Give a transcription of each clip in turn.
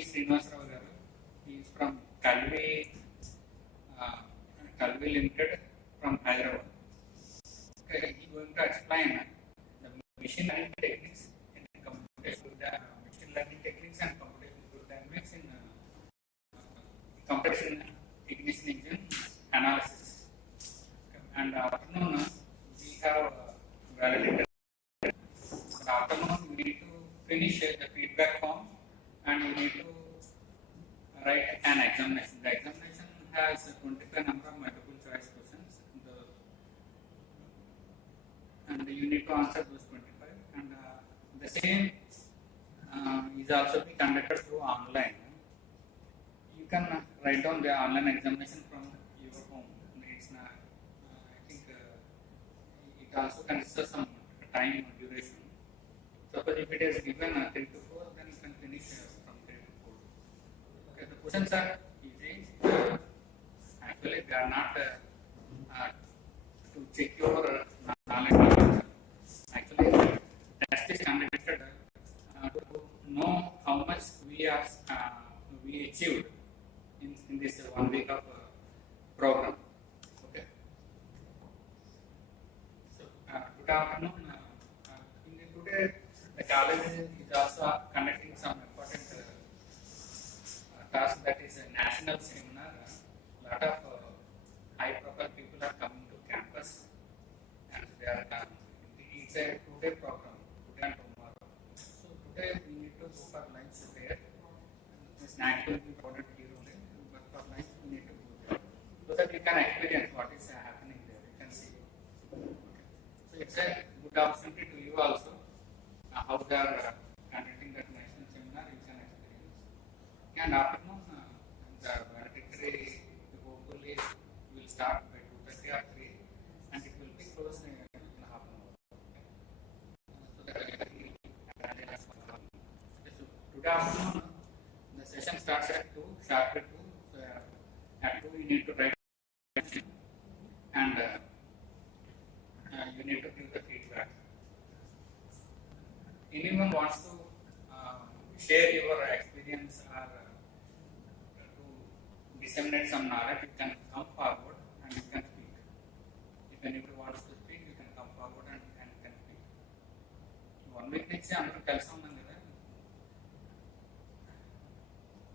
Srinivasarao garu. He is from Kalvi Limited from Hyderabad. Okay, he is going to explain the machine learning techniques in machine learning techniques and computational dynamics in compression ignition engine analysis. And afternoon we have validated. Afternoon we need to finish the feedback form and we need to write an examination. The examination has 25 number of multiple choice questions, and you need to answer those 25. And the same is also be conducted through online. You can write down the online examination from your home. It's not, I think it also consists of some time duration. Suppose if it is given 3 to 4, then you can finish from 3 to 4. Okay, the questions are easy. Actually, they are not to check your knowledge. Actually, test is conducted to know how much we achieved in this 1 week of program. Okay. So good afternoon. Today the college is also conducting some important task, that is a national seminar. A lot of high profile people are coming to campus and they are it's a 2-day program, today and tomorrow. So today we need to go for lunch there. The snack will be provided here only, but for lunch we need to go there so that we can experience what is happening there. We can see. Okay. So it's a good opportunity to you also. How they are conducting that national seminar, you can experience. And afternoon, the valedictory hopefully will start by 2:30 or 3, and it will be closed in half an hour. So that today afternoon, the session starts at 2, sharp at 2. So at 2 you need to write and you need to give the feedback. Anyone wants to share your experience or to disseminate some knowledge, you can come forward and you can speak. If anybody wants to speak, you can come forward and can speak. 1 week next year,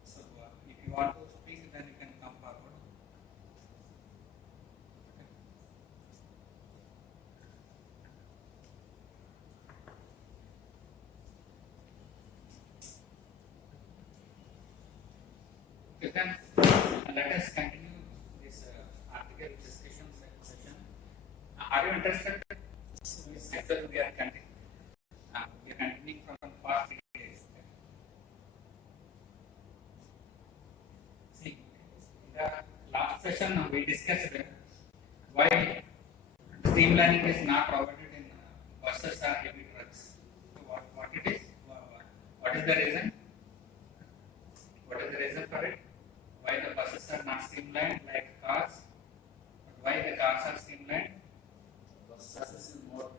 so if you want to speak, then you can come forward. Okay, then let us continue this article discussion session. Are you interested? Actually, we are continuing from past 3 days. See, in the last session we discussed why streamlining is not provided in buses or heavy trucks. So what it is? What is the reason? What is the reason for it? Why the buses are not streamlined like cars? Why the cars are streamlined? Buses is more.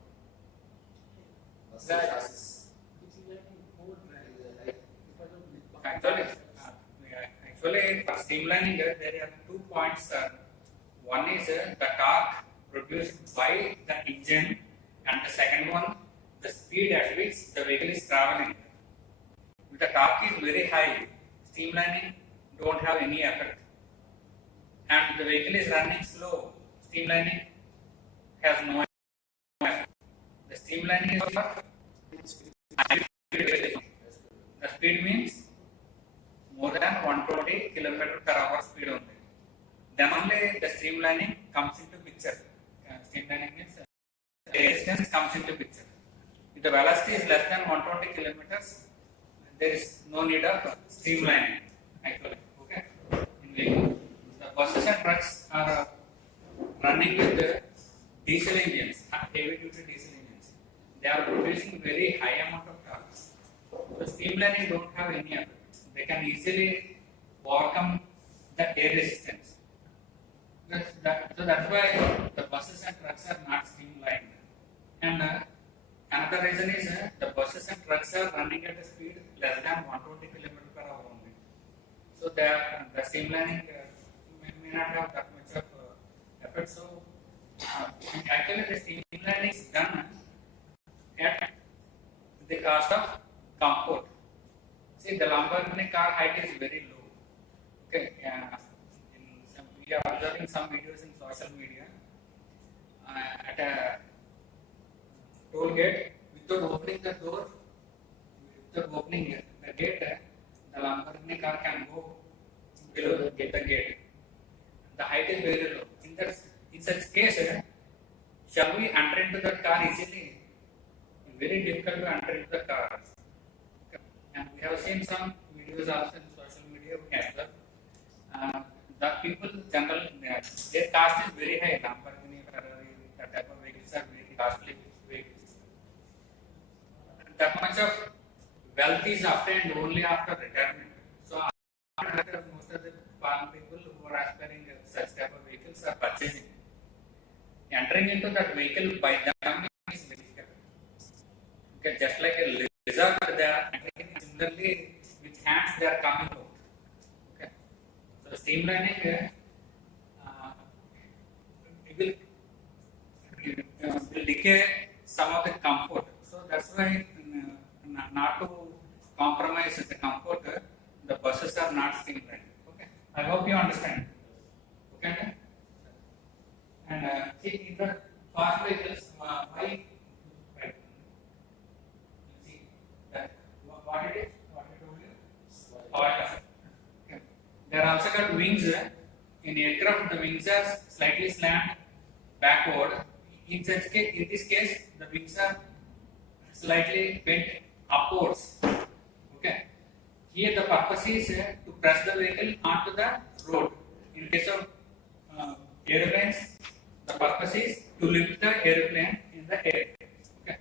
Actually, for streamlining, there are 2 points. One is the torque produced by the engine, and the second one, the speed at which the vehicle is traveling. If the torque is very high, streamlining don't have any effect, and the vehicle is running slow, streamlining has no effect. The streamlining is what? The speed means more than 120 km/h speed only. Then only the streamlining comes into picture. Streamlining means the resistance comes into picture. If the velocity is less than 120 kilometers, there is no need of streamlining. Actually, okay. In vehicle, the buses and trucks are running with diesel engines, heavy-duty diesel engines. They are producing very high amount of torque. So streamlining don't have any effect. They can easily overcome the air resistance. So that's why the buses and trucks are not streamlined. And another reason is the buses and trucks are running at a speed less than 120 km/h only. So the streamlining may not have that much of effort. So actually the streamlining is done at the cost of comfort. See, the Lamborghini car height is very low. Okay, we are observing some videos in social media at a toll gate without opening the door, without opening the gate, the Lamborghini car can go below the gate. The height is very low. In such case, shall we enter into the car easily? Very difficult to enter into the car. Okay. And we have seen some videos also in social media. We observe the people generally their cost is very high. Lamborghini, Ferrari, that type of vehicles are very costly vehicles. That much of wealth is obtained only after retirement. So after most of the farm people who are aspiring such type of vehicles are purchasing. Entering into that vehicle by them is very difficult. Okay, just like a lizard, they are similarly with hands they are coming out. Okay, so streamlining will decay some of the comfort. So that's why not to compromise the comfort, the buses are not streamlined. Okay, I hope you understand. Okay, and see in the fast vehicles, why? Right. See that what it is, what I told you. Spoiler. Okay. They are also got wings. In aircraft, the wings are slightly slant backward. In this case, the wings are slightly bent upwards. Okay. Here the purpose is to press the vehicle onto the road. In case of airplanes, the purpose is to lift the airplane in the air. Okay.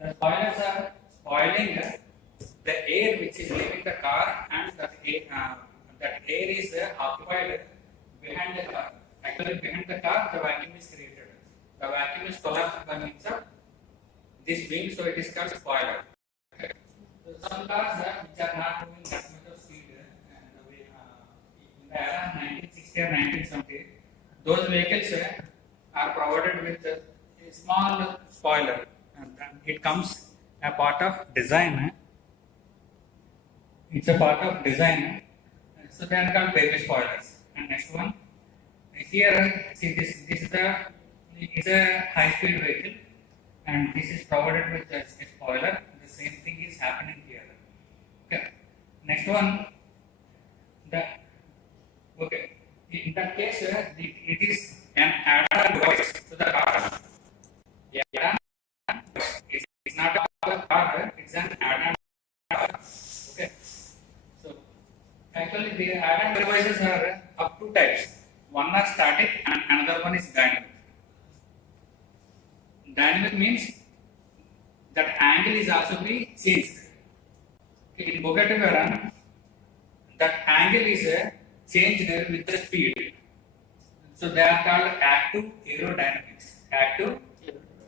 The spoilers are spoiling the air which is leaving the car, and that air is occupied behind the car. Actually, behind the car, the vacuum is created. The vacuum is collapsed by means of this wing, so it is called spoiler. Okay. So some cars which are not moving that much of speed, in the era 1960 or 1970, those vehicles are provided with a small spoiler, and it comes a part of design. It's a part of design, so they are called baby spoilers. And next one, here, see this is a high-speed vehicle, and this is provided with a spoiler. The same thing is happening here. Okay. Next one, in that case, it is an add-on device to the car. Yeah, it's not a car; it's an add-on. Okay. So actually, the add-on devices are of two types. One are static and another one is dynamic. Dynamic means that angle is also be changed. In Bugatti Veyron, that angle is changed with the speed. So they are called active aerodynamics. Active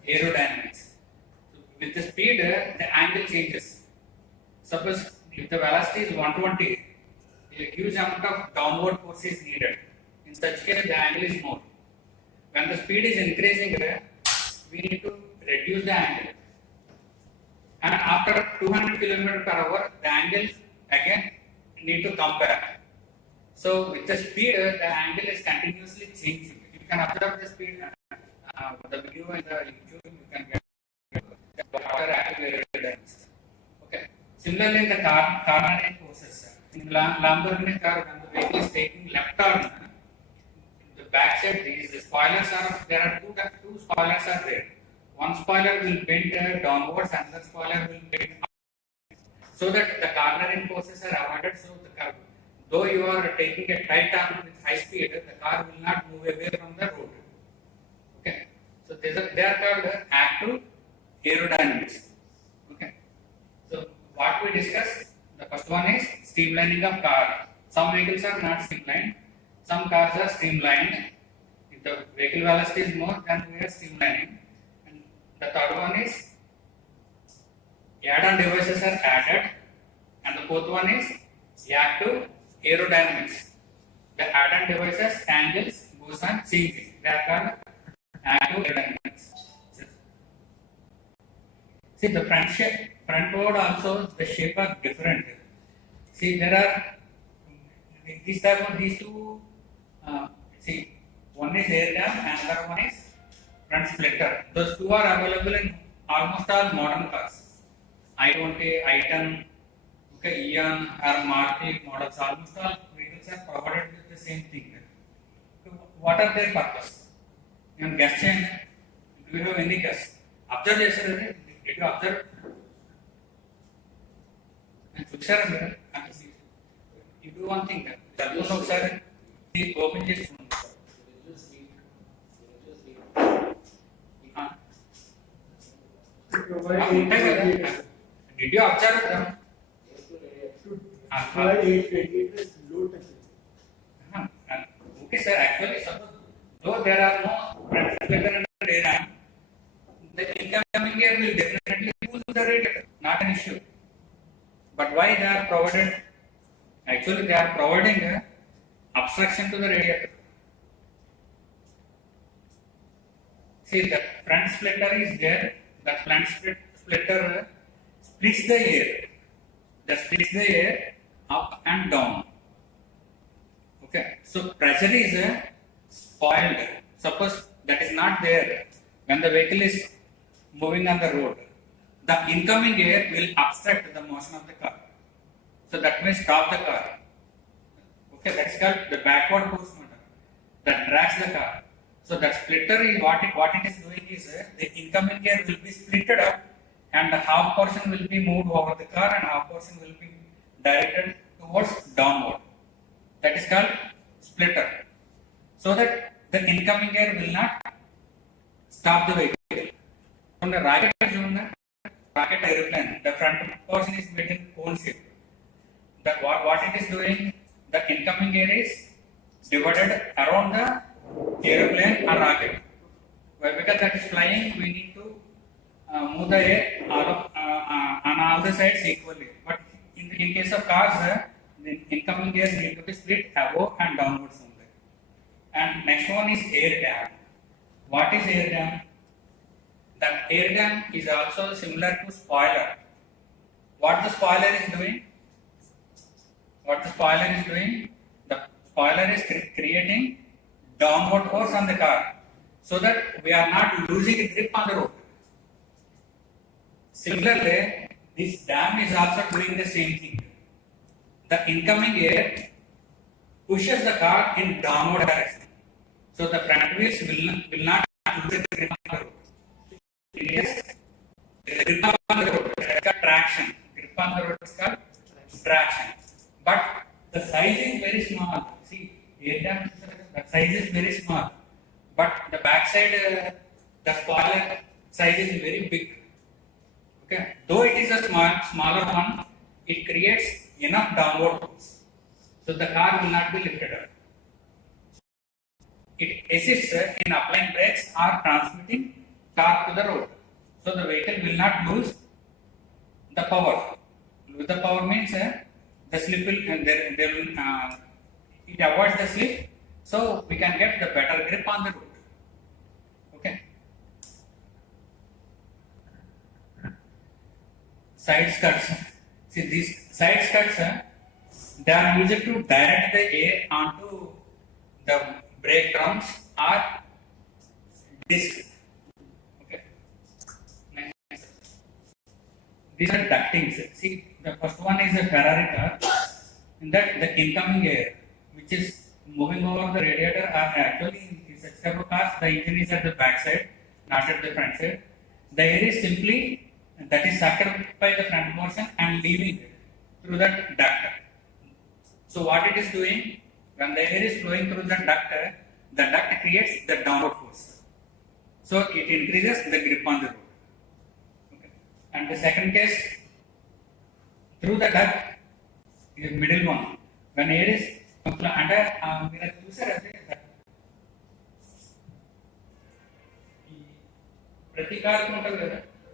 aerodynamics. So with the speed, the angle changes. Suppose if the velocity is 120, a huge amount of downward force is needed. In such case, the angle is more. When the speed is increasing, we need to reduce the angle. And after 200 km per hour, the angle again need to come back. So with the speed, the angle is continuously changing. You can observe the speed. The video and the YouTube, you can get after active aerodynamics. Okay. Similarly, in the cornering forces, in Lamborghini car, when the vehicle is taking left turn, the back side, the spoilers are there are two spoilers are there. One spoiler will bend downwards, another spoiler will bend up, so that the cornering forces are avoided. So the car, though you are taking a tight turn with high speed, the car will not move away from the road. Okay, so they are called active aerodynamics. Okay, so what we discussed, the first one is streamlining of car. Some vehicles are not streamlined. Some cars are streamlined. If the vehicle velocity is more, then we are streamlining. And the third one is add-on devices are added, and the fourth one is active aerodynamics. The add-on devices, angles, goes on same thing. They are called active aerodynamics. See the front board also the shape are different. See there are these two. See one is air dam, another one is front splitter. Those two are available in almost all modern cars. I-20, I-10, okay, Eon or Maruti models. Almost all vehicles are provided with the same thing. So what are their purpose? You know, gas change. Do you have any gas? Observe yesterday. Did you observe? You do one thing. Open this. Did you observe them? Okay, sir. Actually, suppose though there are no front splitter and rear dam, the incoming air will definitely pull the radiator. Not an issue. But why they are provided? Actually, they are providing obstruction to the radiator. See, the front splitter is there. The front splitter splits the air. That splits the air up and down. Okay. So pressure is spoiled. Suppose that is not there when the vehicle is moving on the road. The incoming air will obstruct the motion of the car. So that may stop the car. Okay, that's called the backward force motor that drags the car. So that splitter is what it is doing is the incoming air will be splitted up and the half portion will be moved over the car and half portion will be directed towards downward. That is called splitter. So that the incoming air will not stop the vehicle. From the rocket aeroplane, the front portion is made in cone shape. That what it is doing, the incoming air is divided around the aeroplane or rocket. Because that is flying, we need to move the air on all the sides equally. But in case of cars, the incoming air need to be split above and downwards only. And next one is air dam. What is air dam? That air dam is also similar to spoiler. What the spoiler is doing? The spoiler is creating downward force on the car so that we are not losing grip on the road. Similarly, this dam is also doing the same thing. The incoming air pushes the car in downward direction. So the front wheels will not lose the grip on the road. Yes, grip on the road is called traction. Grip on the road is called traction. But the size is very small. See, air dam, the size is very small. But the backside, the spoiler size is very big. Okay, though it is a smaller one, it creates enough downward force, so the car will not be lifted up. It assists in applying brakes or transmitting torque to the road, so the vehicle will not lose the power. Lose the power means the slip will it avoids the slip, so we can get the better grip on the road. Okay. Side skirts. See, these side skirts, they are used to direct the air onto the brake drums or disc. Okay. Next. These are ductings. See, the first one is a Ferrari car. In that, the incoming air, which is moving over the radiator, are actually in such type of cars, the engine is at the back side, not at the front side. The air is simply that is sucked by the front portion and leaving through that duct. So what it is doing, when the air is flowing through the duct creates the downward force. So it increases the grip on the road. Okay. And the second case, through the duct, is the middle one. When air is under,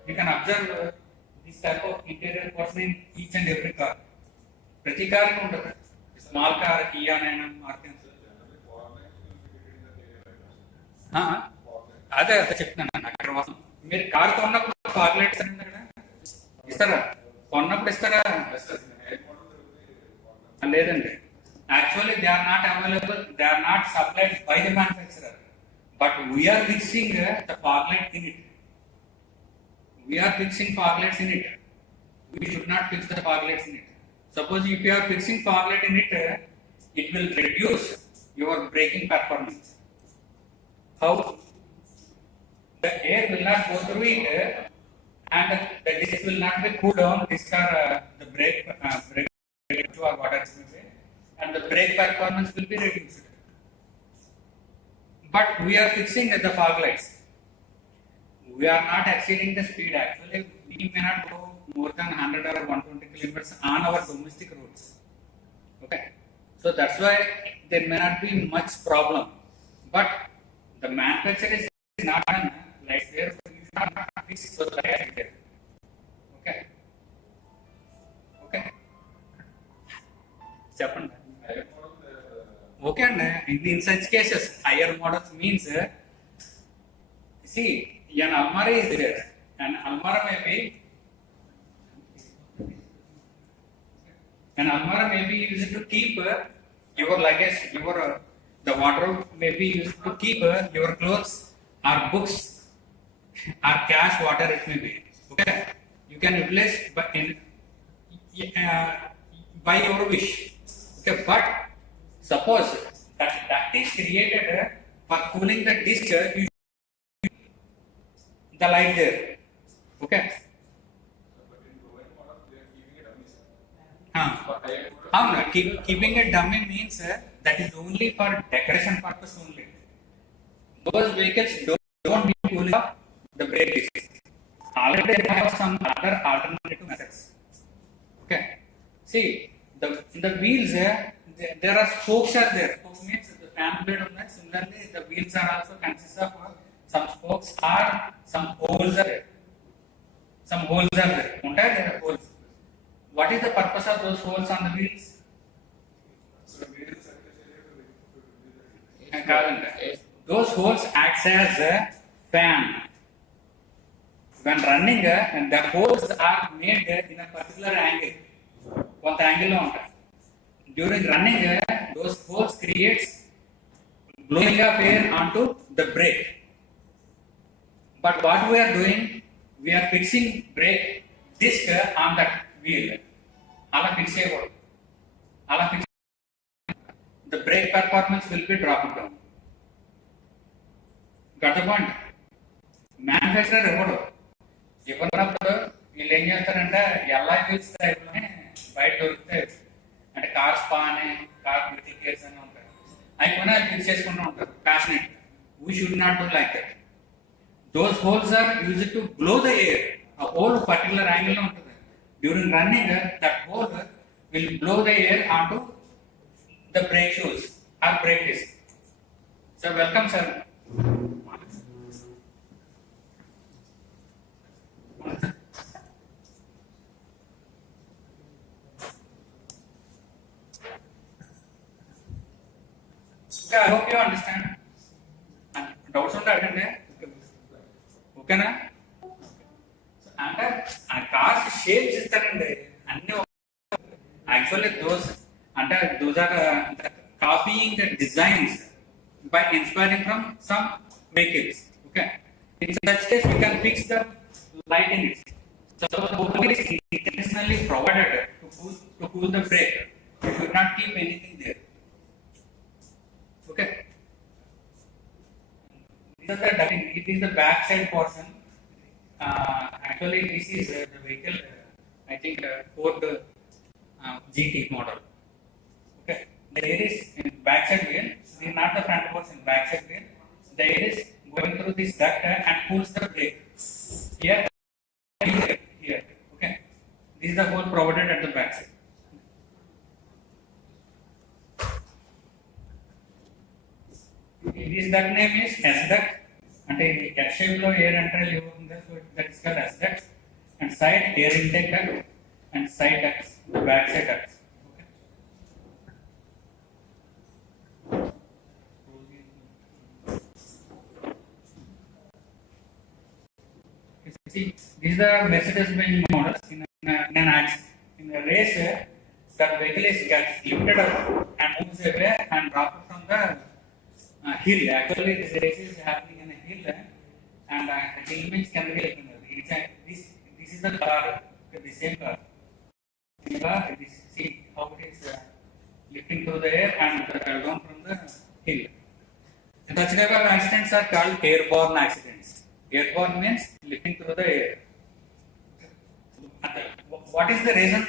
you can observe this type of interior portion in each and every car. ప్రతి కార్కి ఉంటుంది. Small car Kia నైనా మారుతి. అదే అదే చెప్తున్నాను అక్కడ కోసం. మీరు కార్ కొన్నప్పుడు ఫాగ్ లైట్స్ అనేది అక్కడ ఇస్తారా? కొన్నప్పుడు ఇస్తారా? లేదండి, actually they are not available, they are not supplied by the manufacturer, but we are fixing the fog light in it. We are fixing fog lights in it. We should not fix the fog lights in it. Suppose if you are fixing fog light in it, it will reduce your braking performance. How? The air will not go through it, and the disc will not be cooled down. Disc or the brake to or whatever it may be, and the brake performance will be reduced. But we are fixing the fog lights. We are not exceeding the speed. Actually, we may not go more than 100 or 120 kilometers on our domestic roads. Okay, so that's why there may not be much problem. But the manufacturer is not done like there, we should not fix so like there. Okay, okay. చెప్పండి. Okay, and in such cases, higher models means see. An almara is there. An almara may be used to keep your luggage, the wardrobe may be used to keep your clothes or books or cash, whatever it may be. Okay, you can utilize by your wish. Okay, but suppose that is created for cooling the disc. The light there. Okay. Keeping a dummy means that is only for decoration purpose only. Those vehicles don't need cooling up the brake disc. Already they have some other alternative methods. Okay. See, in the wheels there are spokes are there. Spokes means the fan blade of that. Similarly, the wheels are also consist of some spokes are some holes are there. Some holes are there. There are holes. What is the purpose of those holes on the wheels? Those holes act as a fan. When running, the holes are made in a particular angle. What angle on that? During running, those holes creates blowing of air onto the brake. But what we are doing, we are fixing brake disc on that wheel. The brake performance will be dropped down. Got the point? Manufacturer ఇవ్వనప్పుడు వీళ్ళు ఏం చేస్తారంటే ఎలా wheels టైప్లోనే బయట దొరుకుతాయి. అంటే car spa అని, car beauty cares అని ఉంటాయి. అవి కొని అది ఫిక్స్ చేసుకుంటూ ఉంటారు passionate. We should not do like that. Those holes are used to blow the air. A hole particular angle ఉంటుంది. During running, that hole will blow the air onto the brake shoes or brake disc. So welcome, sir. Okay, I hope you understand. Doubts on that, ఓకేనా? అంటే ఆ cars shapes ఇస్తారండి అన్ని. Actually those are copying the designs by inspiring from some vehicles. Okay, in such case you can fix the light in it. So it is intentionally provided to cool the brake. You should not keep anything there. Okay. It is the back side portion. Actually, this is the vehicle. I think Ford GT model. Okay, the air is in back side wheel. This is not the front portion. Back side wheel. The air is going through this duct and pulls the brake. Here. Okay, this is the hole provided at the back side. This duct name is S duct. అంటే S shape లో air enter ఉంది, so that is called as ducts. And side air intake duct and side ducts, back side ducts. the Mercedes-Benz model. In a race, that vehicle is gets lifted up and moves away and dropped from the hill. Actually, this race is happening in a hill, and the hill means can be like this is the car, the same car. See how it is lifting through the air and down from the hill. Such type of accidents are called airborne accidents. Airborne means lifting through the air. What is the reason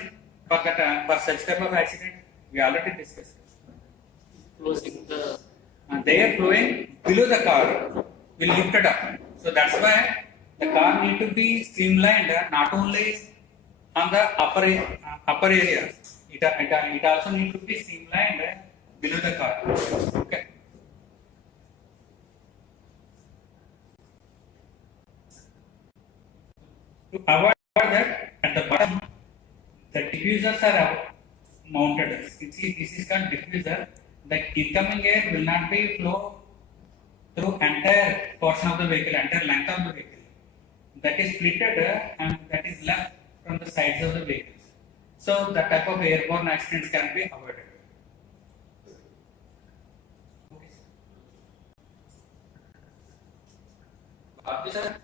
for that for such type of accident? We already discussed. Closing the The air flowing below the car will lift it up. So that's why the car need to be streamlined not only on the upper area. It also need to be streamlined below the car. Okay. To avoid that, at the bottom, the diffusers are mounted. See, this is called diffuser. The incoming air will not be flow through entire portion of the vehicle, entire length of the vehicle. That is splitted and that is left from the sides of the vehicles. So that type of airborne accidents can be avoided. Okay, sir.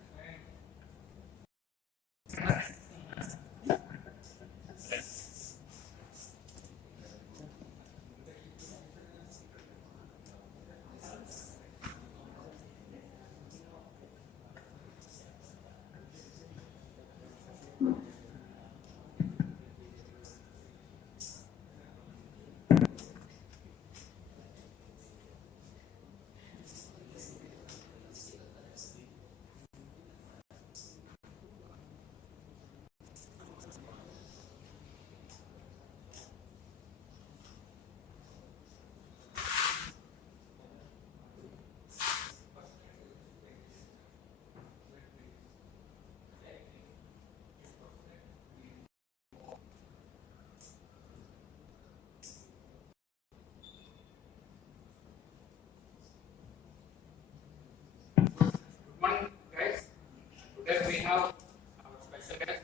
Good morning, guys. Today we have our special guest,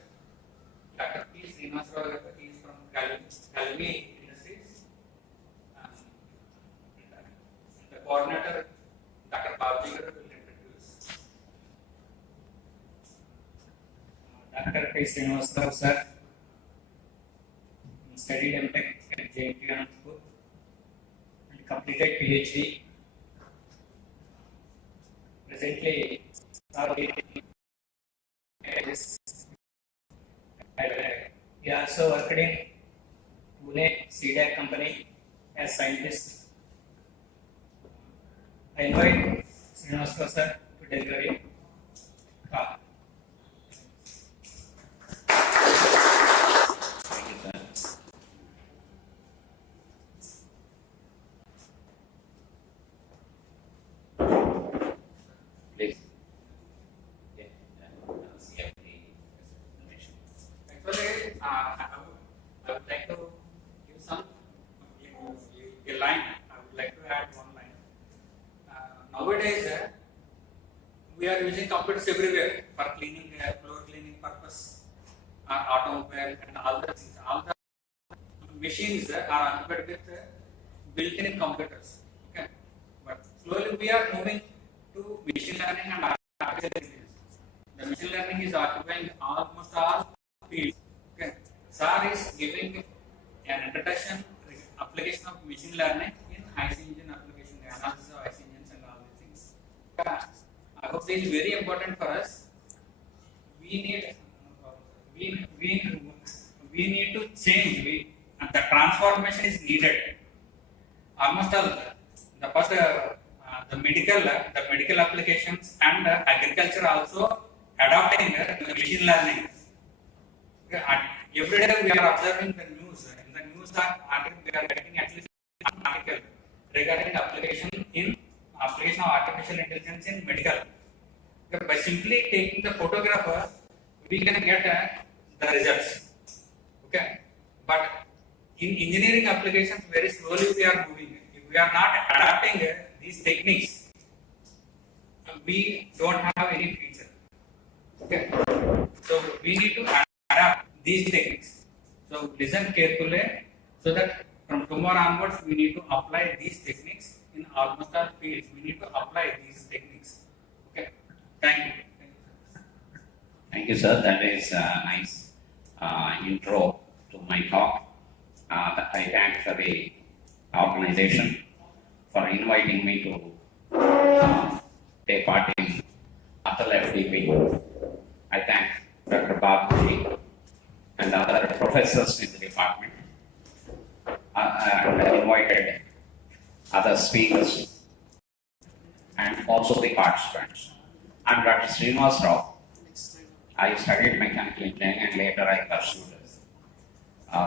Dr. P. Srinivasarao. He is from Galmi Industries. The coordinator, Dr. Babuji, will introduce. Dr. P. Srinivasarao, sir, studied M.Tech at JNT Anandpur and completed PhD. Presently, he also worked in Pune CDAC company as scientist. I invite Srinivasarao sir to deliver a talk. Thank you, sir. Please. Yeah, CFD information. Actually, I would like to give some a line. I would like to add one line. Nowadays, we are using computers everywhere for cleaning, floor cleaning purpose, automobile and all the things. All the machines are occupied with built-in computers. Okay, but slowly we are moving to machine learning and artificial intelligence. The machine learning is occupying almost all fields. Okay, SAR is giving an introduction application of machine learning in IC engine application, the analysis of IC engines and all these things. I hope this is very important for us. We need to change. The transformation is needed. Almost all the first the medical applications and agriculture also adopting the machine learning. Okay, every day we are observing the news. In the news we are getting at least one article regarding application of artificial intelligence in medical. Okay, by simply taking the photograph, we can get the results. Okay, but in engineering applications, very slowly we are moving. If we are not adapting these techniques, we don't have any future. Okay. So we need to adapt these techniques. So listen carefully so that from tomorrow onwards we need to apply these techniques in almost all fields. We need to apply these techniques. Okay. Thank you. Thank you, sir. That is a nice intro to my talk. I thank the organization for inviting me to take part in ATAL FDP. I thank Dr. Babuji and other professors in the department. And I invited other speakers and also the participants. I'm Dr. Srinivas Rao. I studied mechanical engineering and later I pursued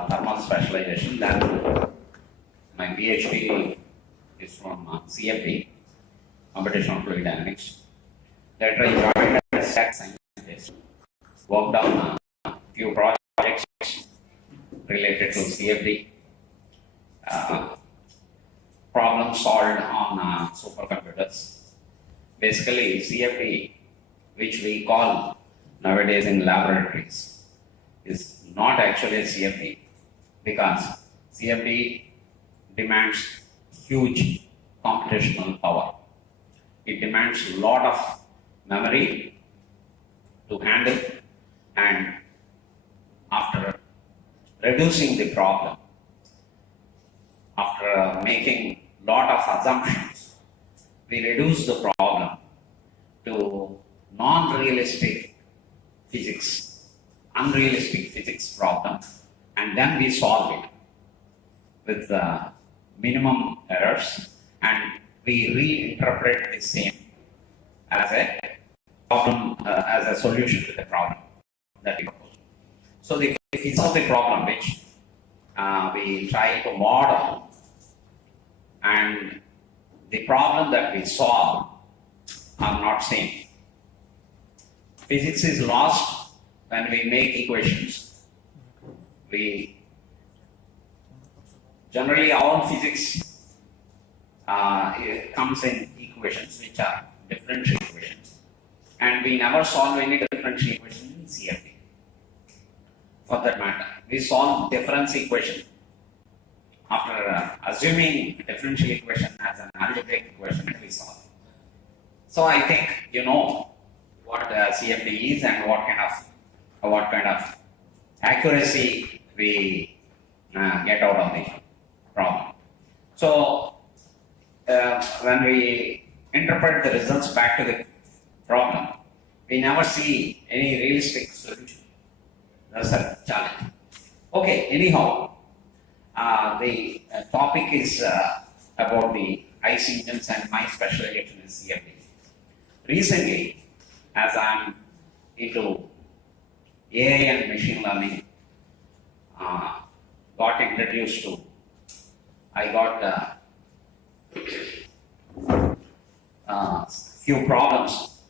thermal specialization. Then my PhD is from CFD, Computational Fluid Dynamics. Later I joined as stack scientist, worked on a few projects related to CFD, problems solved on supercomputers. Basically, CFD, which we call nowadays in laboratories, is not actually a CFD because CFD demands huge computational power. It demands a lot of memory to handle, and after reducing the problem, after making a lot of assumptions, we reduce the problem to non-realistic physics, unrealistic physics problem, and then we solve it with minimum errors, and we reinterpret the same as a problem, as a solution to the problem that we propose. So if we solve the problem which we try to model, and the problem that we solve are not same. Physics is lost when we make equations. We generally our physics it comes in equations which are differential equations, and we never solve any differential equation in CFD. For that matter, we solve difference equation after assuming differential equation as an algebraic equation. We solve. So I think you know what CFD is and what kind of accuracy we get out of the problem. So when we interpret the results back to the problem, we never see any realistic solution. That's a challenge. Okay, anyhow, the topic is about the IC engines and my specialization is CFD. Recently, as I'm into AI and machine learning, got introduced to, I got few problems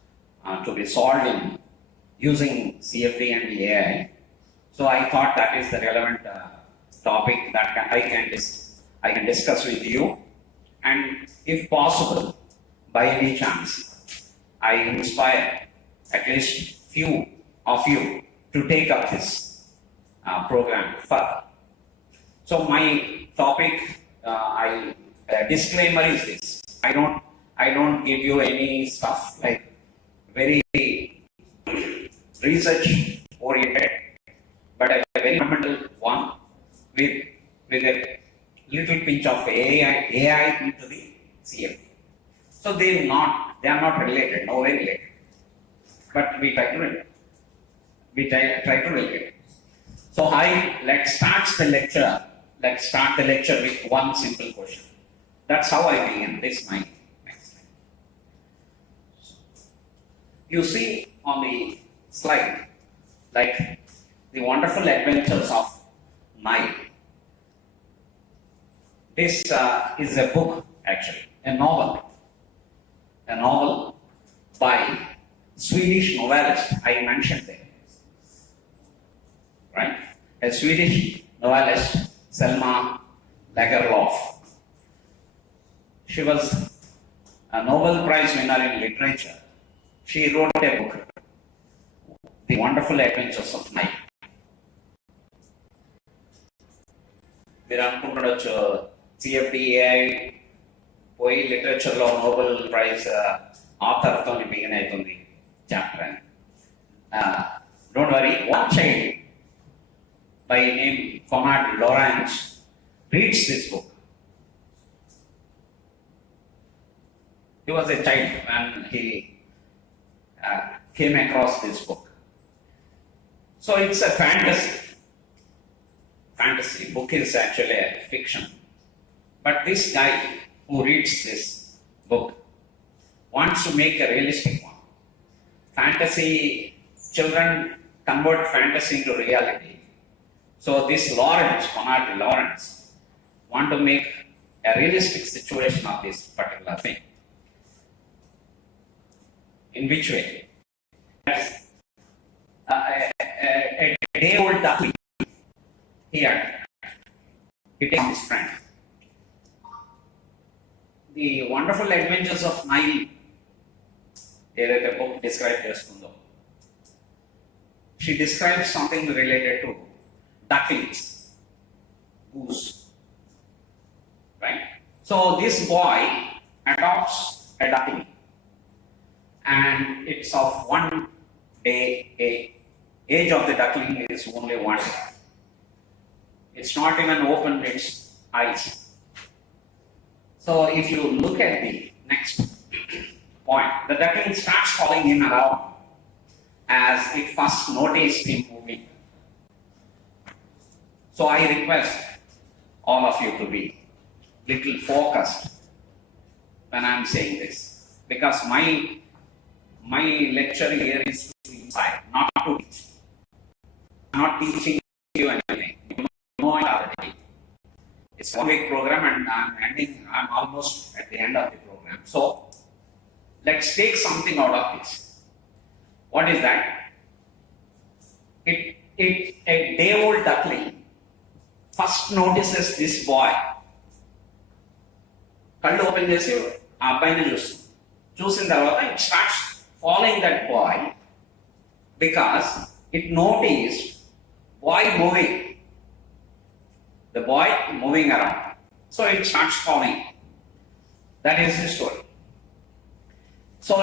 to be solved in using CFD and the AI. So I thought that is the relevant topic that I can discuss with you, and if possible, by any chance, I inspire at least few of you to take up this program further. So my topic, disclaimer is this: I don't give you any stuff like very research oriented, but a very fundamental one with a little pinch of AI into the CFD. So they are not related, no way related. But we try to relate. So let's start the lecture. Let's start the lecture with one simple question. That's how I begin this my next slide. You see on the slide, like the wonderful adventures of Nile. This is a book, actually, a novel by Swedish novelist. I mentioned there, right? A Swedish novelist, Selma Lagerlöf. She was a Nobel Prize winner in literature. She wrote a book The Wonderful Adventures of Nile. మీరు అనుకుంటుండొచ్చు CFD AI పోయి లిటరేచర్లో Nobel prize ఆథర్తో begin అవుతుంది chapter అని. Don't worry, one child by name Conrad Lorenz reads this book. He was a child when he came across this book. So it's a fantasy. Fantasy book is actually a fiction. But this guy who reads this book wants to make a realistic one. Fantasy, children convert fantasy into reality. So this Conrad Lorenz, want to make a realistic situation of this particular thing. In which way? A day-old duckling here, he takes his friend. The Wonderful Adventures of Nile, ఏదైతే book describe చేస్తుందో, she describes something related to ducklings, goose, right? So this boy adopts a duckling, and it's of 1 day. Age of the duckling is only 1 day. It's not even opened its eyes. So if you look at the next point, the duckling starts following him around as it first noticed him moving. So I request all of you to be little focused when I am saying this, because my lecture here is to inspire, not to teach. I'm not teaching you anything. You know it already. It's a 1-week program and I'm almost at the end of the program. So let's take something out of this. What is that? A day-old duckling first notices this boy. కళ్ళు open చేసి ఆ అబ్బాయిని చూస్తుంది. చూసిన తర్వాత it starts following that boy because it noticed boy moving. The boy moving around. So it starts following. That is the story. So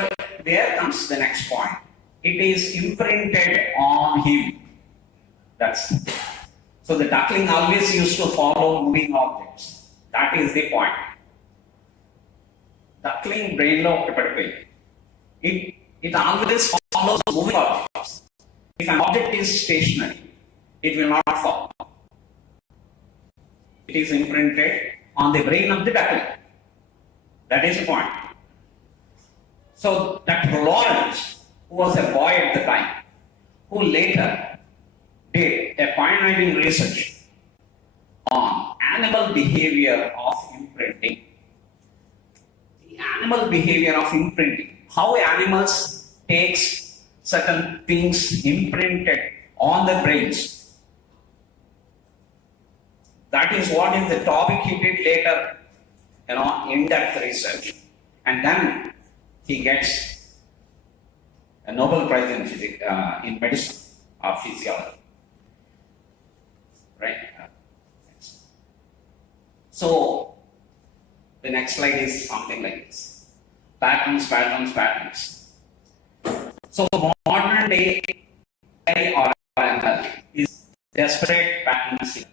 there comes the next point. It is imprinted on him. That's it. So the duckling always used to follow moving objects. That is the point. Duckling brain lo padipoyindi. It always follows moving objects. If an object is stationary, it will not follow. It is imprinted on the brain of the duckling. That is the point. So that Lawrence, who was a boy at the time, who later did a pioneering research on animal behavior of imprinting. The animal behavior of imprinting. How animals takes certain things imprinted on the brains. That is what is the topic he did later, in-depth research. And then he gets a Nobel Prize in medicine or physiology. Right? So the next slide is something like this. Patterns. So modern day AI or ML is desperate pattern seeking.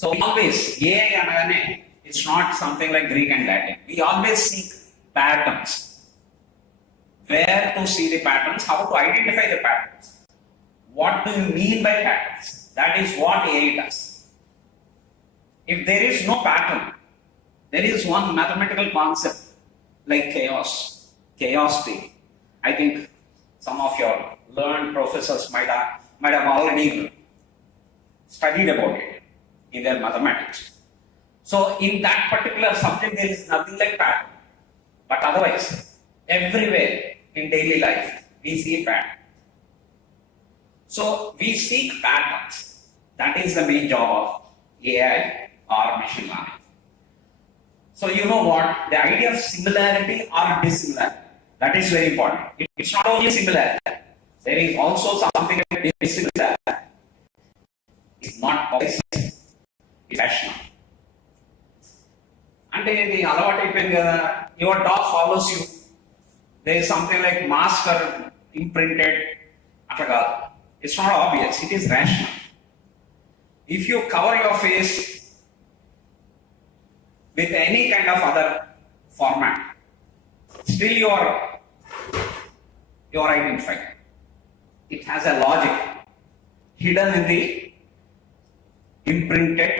So we always, AI anagane, it's not something like Greek and Latin. We always seek patterns. Where to see the patterns, how to identify the patterns. What do you mean by patterns? That is what AI does. If there is no pattern, there is one mathematical concept like chaos theory. I think some of your learned professors might have already studied about it in their mathematics. So in that particular subject, there is nothing like pattern. But otherwise, everywhere in daily life, we see pattern. So we seek patterns. That is the main job of AI or machine learning. So you know what? The idea of similarity or dissimilarity, that is very important. It's not only similarity, There is also something like dissimilar. It's not possessive, it's rational. అంటే ఇది అలవాటు అయిపోయింది కదా, your dog follows you, there is something like master imprinted, అట్లా కాదు. It's not obvious, it is rational. If you cover your face with any kind of other format, still you are identified. It has a logic hidden in the imprinted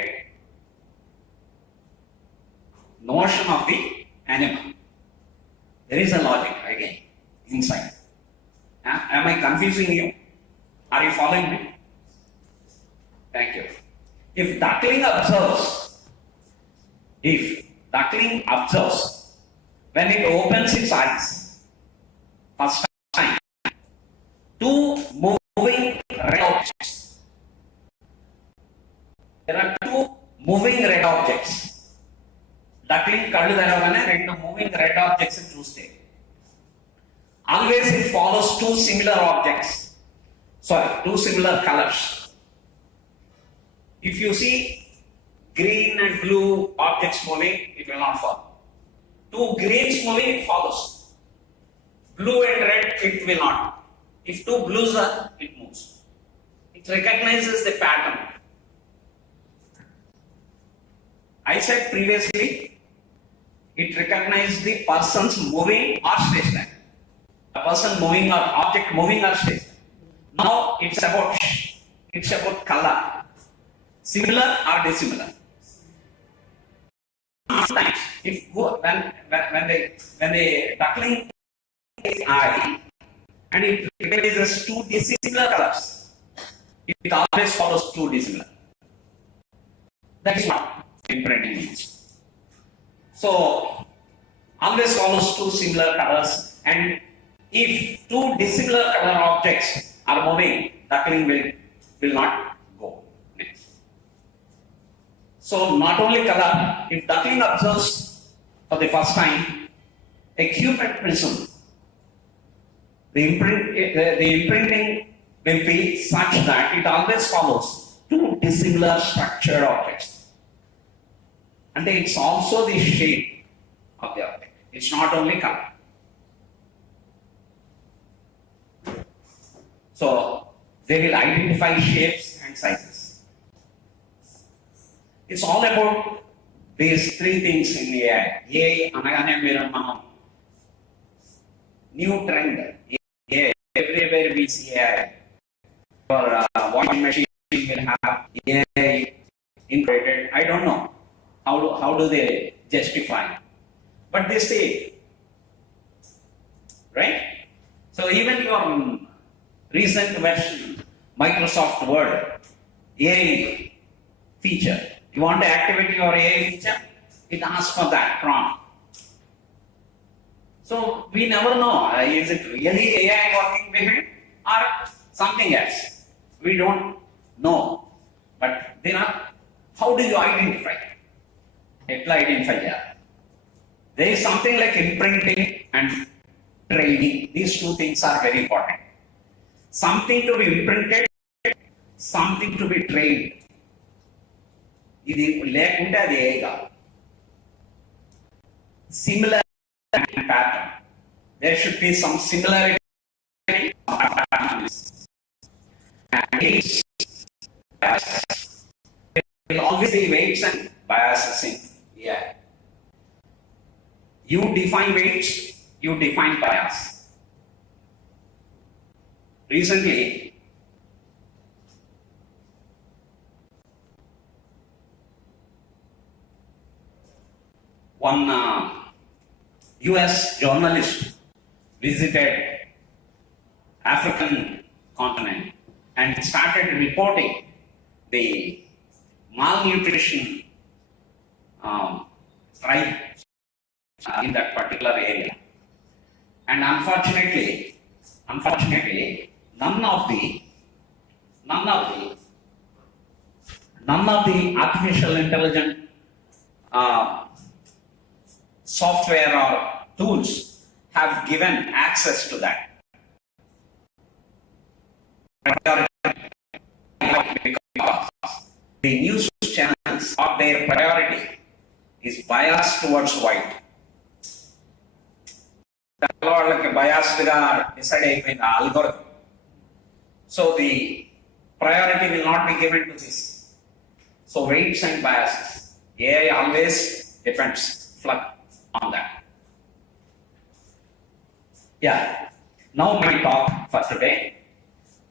notion of the animal. There is a logic again inside. Am I confusing you? Are you following me? Thank you. If duckling observes when it opens its eyes first time, two moving red objects. There are two moving red objects. Duckling కళ్ళు తెరవగానే రెండు moving red objects చూస్తే always it follows two similar colors. If you see green and blue objects moving, it will not follow. Two greens moving, it follows. Blue and red, it will not. If two blues are, it moves. It recognizes the pattern. I said previously, it recognizes the person's moving or stationary. A person moving or object moving or stationary. Now it's about color. Similar or dissimilar. Sometimes, when the duckling is eye and it recognizes two dissimilar colors, it always follows two dissimilar. That is what imprinting means. So, always follows two similar colors, and if two dissimilar color objects are moving, duckling will not go next. So not only color, if duckling observes for the first time a cupid prism, the imprinting will be such that it always follows two dissimilar structured objects. And it's also the shape of the object. It's not only color. So they will identify shapes and sizes. It's all about these three things in the AI. AI anagane meeru manam new trend. AI, everywhere we see AI. Or washing machine will have AI integrated. I don't know how do they justify, but they say, right? So even your recent version Microsoft Word AI feature. You want to activate your AI feature? It asks for that prompt. So we never know, is it really AI working behind or something else? We don't know. But then how do you identify? Identify. There is something like imprinting and training. These two things are very important. Something to be imprinted, something to be trained. ఇది లేకుంటే అది ఏగా similar pattern. There should be some similarity. There will always be weights and biases in AI. You define weights, you define bias. Recently, one US journalist visited African continent and started reporting the malnutrition tribe in that particular area. And unfortunately, none of the artificial intelligence software or tools have given access to that. because the news channels or their priority is biased towards white. వాళ్ళకి biased గా decide అయిపోయింది algorithm. So the priority will not be given to this. So weights and biases. AI always depends on that. Yeah. Now my talk for today.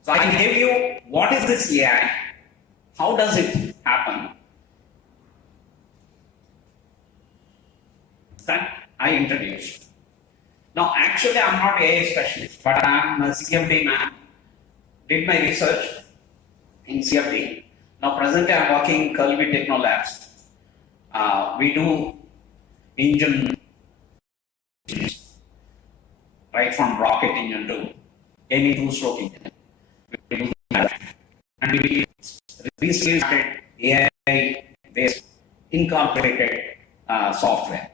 So I give you what is this AI, how does it happen, that I introduced. Now actually I'm not AI specialist, but I'm a CFD man, did my research in CFD. Now presently I'm working in Kirby Techno Labs. We do engine, right from rocket engine to any two-stroke engine. We do that. And we recently started AI-based incorporated software.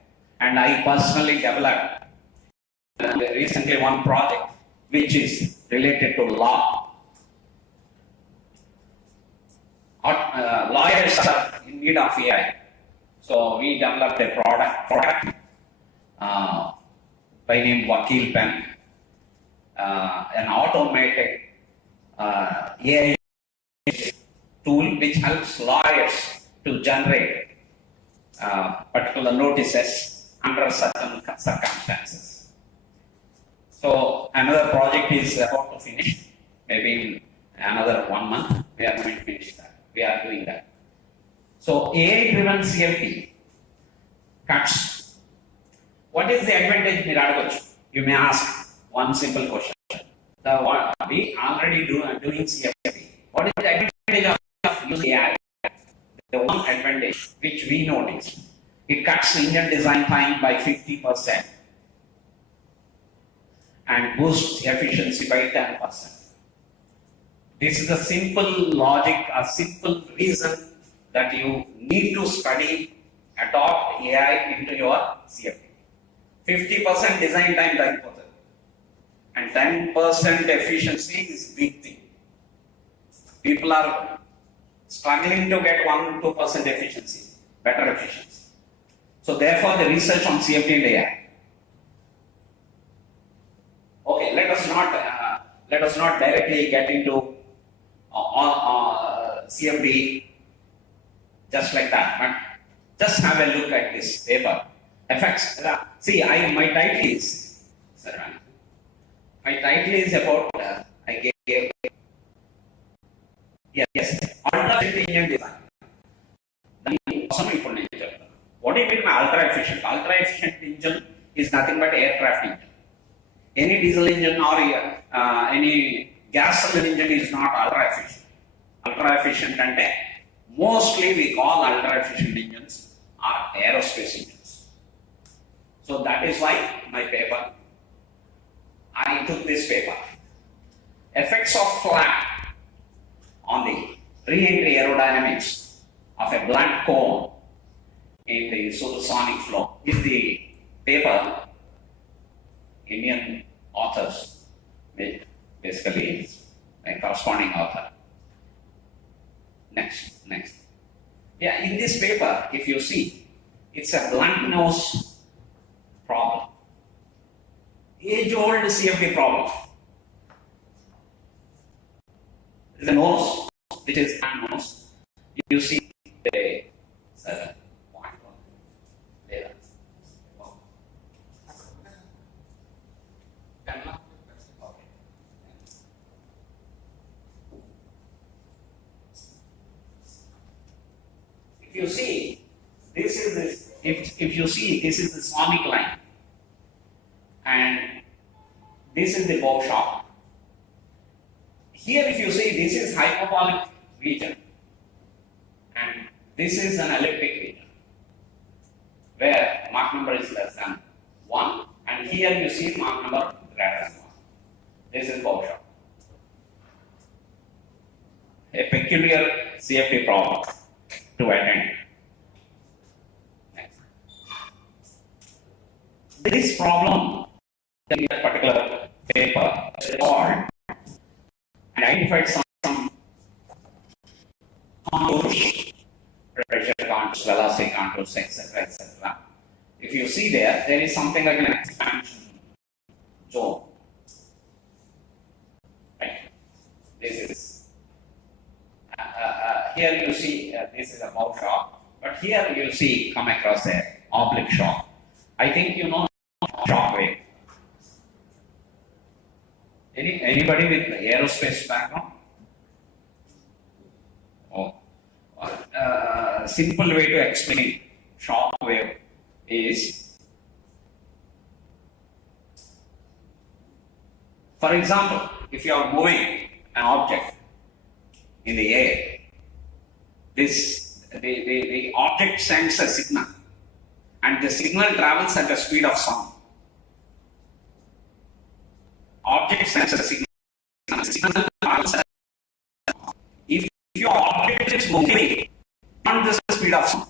And I personally developed recently one project which is related to law. Lawyers are in need of AI. So we developed a product by name Vakil Pen, an automated AI tool which helps lawyers to generate particular notices under certain circumstances. So another project is about to finish, maybe in another 1 month we are going to finish that. We are doing that. So AI-driven CFD cuts. What is the advantage, Miradagochu? You may ask one simple question. We already doing CFD. What is the advantage of using AI? The one advantage which we notice, it cuts engine design time by 50% and boosts efficiency by 10%. This is a simple logic, a simple reason that you need to study, adopt AI into your CFD. 50% design time and 10% efficiency is big thing. People are struggling to get 1-2% efficiency, better efficiency. So therefore the research on CFD and AI. Okay, let us not directly get into CFD just like that, but just have a look at this paper. Effects. See, my title is, about, I gave, yes, ultra efficient engine design. What do you mean by ultra efficient? Ultra efficient engine is nothing but aircraft engine. Any diesel engine or any gasoline engine is not ultra efficient. Ultra efficient ante mostly we call ultra efficient engines are aerospace engines. So that is why my paper, I took this paper. Effects of flap on the re-entry aerodynamics of a blunt cone in the supersonic flow is the paper Indian authors, basically a corresponding author. Next. Yeah, in this paper, if you see, it's a blunt nose problem. Age-old CFD problem. The nose, which is blunt nose, you see the if you see, this is the sonic line, and this is the bow shop. Here, if you see, this is hyperbolic region, and this is an elliptic region, where Mach number is less than 1, and here you see Mach number greater than 1. This is bow shop. A peculiar CFD problem to attend. Next. This problem in a particular paper is called and identified some contours, pressure contours, velocity contours, etc., etc. If you see there, there is something like an expansion zone. Right? This is here you see this is a mouth shock, but here you see come across a oblique shock. I think you know shock wave. Anybody with aerospace background? Oh, simple way to explain shock wave is, for example, if you are moving an object in the air, the object sends a signal, and the signal travels at the speed of sound. Object sends a signal, signal travels at, if your object is moving on the speed of sound,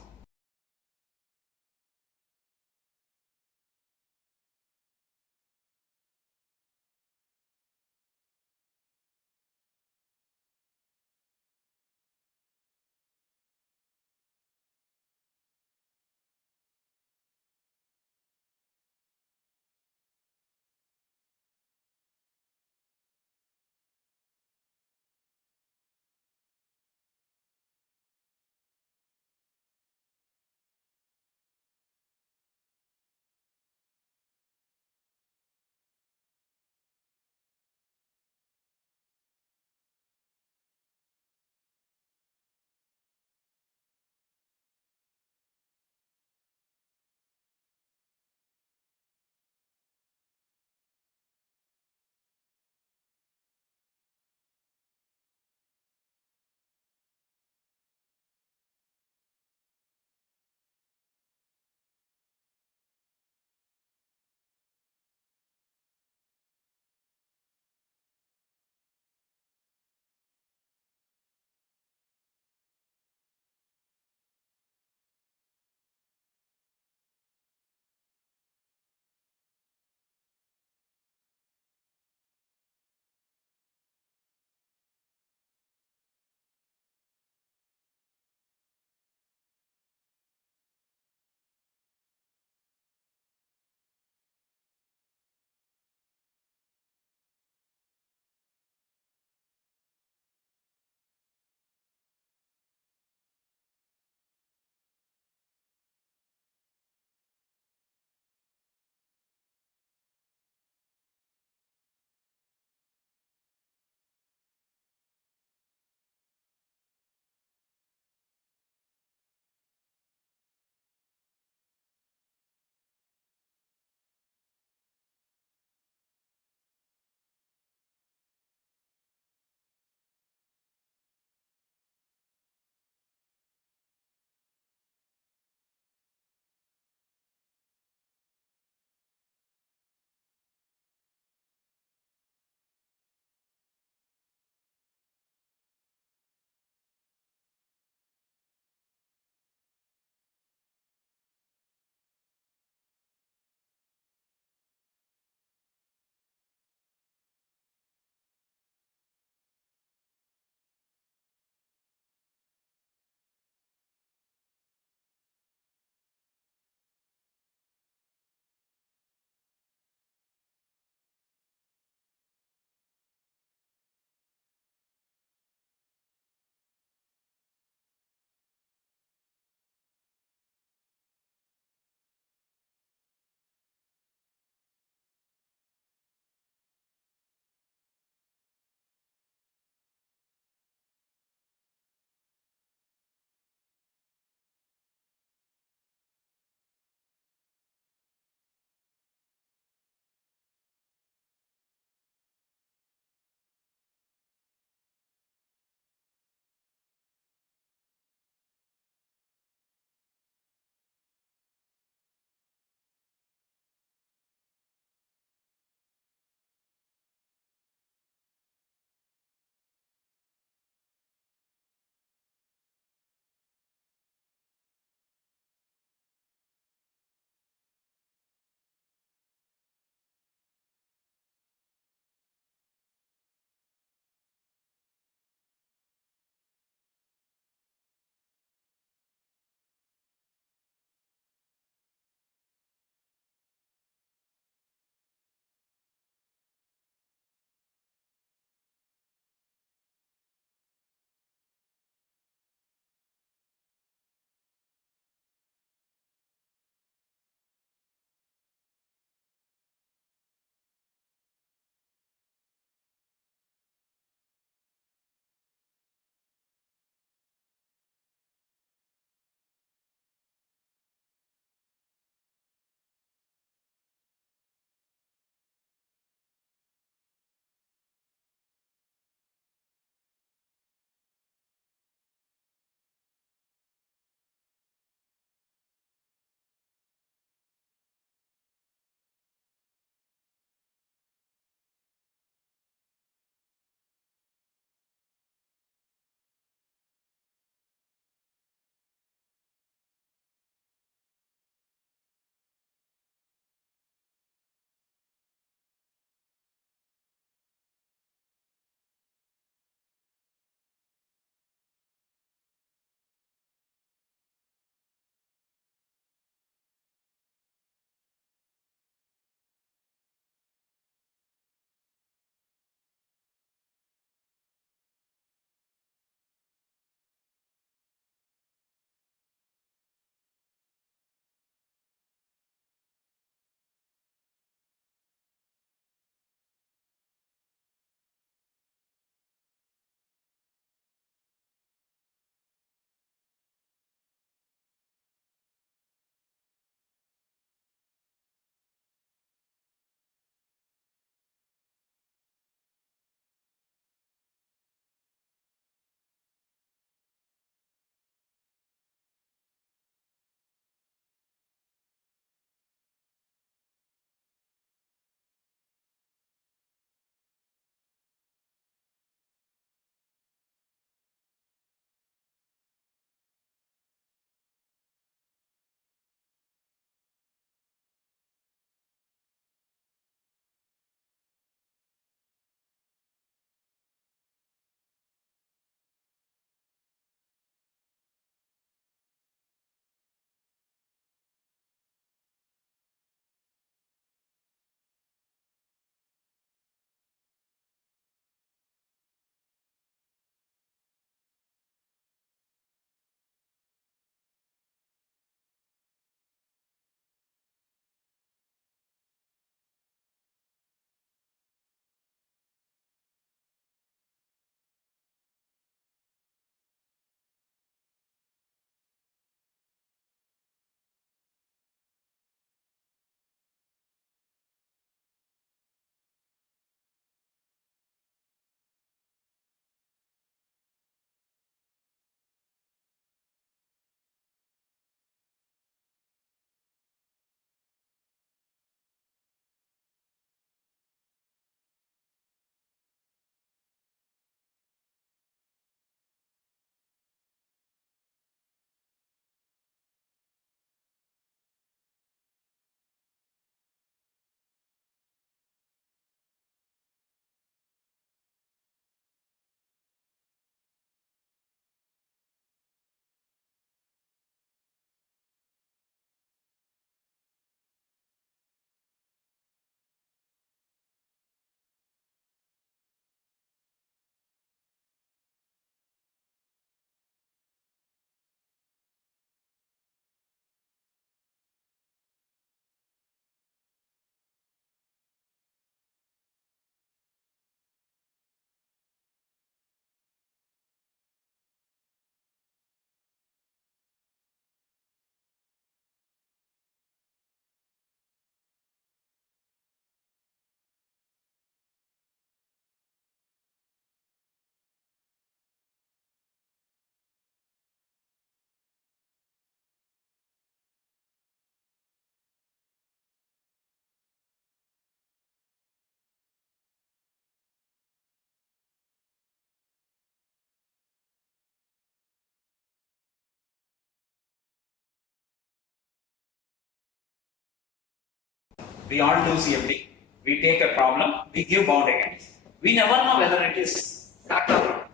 We all do CFD. We take a problem, we give boundary condition. We never know whether it is correct or not.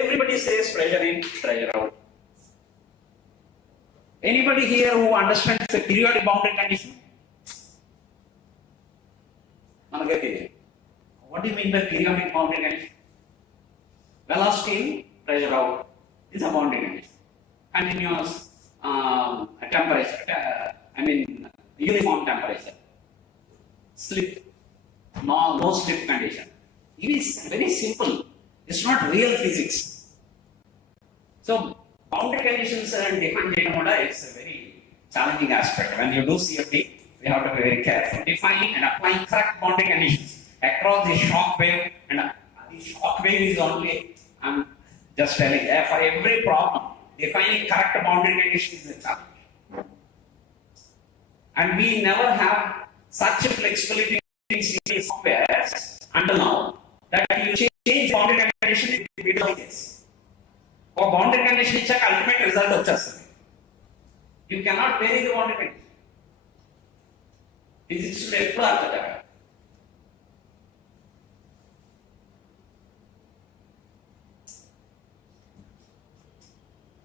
Everybody says pressure in, pressure out. Anybody here who understands the periodic boundary condition? What do you mean by periodic boundary condition? Velocity in, pressure out is a boundary condition. Continuous temperature, uniform temperature. Slip, no slip condition. It is very simple. It's not real physics. So, boundary conditions and defined data model is a very challenging aspect. When you do CFD, we have to be very careful. Defining and applying correct boundary conditions across the shock wave, and the shock wave is only, I'm just telling, for every problem, defining correct boundary conditions is a challenge. And we never have such a flexibility in CFD software until now that you change boundary condition in the middle of this. For boundary condition check, ultimate result of just. You cannot vary the boundary condition. Physics to explore that.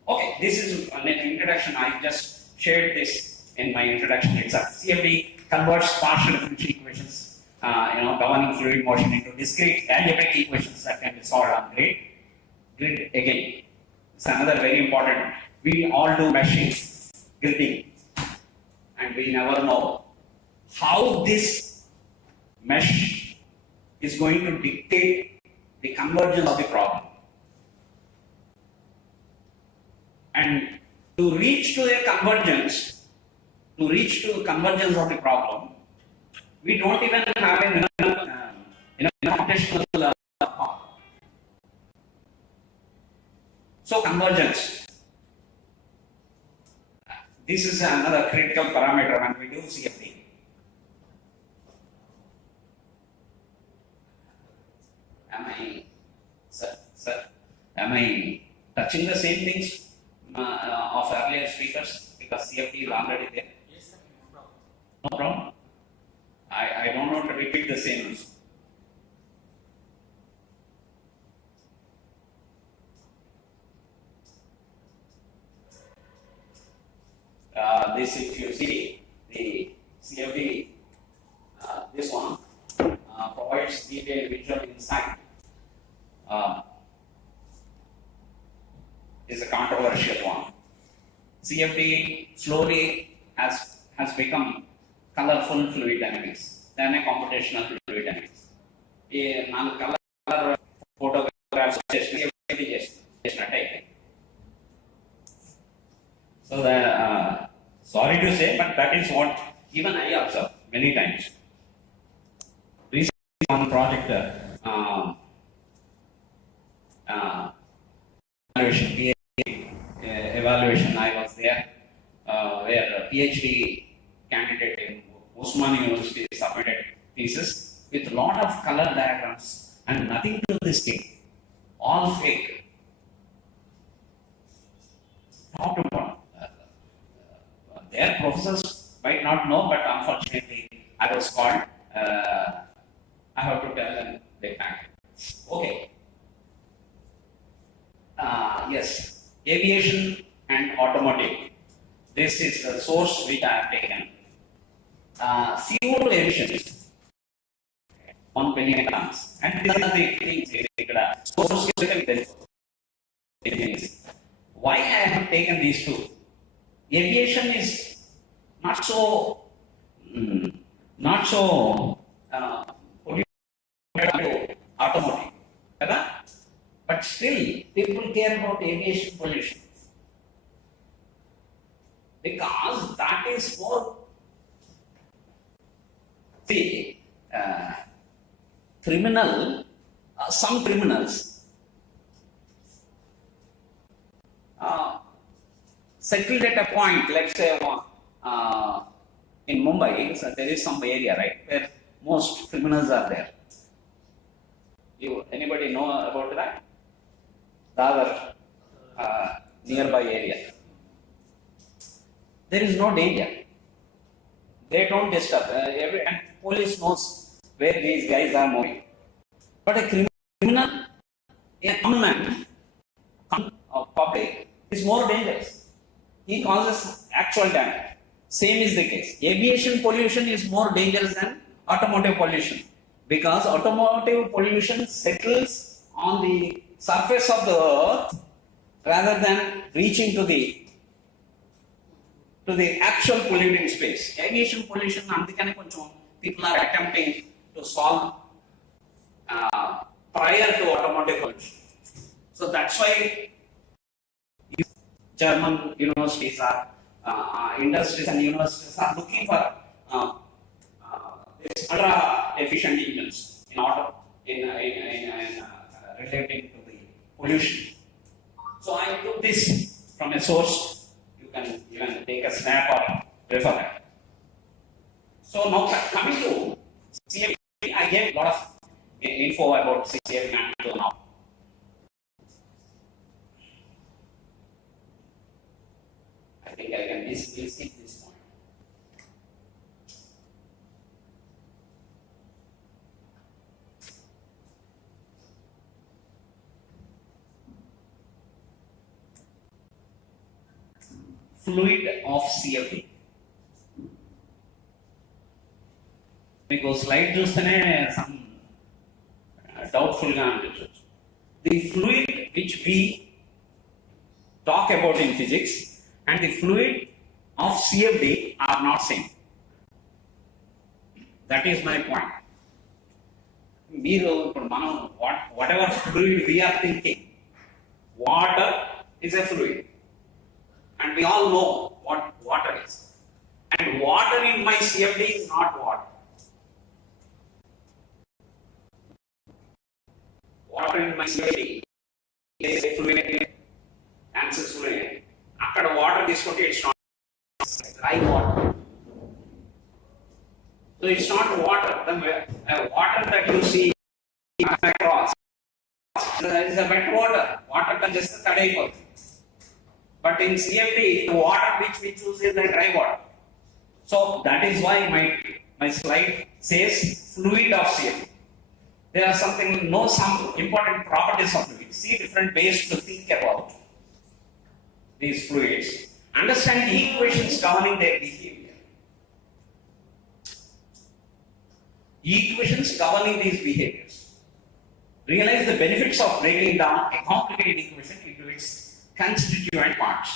Okay, this is an introduction. I just shared this in my introduction itself. CFD converts partial differential equations, governing fluid motion into discrete algebraic equations that can be solved on grid. Grid again. It's another very important. We all do meshing, gridding, and we never know how this mesh is going to dictate the convergence of the problem. And to reach to a convergence, of the problem, we don't even have a computational path. So convergence. This is another critical parameter when we do CFD. Am I touching the same things of earlier speakers? Because CFD is already there. Yes, sir. No problem. No problem. I don't want to repeat the same. This, if you see the CFD, this one provides detailed visual insight. Is a controversial one. CFD slowly has become colorful fluid dynamics than a computational fluid dynamics. Color photographs just so sorry to say, but that is what even I observe many times. Recently on project evaluation, I was there, where a PhD candidate in Usman University submitted pieces with a lot of color diagrams and nothing to this day, all fake. Top to bottom. Their professors might not know, but unfortunately, I was called. I have to tell them the fact. Okay. Yes, aviation and automotive. This is the source which I have taken. CO2 emissions, 1 billion tons. And these are the things, source why I have taken these two? Aviation is not so automotive, but still people care about aviation pollution because that is more. See, some criminals settled at a point, let's say in Mumbai, so there is some area, right, where most criminals are there. Anybody know about that? The other nearby area. There is no danger. They don't disturb. And police knows where these guys are moving. But a criminal, a common man, public, is more dangerous. He causes actual damage. Same is the case. Aviation pollution is more dangerous than automotive pollution because automotive pollution settles on the surface of the earth rather than reaching to the actual polluting space. Aviation pollution, అందుకనే కొంచెం people are attempting to solve prior to automotive pollution. So that's why German universities are industries and universities are looking for this ultra efficient engines in order relating to the pollution. So I took this from a source. You can even take a snap or refer that. So now coming to CFD, I gave a lot of info about CFD until now. I think I can easily skip this point. Fluid of CFD. మీకు slide చూస్తేనే some డౌట్ఫుల్గా అనిపించవచ్చు. The fluid which we talk about in physics and the fluid of CFD are not same. That is my point. Whatever fluid we are thinking, water is a fluid, and we all know what water is. And water in my CFD is not water. Water in my CFD is a fluid, answers fluid. అక్కడ water తీసుకుంటే it's not dry water. So it's not water. Water that you see across is a wet water. Water touch చేస్తే తడైపోతుంది. But in CFD water which we choose is the dry water. So that is why my slide says fluid of CFD. There are some important properties of fluid. See different ways to think about these fluids, understand the equations governing their behavior. Equations governing these behaviors. Realize the benefits of breaking down a complicated equation into its constituent parts.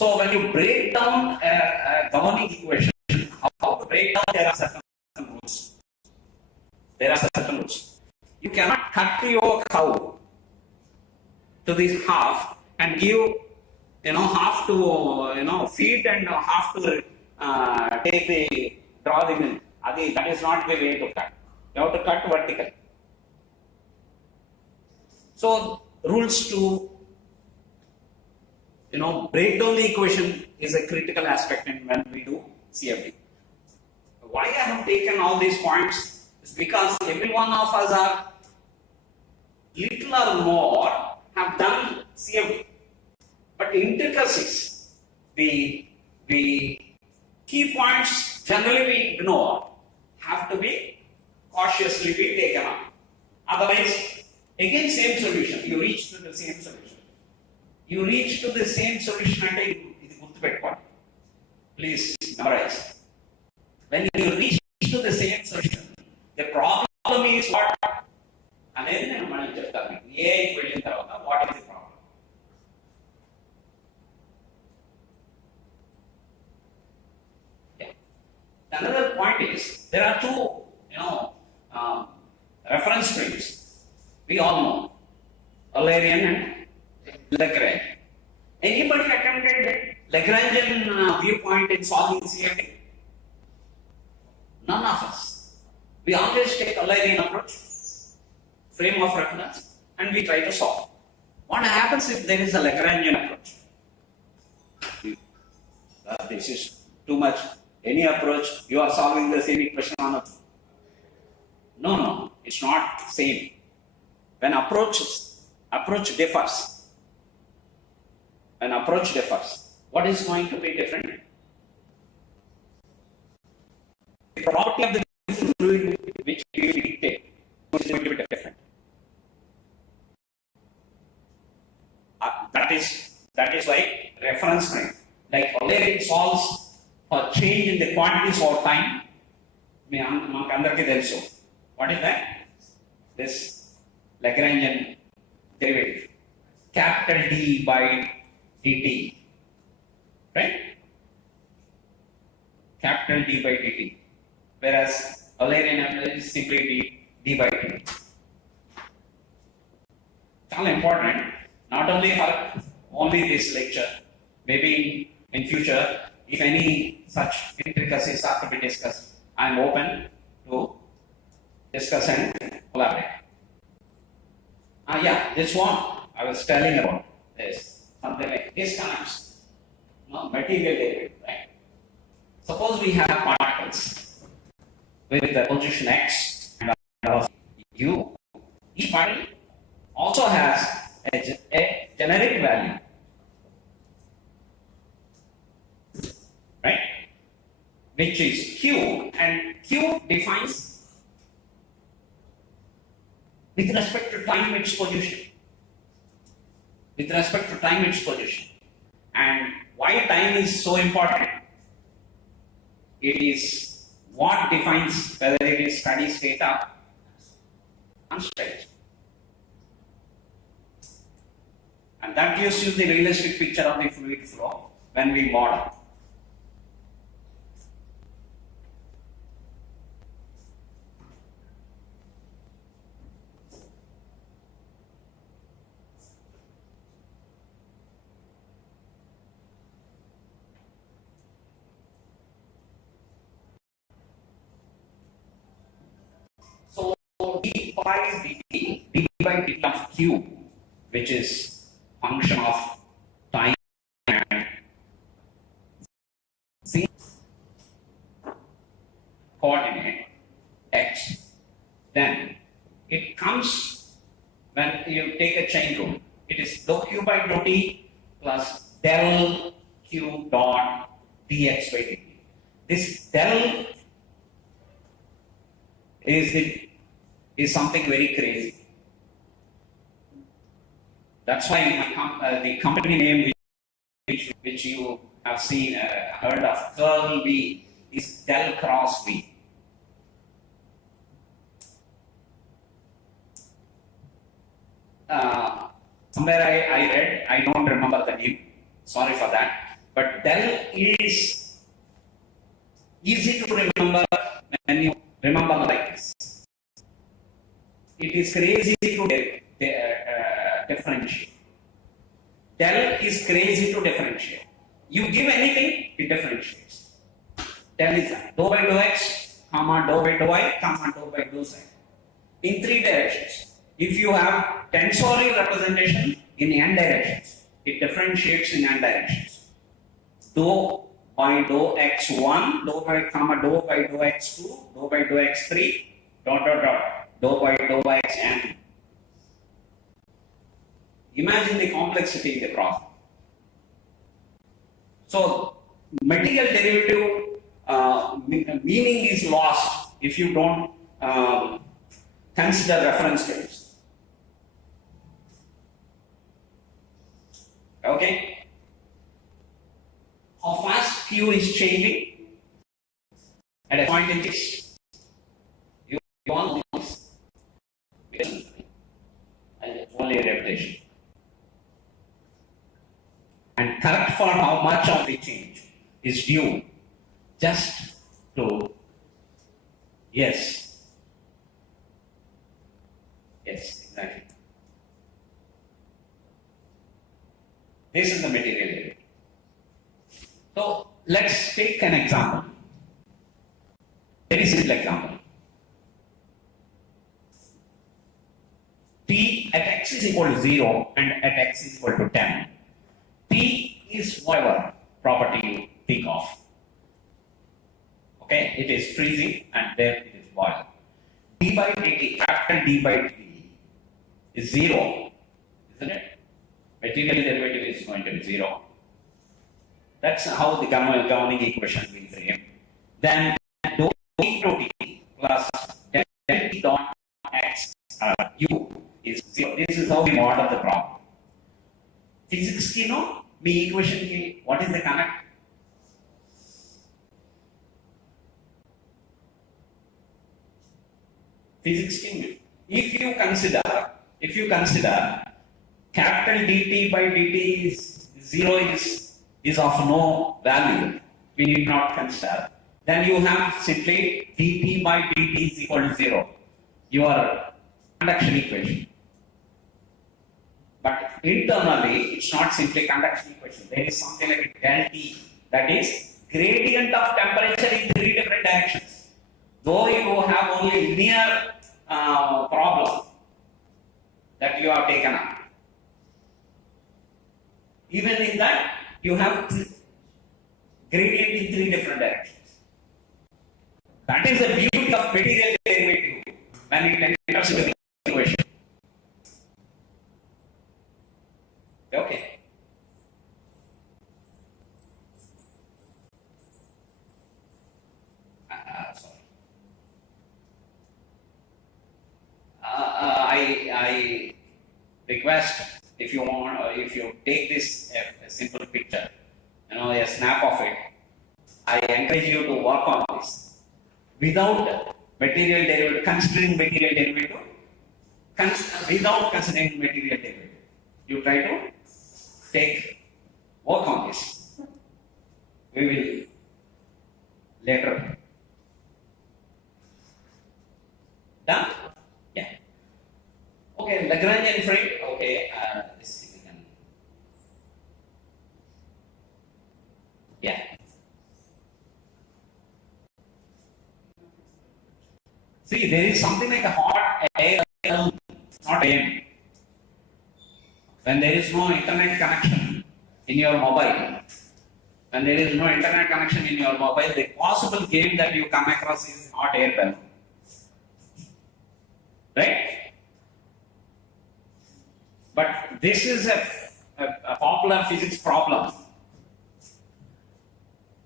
So when you break down a governing equation, how to break down, there are certain rules. You cannot cut your cow to this half and give half to feed and half to draw the milk. That is not the way to cut. You have to cut vertically. So rules to break down the equation is a critical aspect in when we do CFD. Why I have taken all these points is because every one of us are little or more have done CFD, but intricacies, the key points generally we ignore, have to be cautiously be taken on. Otherwise, again same solution. You reach to the same solution. And ఇది గుర్తుపెట్టుకోండి. Please memorize. When you reach to the same solution, the problem is what? అనేది నేను మళ్ళీ చెప్తాను. ఏఐకి వెళ్ళిన తర్వాత what is the problem. Another point is there are two reference frames we all know, Eulerian and Lagrange. Anybody attempted Lagrangian viewpoint in solving CFD? None of us. We always take Eulerian approach, frame of reference, and we try to solve. What happens if there is a Lagrangian approach? This is too much. Any approach, you are solving the same equation on a... No, it's not same. When approach differs, What is going to be different? The property of the fluid which you dictate is going to be different. That is why reference frame, like O'Leary solves for change in the quantities over time. What is that? This Lagrangian derivative, capital D by dt, right? Capital D by dt, whereas O'Leary is simply d by dt. It's all important, not only for only this lecture, maybe in future, if any such intricacies are to be discussed, I am open to discuss and collaborate. Yeah, this one I was telling about this, something like this comes, material derivative, right? Suppose we have particles with the position x and u. Each particle also has a generic value, right? Which is q, and q defines with respect to time its position. With respect to time its position. And why time is so important? It is what defines whether it is steady state or unsteady. And that gives you the realistic picture of the fluid flow when we model. So d by dt of q, which is function of time and z coordinate x, then it comes when you take a chain rule. It is dou q by dou t plus del q dot dx by dt. This del is something very crazy. That's why the company name which you have seen, heard of, curl V, is del cross V. Somewhere I read, I don't remember the name, sorry for that, but del is easy to remember when you remember like this. It is crazy to differentiate. Del is crazy to differentiate. You give anything, it differentiates. Del is dou by dou x, comma dou by dou y, comma dou by dou z. In three directions. If you have tensorial representation in n directions, it differentiates in n directions. Dou by dou x1, dou by comma dou by dou x2, dou by dou x3, dot dot dot, dou by dou xn. Imagine the complexity in the problem. So, material derivative meaning is lost if you don't consider reference terms. Okay? How fast Q is changing at a point in this? You want this? And only a repetition. And correct for how much of the change is due just to yes. Yes, exactly. This is the material derivative. So let's take an example. Very simple example. T at x is equal to 0 and at x is equal to 10. T is whatever property you think of. Okay, it is freezing and there it is boiling. D by dt, capital D by dt is 0, isn't it? Material derivative is going to be 0. That's how the governing equation will frame. Then dou E dot T plus del T dot X U is 0. This is how we model the problem. Physics की no B equation की what is the connect? Physics की if you consider capital dt by dt is 0 is of no value, we need not consider. Then you have simply dt by dt is equal to 0, your conduction equation. But internally, it's not simply conduction equation. There is something like del T, that is gradient of temperature in 3 different directions. Though you have only linear problem that you have taken up, even in that you have gradient in 3 different directions. That is the beauty of material derivative when it enters into the equation. Okay. Sorry. I request, if you want, if you take this a simple picture, a snap of it, I encourage you to work on this without material derivative, considering material derivative, without considering material derivative. You try to work on this. We will later. Done? Yeah. Okay, Lagrangian frame. Okay, this we can. Yeah. See, there is something like a hot air, not air. When there is no internet connection in your mobile, the possible game that you come across is hot air balloon. Right? But this is a popular physics problem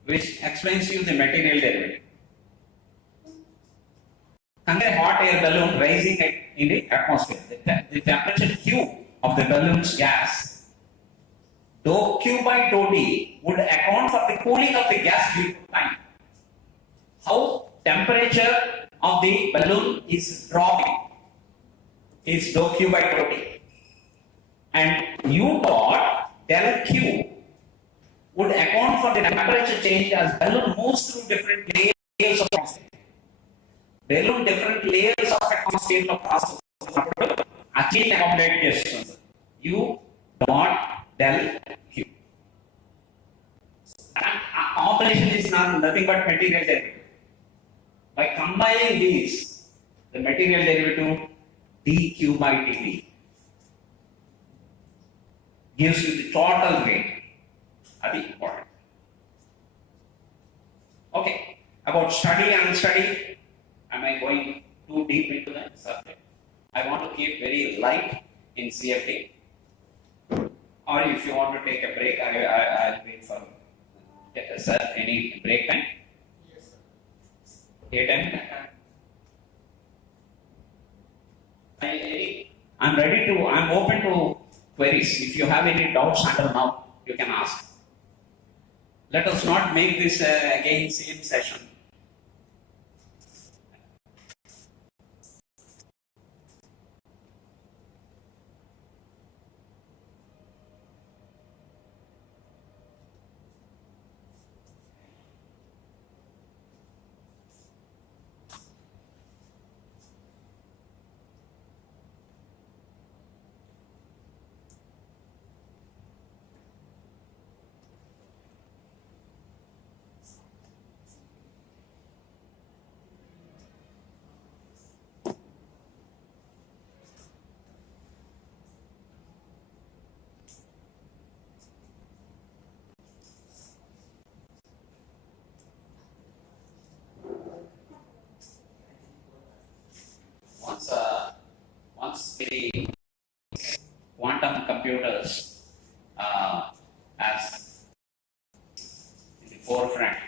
which explains to you the material derivative. Consider a hot air balloon rising in the atmosphere. The temperature Q of the balloon's gas, dou Q by dou T, would account for the cooling of the gas due to time. How temperature of the balloon is dropping is dou Q by dou T. And U dot del Q would account for the temperature change as balloon moves through different layers of atmosphere. Different layers of atmosphere of process. Achieve accommodate distance. U dot del Q. And operation is nothing but material derivative. By combining these, the material derivative dq by dt gives you the total rate. That's important. Okay, about study and unstudy, am I going too deep into the subject? I want to keep very light in CFD. Or if you want to take a break, I'll wait for sir, any break time? Yes, sir. 8 time? I'm open to queries. If you have any doubts until now, you can ask. Let us not make this again same session. Once the quantum computers as forefront,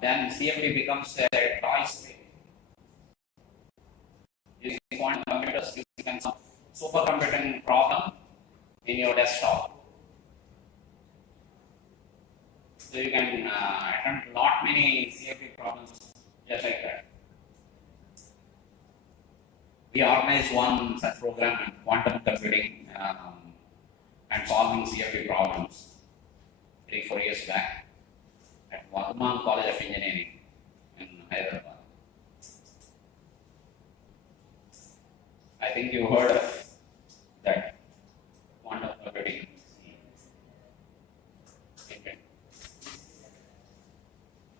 then CFD becomes a toy state. Using quantum computers, you can solve supercomputing problem in your desktop. So you can attempt lot many CFD problems just like that. We organized one such program in quantum computing and solving CFD problems 3-4 years back at Vardhaman College of Engineering in Hyderabad. I think you heard of that quantum computing.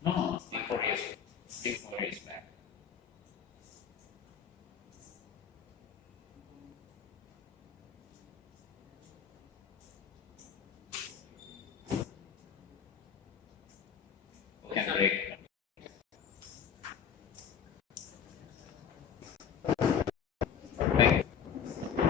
No, 3-4 years. 3-4 years back. Okay, great. Thank you.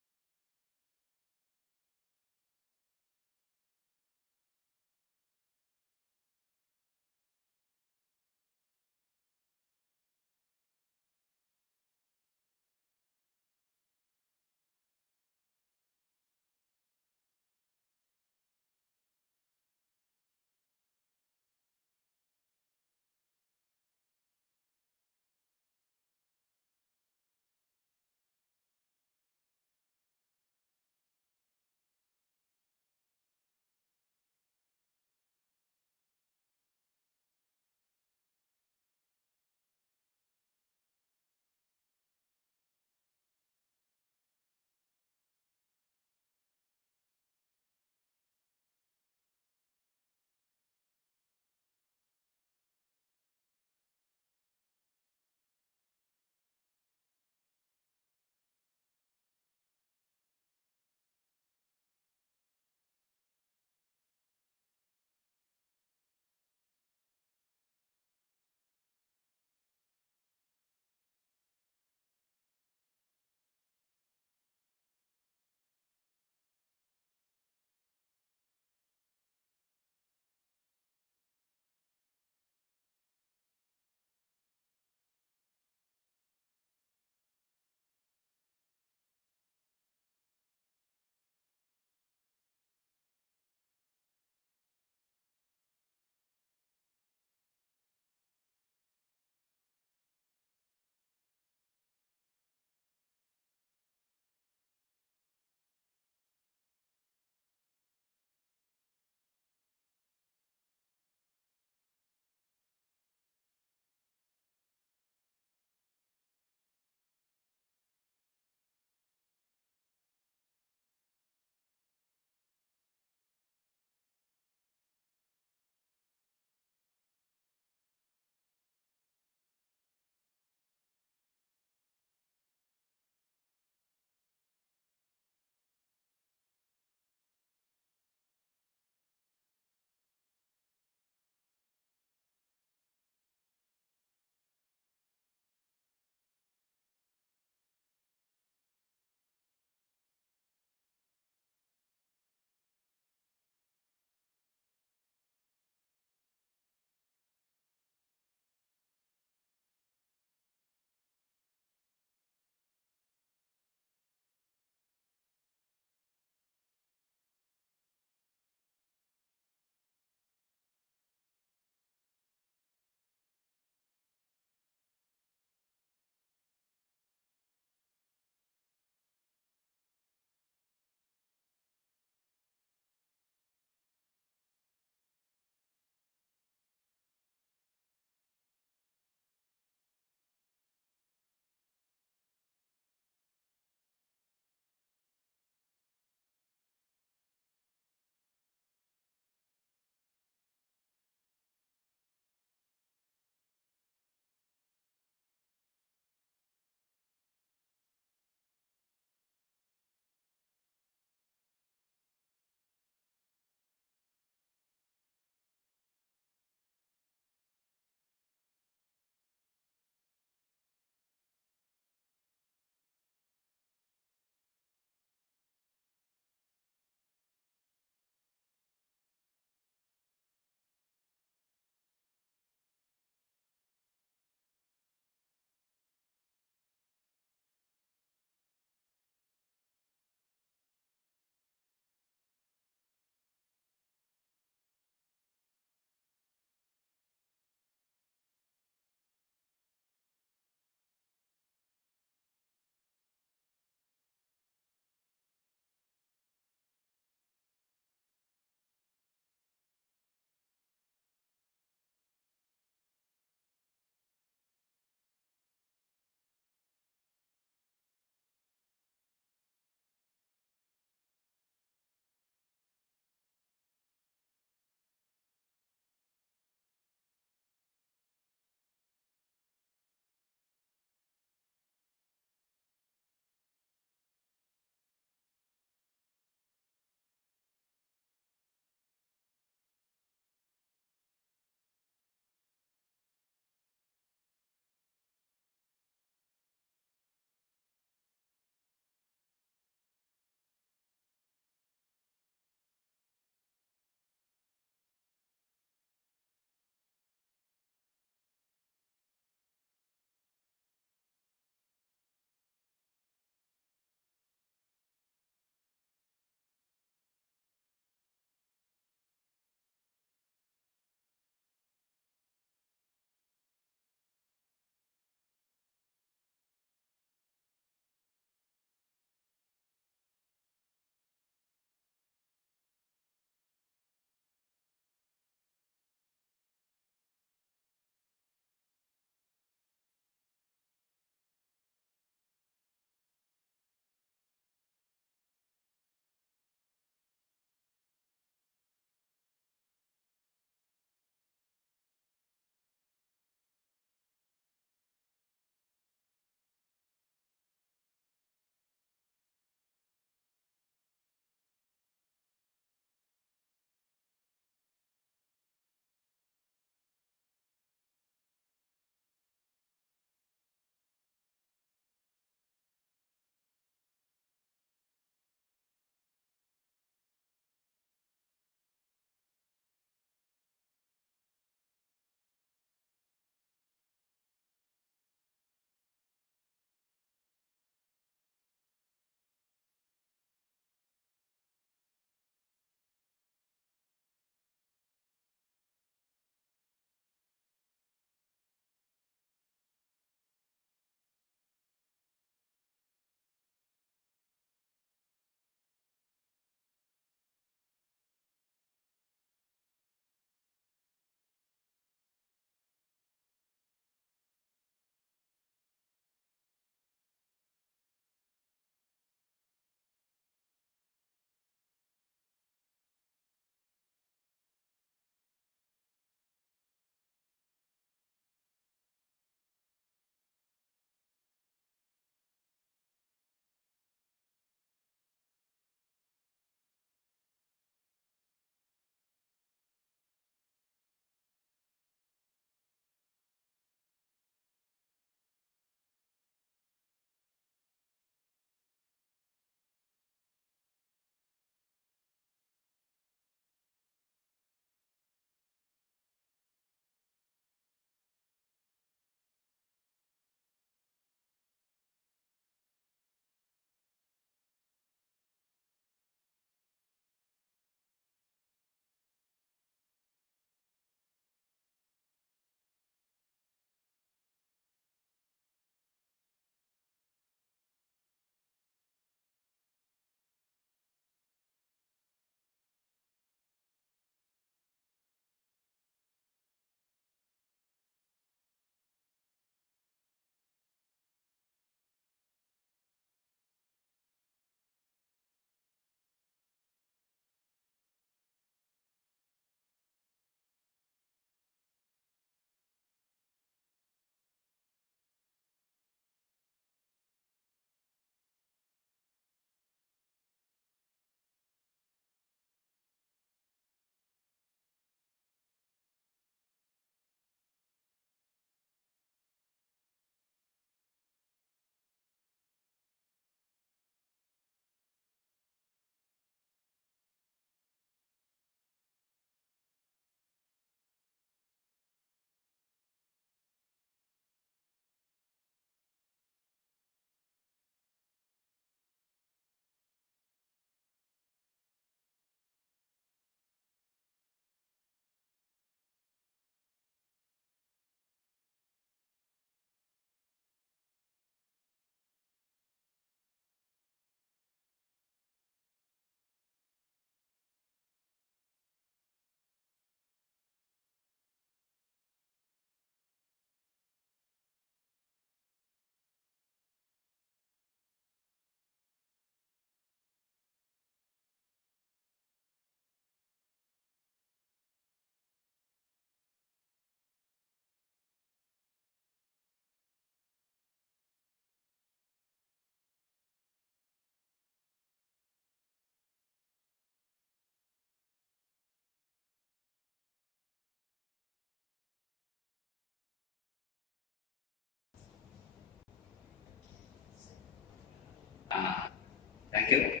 Thank you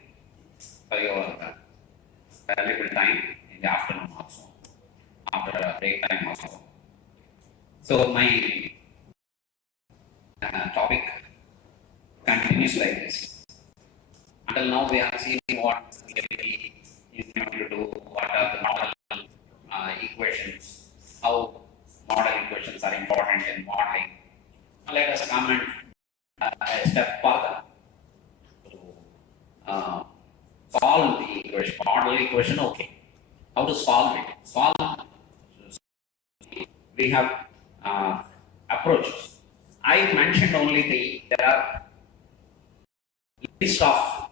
for your valuable time in the afternoon also, after break time also. So my topic continues like this. Until now we have seen what CFD is going to do, what are the model equations, how model equations are important in modeling. Now let us comment a step further to solve the equation. Model equation, okay. How to solve it? We have approaches. I mentioned only there are list of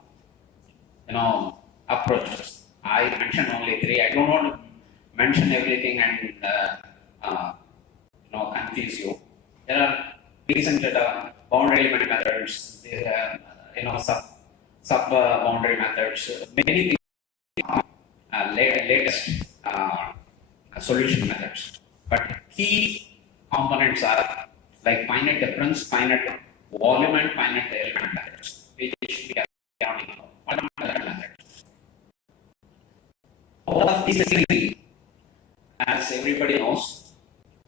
approaches. I mentioned only 3. I don't want to mention everything and confuse you. There are recent boundary element methods. There are sub boundary methods. Many latest solution methods. But key components are like finite difference, finite volume, and finite element methods, which we are counting fundamental methods. All of these three, as everybody knows,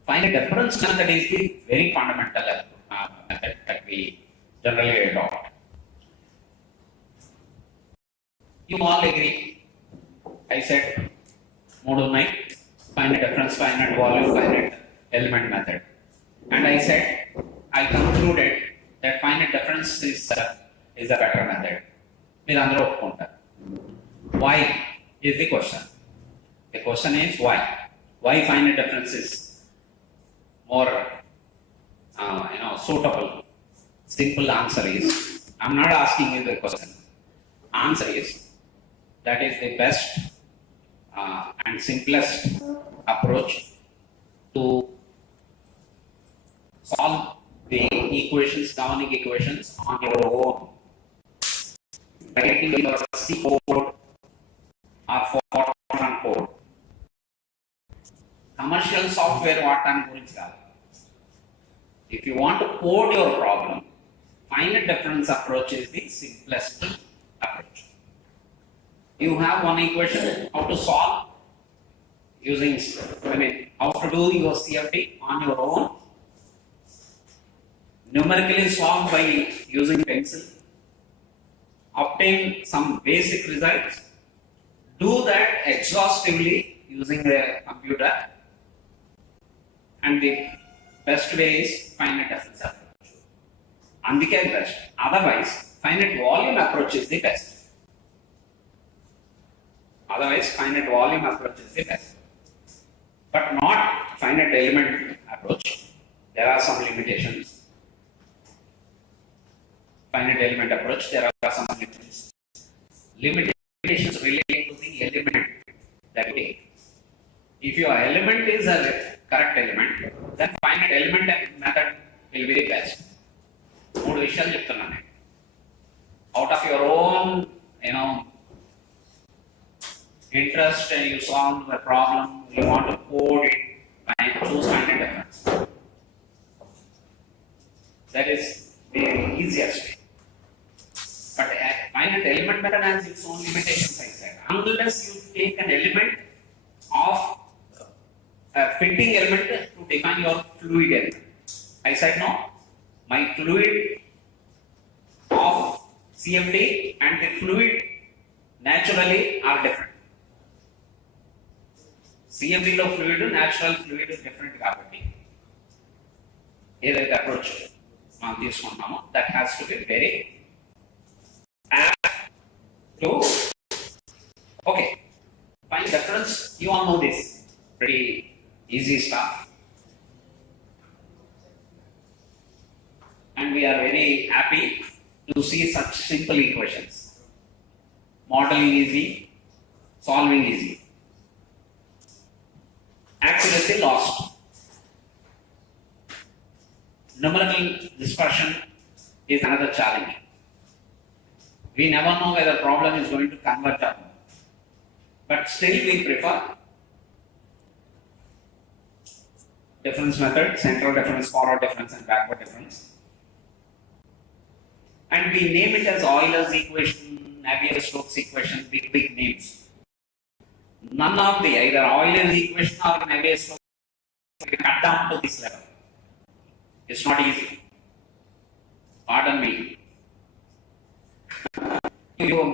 finite difference method is the very fundamental method that we generally adopt. You all agree? I said, model 9, finite difference, finite volume, finite element method. And I said, I concluded that finite difference is a better method. Why is the question? The question is why? Why finite difference is more suitable? Simple answer is, I'm not asking you the question. Answer is, that is the best and simplest approach to solve the equations, governing equations on your own. By getting your C code or Fortran code. Commercial software what I'm going to tell. If you want to code your problem, finite difference approach is the simplest approach. You have one equation, how to solve using, how to do your CFD on your own. Numerically solve by using pencil. Obtain some basic results. Do that exhaustively using the computer. And the best way is finite difference approach. Andike best. Otherwise, finite volume approach is the best. But not finite element approach. There are some limitations. Finite element approach, there are some limitations. Limitations relating to the element that you take. If your element is a correct element, then finite element method will be the best. Out of your own, interest, you solve the problem, you want to code it, and choose finite difference. That is the easiest way. But finite element method has its own limitations, I said. Unless you take an element of a fitting element to define your fluid element. I said no. My fluid of CFD and the fluid naturally are different. CFD lo fluid, natural fluid is different కాబట్టి ఏదైతే approach మనం తీసుకుంటామో that has to be very apt to okay. Find difference, you all know this, pretty easy stuff, and we are very happy to see such simple equations. Modeling easy, solving easy. Accuracy lost. Numerical dispersion is another challenge. We never know whether the problem is going to converge or not. But still we prefer difference method, central difference, forward difference, and backward difference. And we name it as Euler's equation, Navier-Stokes equation, big names. None of the either Euler's equation or Navier-Stokes will cut down to this level. It's not easy. Pardon me.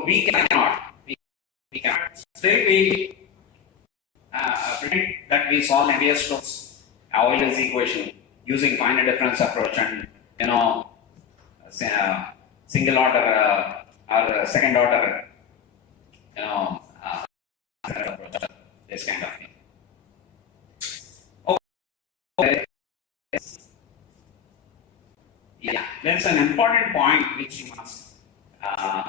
We cannot. We cannot. Still, we pretend that we solve Navier-Stokes Euler's equation using finite difference approach and single order or second order approach, this kind of thing. Okay. Yeah, there's an important point which you must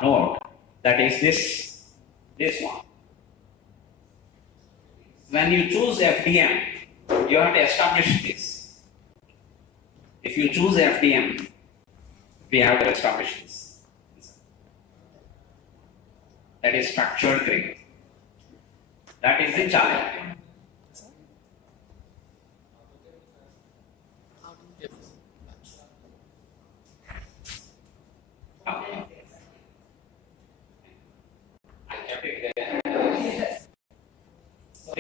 note, that is this one. When you choose FDM, you have to establish this. If you choose FDM, we have to establish this. That is structured grid. That is the challenge. So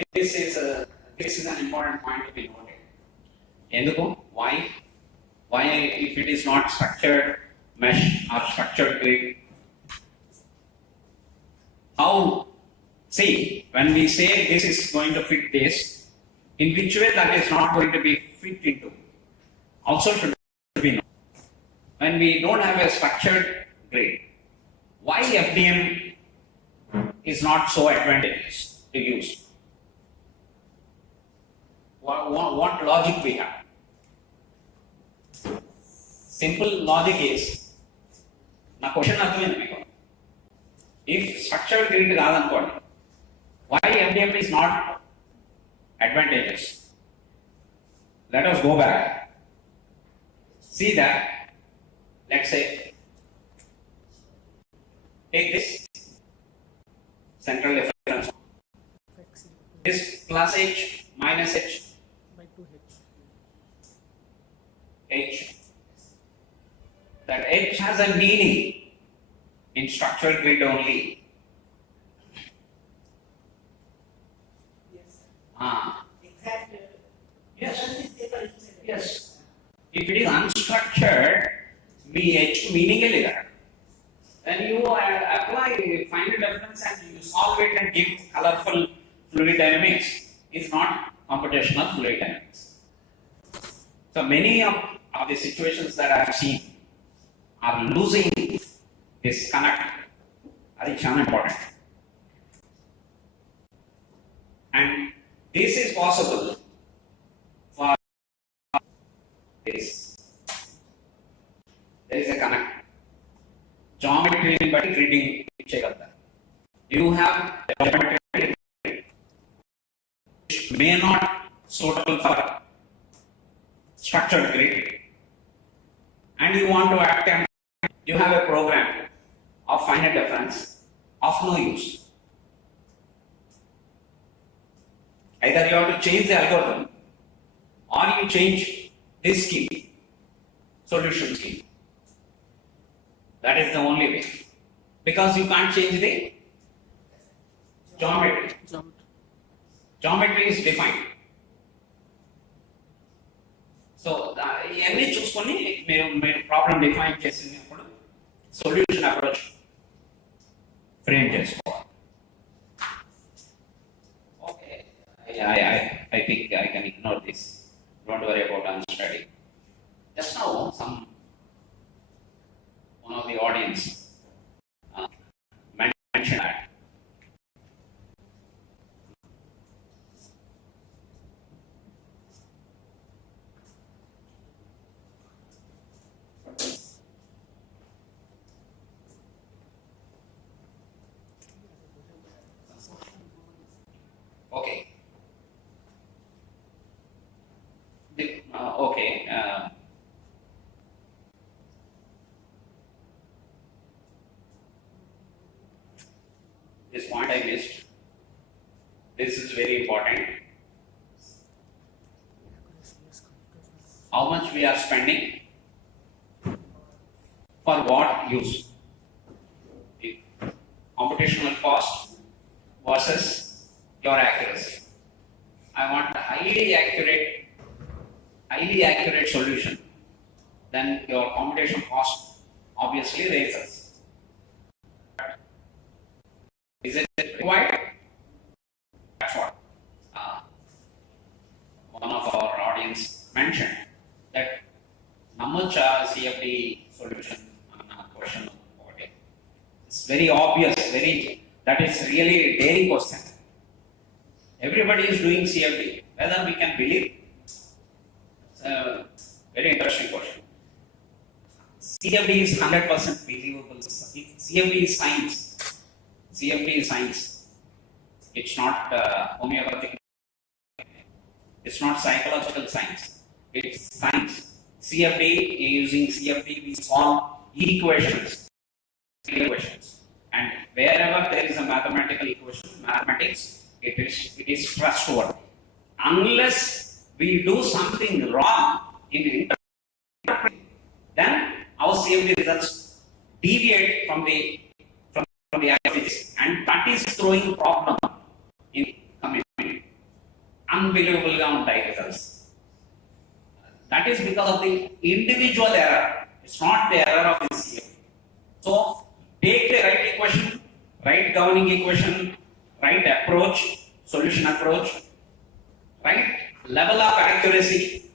this is an important point to be noted. Enduko? Why if it is not structured mesh or structured grid? How? See, when we say this is going to fit this, in which way that is not going to be fit into, also should be known. When we don't have a structured grid, why FDM is not so advantageous to use? What logic we have? Simple logic is, na question అర్థమైంది మీకు. If structured grid కాదనుకోండి, why FDM is not advantageous? Let us go back. See that, let's say, take this central reference. This plus H minus H by 2H. H. That H has a meaning in structured grid only. Yes. Exact. Yes. Yes. If it is unstructured, H meaning there. Then you apply finite difference and you solve it and give colorful fluid dynamics. It's not computational fluid dynamics. So many of the situations that I have seen are losing this connect. That is very important. And this is possible for this. There is a connect. Geometry but reading చేయగలుగుతారు. You have geometry which may not suitable for structured grid, and you want to attempt. You have a program of finite difference of no use. Either you have to change the algorithm or you change this scheme, solution scheme. That is the only way. Because you can't change the geometry. Geometry is defined. So, ఇవన్నీ చూసుకొని మీరు problem define చేసినప్పుడు solution approach frame చేసుకోవాలి. Okay, I think I can ignore this. Don't worry about unstudy. Just now, one of the audience mentioned that. Okay. Okay. This point I missed. This is very important. How much we are spending? For what use? computational cost versus your accuracy. I want a highly accurate solution. Then your computation cost obviously raises. Is it required? That's what one of our audience mentioned, that Namacha CFD solution question. It's very obvious, that is really a daring question. Everybody is doing CFD, whether we can believe? It's a very interesting question. CFD is 100% believable. CFD is science. CFD is science. It's not homeopathic. It's not psychological science. It's science. CFD, using CFD, we solve equations. And wherever there is a mathematical equation, mathematics, it is trustworthy. Unless we do something wrong in interpreting, then our CFD results deviate from the average, and that is throwing problem in community. Unbelievable results. That is because of the individual error. It's not the error of the CFD. So take the right equation, right governing equation, right approach, solution approach, right level of accuracy.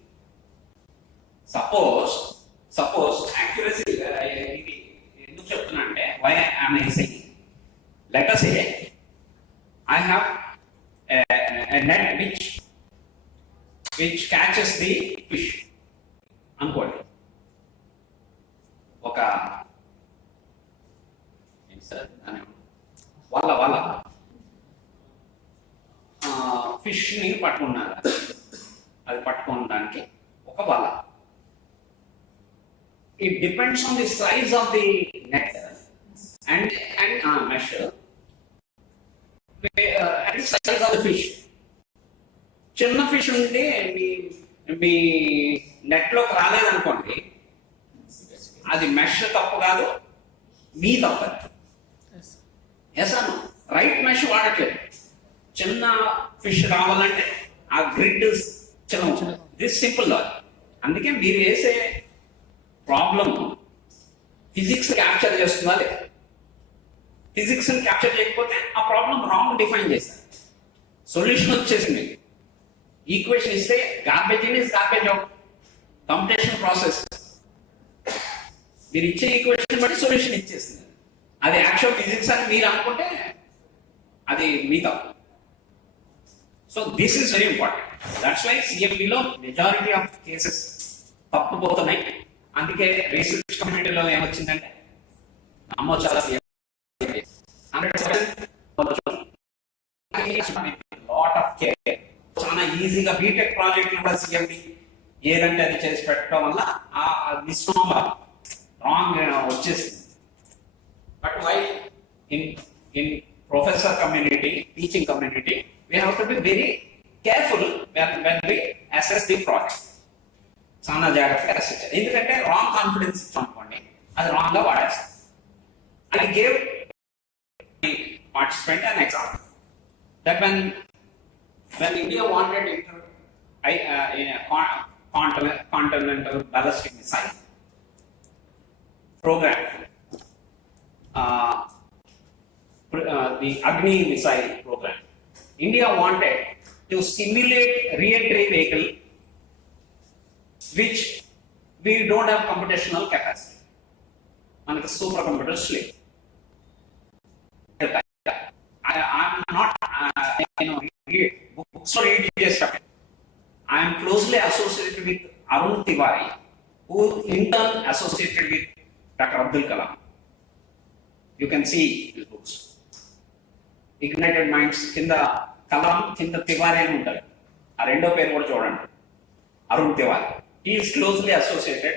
Suppose accuracy, why am I saying? Let us say I have a net which catches the fish. Unquote. వాళ్ళ ఫిష్ని పట్టుకున్నారు. అది పట్టుకోవడానికి ఒక వల. It depends on the size of the net and measure and the size of the fish. చిన్న fish ఉంటే మీ నెట్లోకి రాలేదనుకోండి, అది మెష్ తప్పు కాదు, మీ తప్పు. ఎస్ అన్న రైట్ మెష్ వాడట్లేదు. చిన్న ఫిష్ రావాలంటే ఆ గ్రిడ్ చిన్న దిస్ సింపుల్ లాజిక్. అందుకే మీరు వేసే ప్రాబ్లం ఫిజిక్స్ క్యాప్చర్ చేస్తుందా లేదా? ఫిజిక్స్ క్యాప్చర్ చేయకపోతే ఆ ప్రాబ్లం రాంగ్ డిఫైన్ చేస్తారు. సొల్యూషన్ వచ్చేసింది. ఈక్వేషన్ ఇస్తే garbage in is garbage out. Computation process మీరు ఇచ్చే ఈక్వేషన్ బట్టి సొల్యూషన్ ఇచ్చేస్తుంది. అది యాక్చువల్ ఫిజిక్స్ అని మీరు అనుకుంటే అది మీ తప్పు. So this is very important. That's why సిఎఫ్డిలో మెజారిటీ ఆఫ్ కేసెస్ తప్పుపోతున్నాయి. అందుకే రీసెర్చ్ కమ్యూనిటీలో ఏమొచ్చిందంటే అమ్మో చాలా 100% లాట్ ఆఫ్ కేర్. చాలా ఈజీగా బీటెక్ ప్రాజెక్ట్ కూడా సిఎఫ్డి ఏదంటే అది చేసి పెట్టడం వల్ల ఆ మిస్నోమర్ రాంగ్ వచ్చేసింది. But why in professor community, teaching community, we have to be very careful when we assess the project. చాలా జాగ్రత్తగా అసెస్ చేయాలి. ఎందుకంటే రాంగ్ కాన్ఫిడెన్స్ అనుకోండి, అది రాంగ్ గా వాడేస్తాం. I gave the participant an example that when India wanted continental ballistic missile program, the AGNI missile program, India wanted to simulate re-entry vehicle which we don't have computational capacity. Manaki supercomputers leave. I'm not books or read stuff. I am closely associated with Arun Tiwari, who in turn associated with Dr. Abdul Kalam. You can see his books. Ignited Minds కింద కలాం కింద తివారీ అని ఉంటారు. ఆ రెండో పేరు కూడా చూడండి, Arun Tiwari. He is closely associated.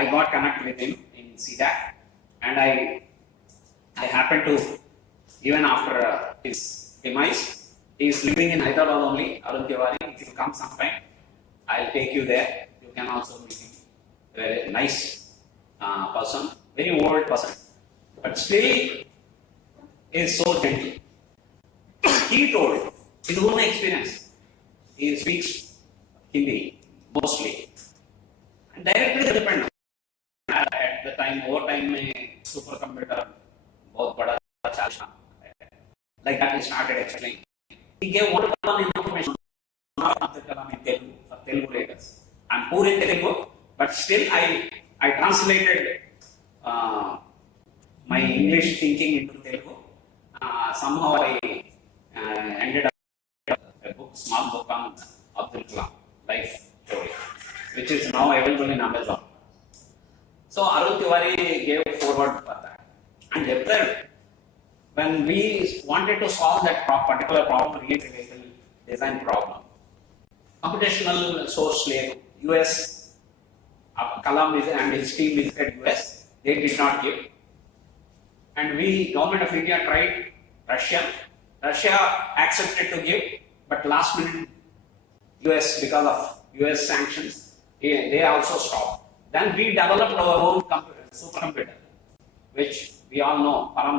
I got connected with him in CDAC, and I happened to, even after his demise, he is living in Hyderabad only. Arun Tiwari, if you come sometime, I'll take you there. You can also meet him. Very nice person, very old person, but still is so gentle. He told his own experience. He speaks Hindi mostly. And directly they depend. At the time, over time, में supercomputer बहुत बड़ा चला. Like that, he started explaining. He gave one information. Not in Telugu for Telugu readers. I'm poor in Telugu, but still I translated my English thinking into Telugu. Somehow I ended up a book, small book on Abdul Kalam life story, which is now available in Amazon. So Arun Tiwari gave forward for that. And April, when we wanted to solve that particular problem, related vehicle design problem, computational source layer, US, Kalam and his team visited US, they did not give. And we, Government of India, tried Russia. Russia accepted to give, but last minute US, because of US sanctions, they also stopped. Then we developed our own supercomputer, which we all know, Param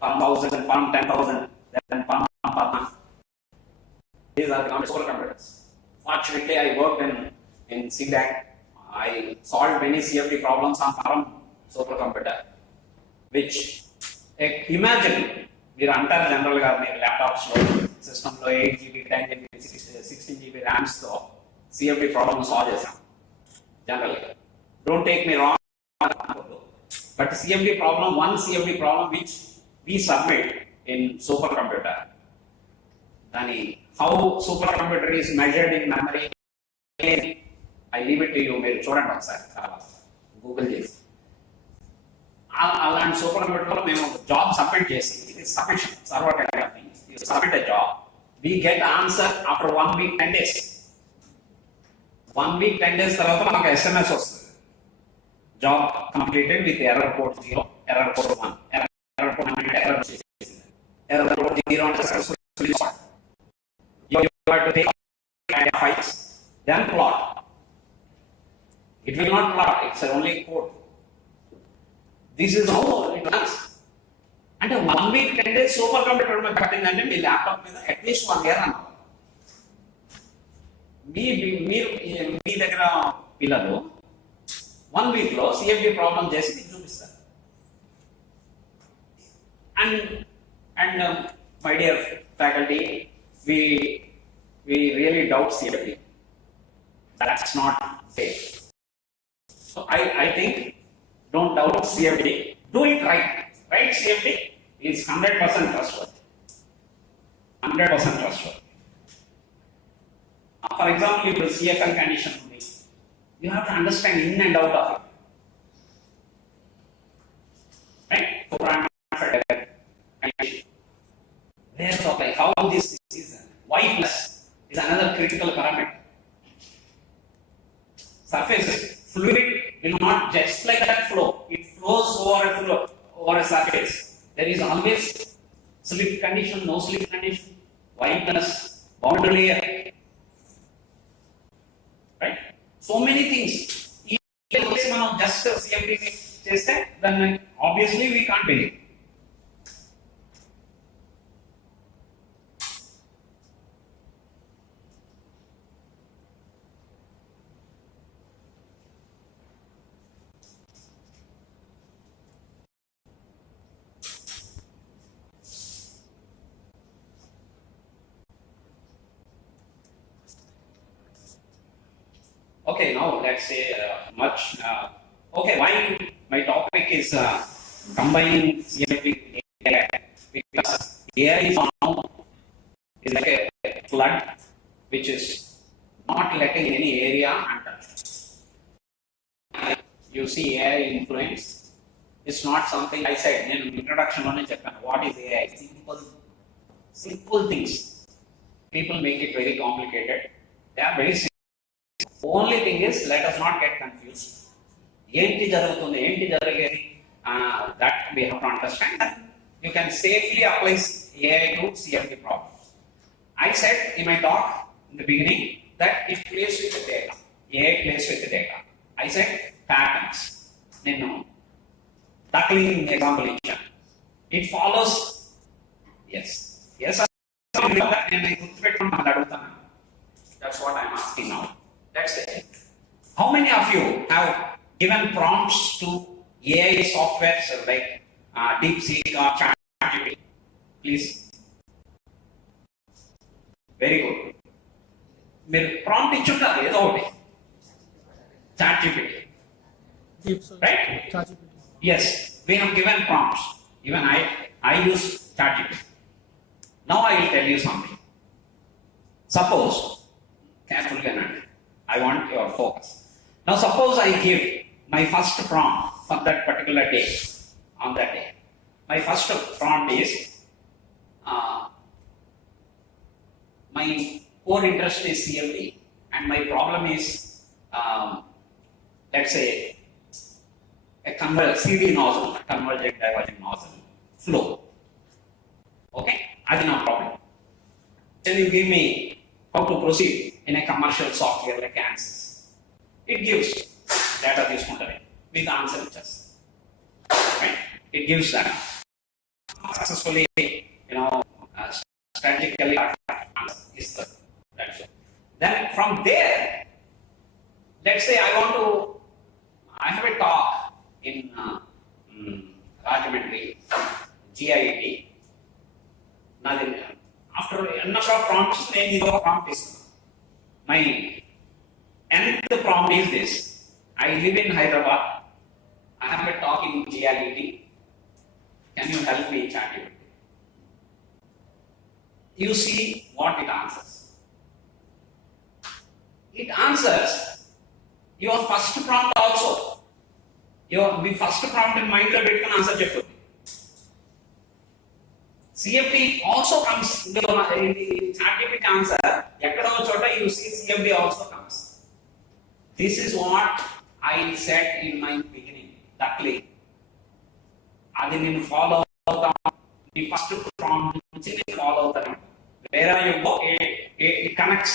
1000, Param 10,000, then Param Parma. These are the supercomputers. Fortunately, I worked in CDAC. I solved many CFD problems on Param supercomputer, which imagine మీరు అంటారు జనరల్గా మీరు ల్యాప్టాప్స్లో సిస్టంలో 8 GB 10 GB 16 GB ర్యామ్స్తో CFD problem solve చేసాం జనరల్గా. Don't take me wrong, but CFD problem, one CFD problem which we submit in supercomputer. Dani, how supercomputer is measured in memory, I leave it to you. మీరు చూడండి ఒకసారి Google చేసి. అలాంటి సూపర్కంప్యూటర్లో మేము job submit చేసి, ఇది submission server submit a job, we get answer after 1 week 10 days. 1 week 10 days తర్వాత మనకు SMS వస్తుంది, job completed with error code 0, error code 1, error code and error code 0 and successfully solved. You have to take files, then plot. It will not plot, it's only code. This is how it runs. And 1 week 10 days supercomputer में cutting అంటే మీ laptop మీద at least 1 year అన్నారు. మీ దగ్గర పిల్లలు 1 week లో CFD problem చేసి మీకు చూపిస్తారు. And my dear faculty, we really doubt CFD. That's not fair. So I think don't doubt CFD. Do it right. Right CFD is 100% trustworthy. 100% trustworthy. For example, if the CFL condition will be, you have to understand in and out of it. Right? How this is y plus is another critical parameter. Surface fluid will not just like that flow. It flows over a surface. There is always slip condition, no slip condition, y plus boundary layer. Right? So many things. If we just CFD cheste, then obviously we can't believe. Okay, now let's say okay, why my topic is combining CFD with AI, because AI is now is like a flood which is not letting any area untouched. You see AI influence. It's not something I said in introduction on what is AI? Simple things. People make it very complicated. They are very simple. Only thing is, let us not get confused. That we have to understand. You can safely apply AI to CFD problems. I said in my talk in the beginning that it plays with the data. AI plays with the data. I said patterns. Duckling example. It follows. Yes. Yes. That's what I'm asking now. That's it. How many of you have given prompts to AI software like DeepSeek or ChatGPT? Please. Very good. మీరు prompt ఇచ్చుంటారు ఏదో ఒకటి ChatGPT. Right? Yes, we have given prompts. Even I use ChatGPT. Now I will tell you something. Suppose, carefully, I want your focus. Now suppose I give my first prompt for that particular day, on that day. My first prompt is, my core interest is CFD and my problem is, let's say, a CD nozzle, convergent divergent nozzle flow. Okay, that's no problem. Then you give me how to proceed in a commercial software like ANSYS. It gives data with the answer just. Right? It gives that successfully, strategically is the that's it. Then from there, let's say I have a talk in Rajahmundry, GIT. After a number of prompts, my nth prompt is this. I live in Hyderabad. I have a talk in GIT. Can you help me, ChatGPT? You see what it answers. It answers your first prompt also. Your first prompt in mind answer cheptundi. CFD also comes in the ChatGPT answer. Ekkado chota you see CFD also comes. This is what I said in my beginning. Luckily, adi nenu follow down the first prompt nunchi follow down. Where you go, it connects.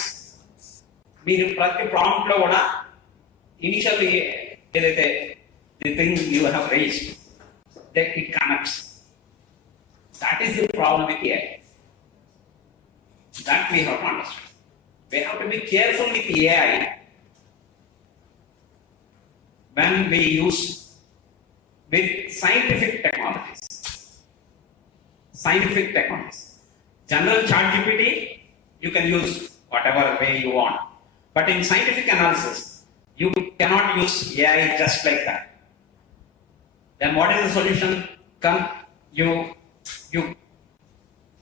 మీరు ప్రతి prompt లో కూడా initially ఏదైతే the thing you have raised that it connects. That is the problem with AI. That we have to understand. We have to be careful with AI when we use with scientific technologies. Scientific technologies. General ChatGPT, you can use whatever way you want. But in scientific analysis, you cannot use AI just like that. Then what is the solution?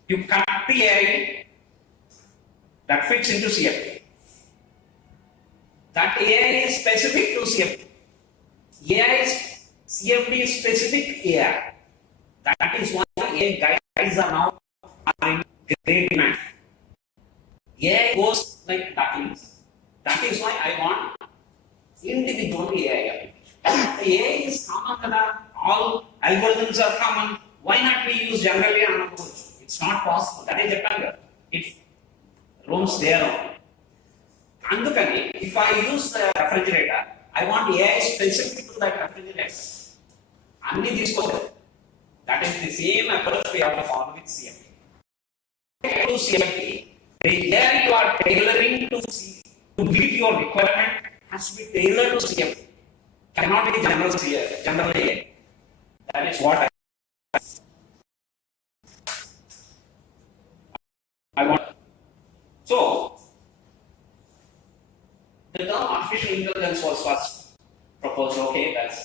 You cut the AI that fits into CFD. That AI is specific to CFD. AI is CFD is specific AI. That is why AI guys are now in great demand. AI goes like ducklings. That is why I want individual AI application. AI is common, all algorithms are common. Why not we use generally an approach? It's not possible. That is a tangle. It roams there only. Andukani, if I use the refrigerator, I want AI specific to that refrigerator. Anni తీసుకోలేదు. That is the same approach we have to follow with CFD. To CFD, the AI you are tailoring to meet your requirement has to be tailored to CFD. Cannot be general AI. That is what I want. So, the term artificial intelligence was first proposed. Okay, that's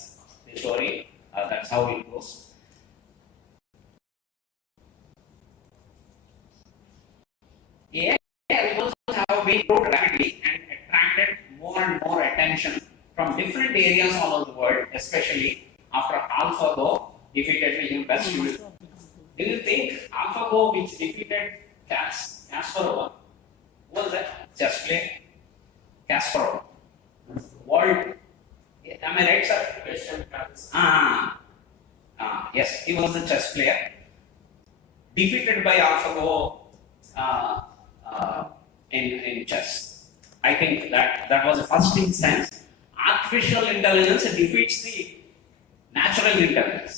the story. That's how it goes. AI algorithms have been improved rapidly and attracted more and more attention from different areas all over the world, especially after AlphaGo defeated the best unit. Do you think AlphaGo, which defeated Kasparov, what was that? Chess player? Kasparov. World. Am I right, sir? Yes, he was a chess player. Defeated by AlphaGo in chess. I think that was the first instance. Artificial intelligence defeats the natural intelligence.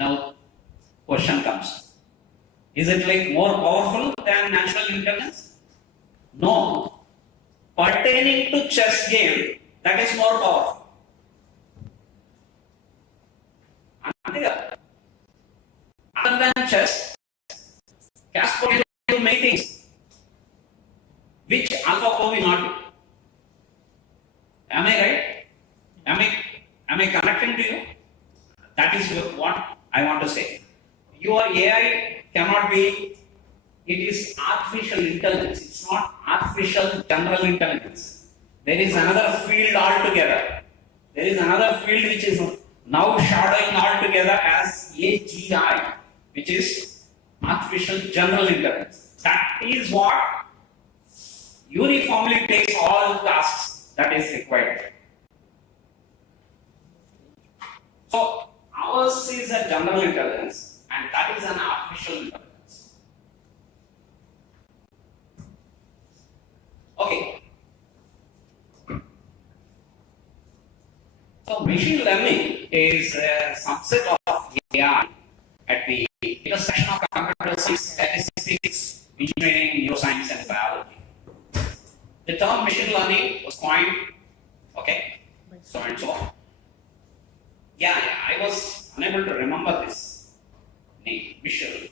Now, question comes. Is it like more powerful than natural intelligence? No. Pertaining to chess game, that is more powerful. Other than chess, Casper can do many things, which AlphaGo will not do. Am I right? Am I connecting to you? That is what I want to say. Your AI cannot be, it is artificial intelligence. It's not artificial general intelligence. There is another field altogether. There is another field which is now shadowing altogether as AGI, which is artificial general intelligence. That is what uniformly takes all tasks that is required. So ours is a general intelligence and that is an artificial intelligence. Okay. So machine learning is a subset of AI at the intersection of computer science, statistics, engineering, neuroscience, and biology. The term machine learning was coined, okay, so and so on. Yeah, I was unable to remember this name, Visual.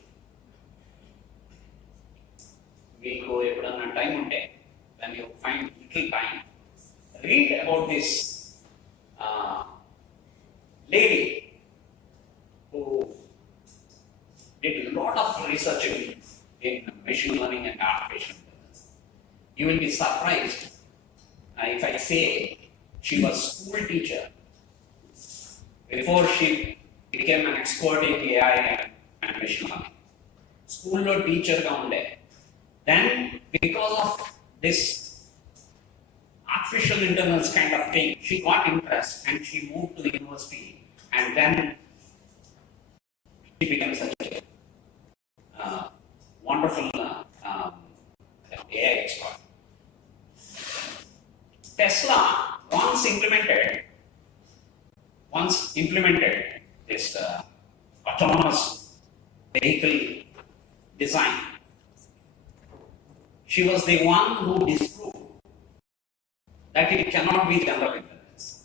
We go a time on day, when you find little time, read about this lady who did a lot of research in machine learning and artificial intelligence. You will be surprised if I say she was a school teacher before she became an expert in AI and machine learning. School teacher ga unde. Then because of this artificial intelligence kind of thing, she got interest and she moved to the university and then she became such a wonderful AI expert. Tesla once implemented this autonomous vehicle design. She was the one who disproved that it cannot be general intelligence.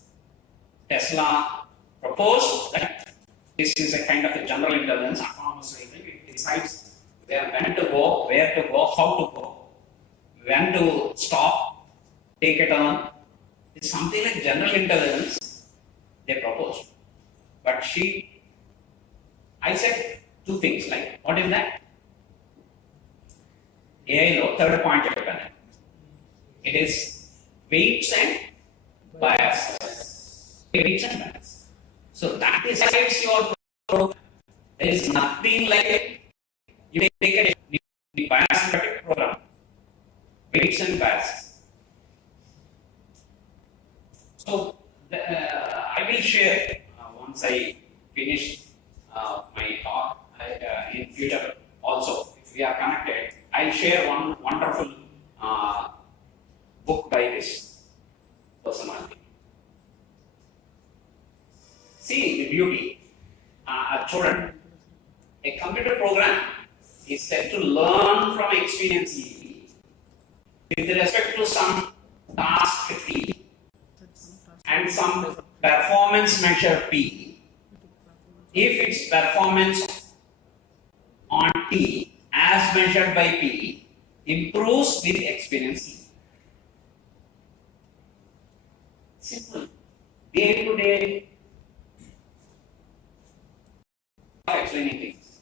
Tesla proposed that this is a kind of a general intelligence, autonomous vehicle. It decides when to go, where to go, how to go, when to stop, take a turn. It's something like general intelligence they proposed. But I said two things like, what is that? AI law, third point. It is weights and bias. Weights and bias. So that decides your program. There is nothing like you take a bias program. Weights and bias. So I will share once I finish my talk in future also. If we are connected, I'll share one wonderful book by this personality. See the beauty. Children, a computer program is said to learn from experience with respect to some task T and some performance measure P. If its performance on T as measured by P improves with experience T. Simple. Day to day explaining things.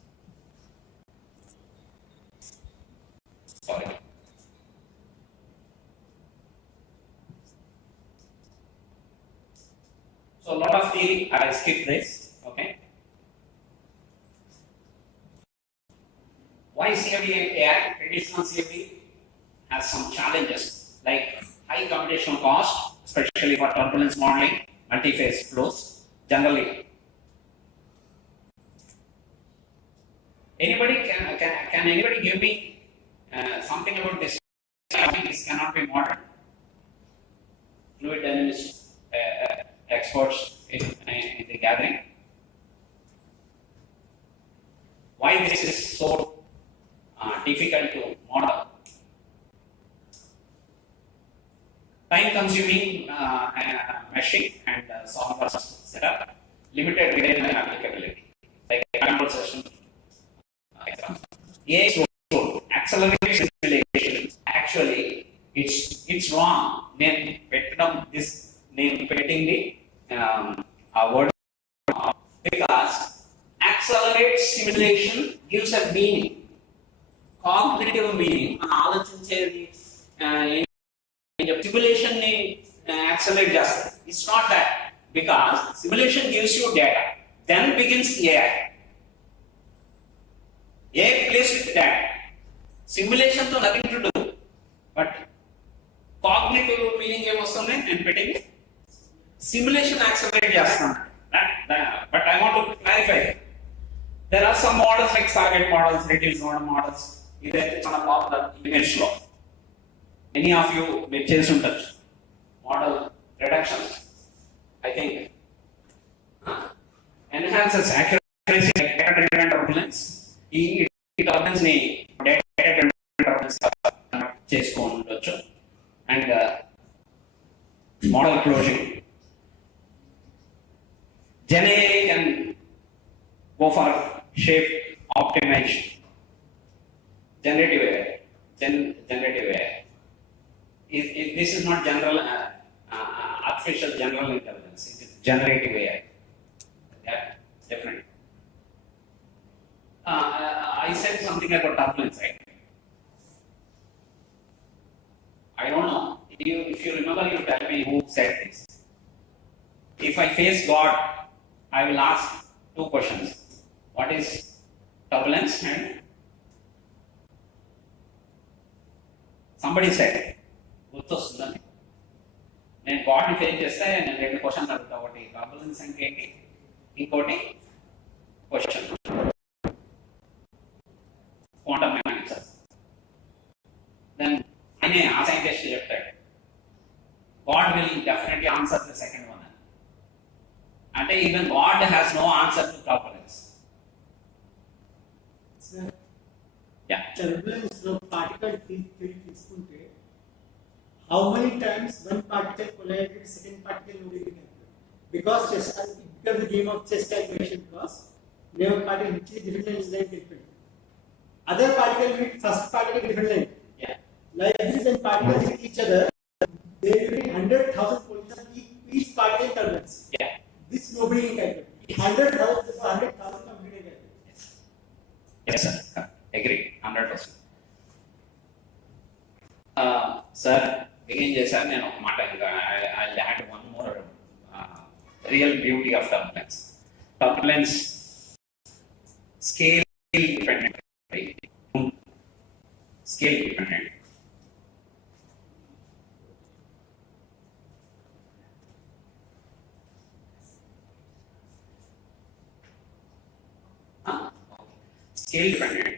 Sorry. So a lot of theory, I'll skip this, okay? Why CFD and AI? Traditional CFD has some challenges like high computational cost, especially for turbulence modeling, multi-phase flows, generally. Anybody can anybody give me something about this? This cannot be modeled. Fluid dynamics experts in the gathering. Why this is so difficult to model? Time consuming meshing and solver setup, limited real-time applicability, like control system. AI accelerated simulation. Actually, it's wrong. Name petting the word because accelerate simulation gives a meaning, cognitive meaning. ఆలోచించేది simulation ni accelerate చేస్తుంది. It's not that, because simulation gives you data, then begins AI. AI plays with data. Simulation to nothing to do, but cognitive meaning ఏమొస్తుంది and పెట్టింది simulation accelerate చేస్తున్నాను. But I want to clarify. There are some models like target models, reduced models. ఇదైతే చాలా popular image లో. Many of you may change some touch. Model reduction, I think, enhances accuracy, data-driven turbulence. ఈ turbulence ని data-driven turbulence చేసుకోవచ్చు. And model closing. Gen AI can go for shape optimization. Generative AI. Generative AI. This is not general artificial general intelligence. It is generative AI. Yeah, different. I said something about turbulence, right? I don't know. If you remember, you tell me who said this. If I face God, I will ask two questions. What is turbulence? And somebody said, గుర్తొస్తుందని. నేను గాడ్ని face చేస్తే నేను రెండు క్వశ్చన్లు అడుగుతా. ఒకటి turbulence అంటే ఏంటి, ఇంకోటి క్వశ్చన్ క్వాంటమ్ మెకానిక్స్. దెన్ ఆయనే ఆ సైంటిస్ట్ చెప్తాడు, God will definitely answer the second one. అంటే even God has no answer to turbulence. Turbulence లో పార్టికల్ థియరీ తీసుకుంటే how many times one particle collided with second particle nobody can calculate, because chess because the game of chess calculation, because never particle which is different line different, other particle with first particle different line, like this and particles with each other, they will be 100,000 positions each particle turbulence. This nobody can calculate. 100,000 nobody can calculate. Yes sir, agree 100%. Sir, begin చేశారు. నేను ఒక మాట ఇంకా I add one more real beauty of turbulence. Turbulence scale dependent. Scale dependent. Scale dependent.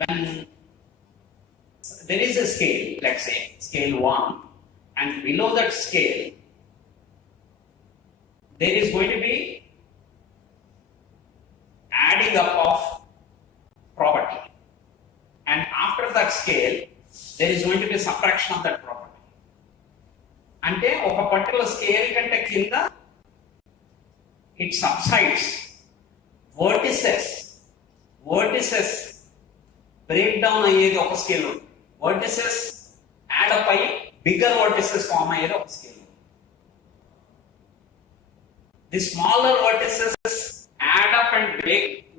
When there is a scale, let's say scale 1, and below that scale there is going to be adding up of property, and after that scale there is going to be subtraction of that property. అంటే ఒక particular scale కంటే కింద it subsides. Vertices break down అయ్యేది ఒక scale. Vertices add up అయ్యి bigger vertices form అయ్యేది ఒక scale. The smaller vertices add up and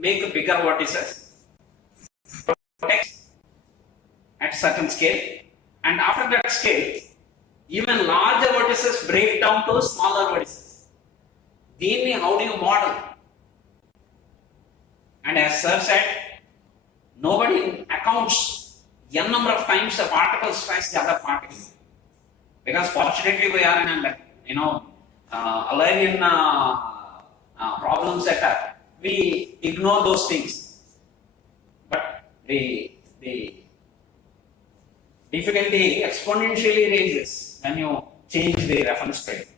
make bigger vertices at certain scale, and after that scale even larger vertices break down to smaller vertices. దీన్ని how do you model? And as sir said, nobody accounts n number of times the particle strikes the other particle, because fortunately we are in a Alien problem setup. We ignore those things, but the difficulty exponentially raises when you change the reference frame.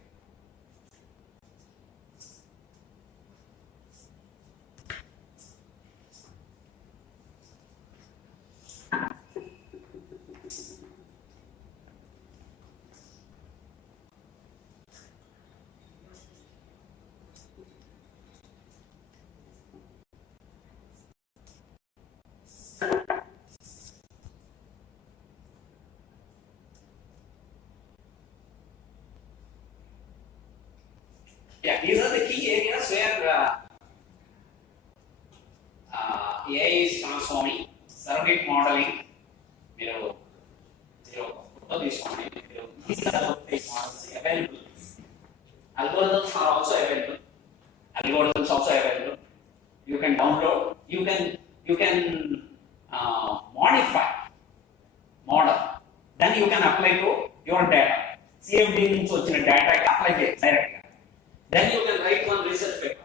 Yeah, these are the key areas where AI is transforming. Surrogate modeling, these are the models available. Algorithms are also available. You can download. You can modify model. Then you can apply to your data. CFD means data apply directly. Then you can write one research paper.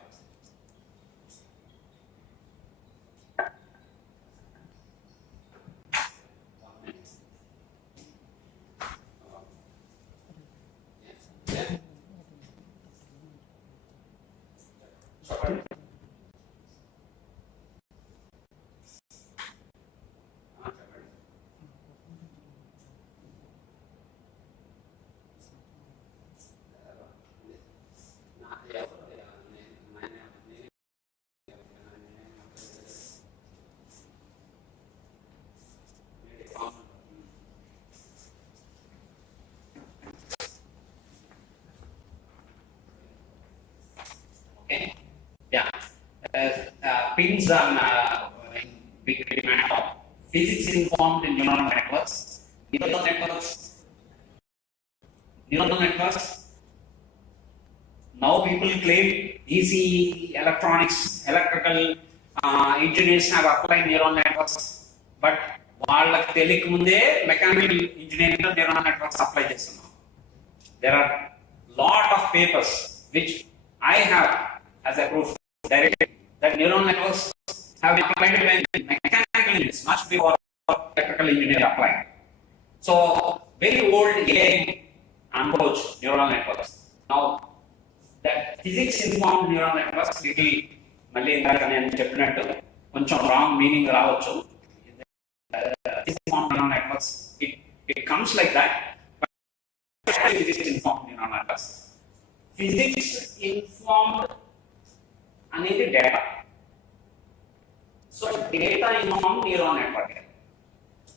Okay. Yeah. Pins on big demand of physics informed neural networks. Neural networks. Now people claim DC electronics, electrical engineers have applied neural networks, but వాళ్ళకి తెలియకముందే mechanical engineering neural networks apply చేస్తున్నాం. There are lot of papers which I have as a proof directly that neural networks have been applied in mechanical engineers much before electrical engineering applied. So very old AI approach neural networks. Now that physics informed neural networks little మళ్ళీ ఇందాక నేను చెప్పినట్టు కొంచెం wrong meaning రావచ్చు. Physics informed neural networks it comes like that. Physics informed neural networks. Physics informed అనేది data. So data inform neural network.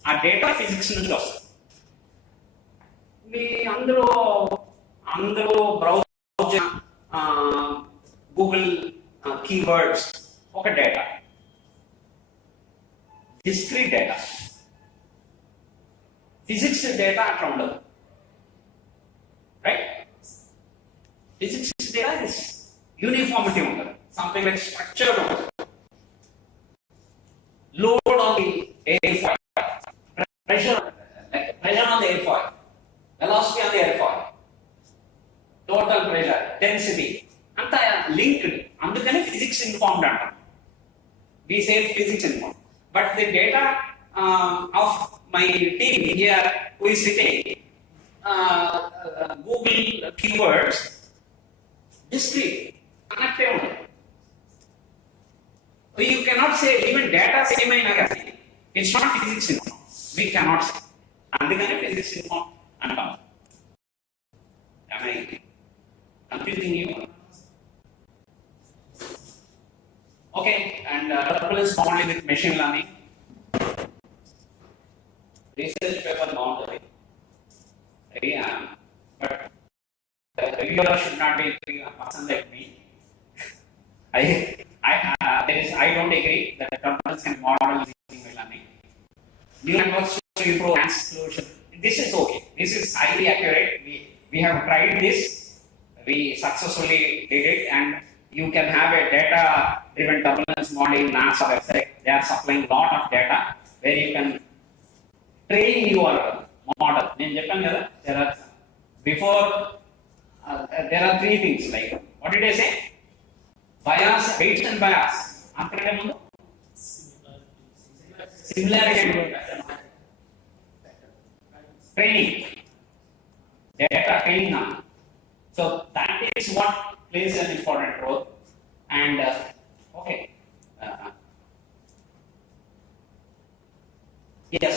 ఆ data physics నుంచి వస్తుంది. మీ అందరూ బ్రౌజ్ గూగుల్ కీవర్డ్స్ ఒక data, discrete data. Physics data అట్లా ఉండదు, right? Physics data is uniformity ఉండదు, something like structure ఉండదు. Load on the airfoil, pressure on the airfoil, velocity on the airfoil, total pressure, density, అంతా linked. అందుకని physics informed అంటాం. We say physics informed, but the data of my team here who is sitting, Google keywords, discrete, connected. You cannot say even data same అయినా కానీ it's not physics informed. We cannot say. అందుకని physics informed అంటాం. Am I confusing you? Okay, and double is only with machine learning. Research paper boundary. But the reviewer should not be a person like me. I don't agree that the companies can model machine learning. New networks to improve answer solution. This is okay. This is highly accurate. We have tried this. We successfully did it, and you can have a data-driven governance model in NASA website. They are supplying a lot of data where you can train your model. There are there are three things like what did I say? Bias, weights and bias. Similarity. Training. Data training. So that is what plays an important role. And okay. Yes,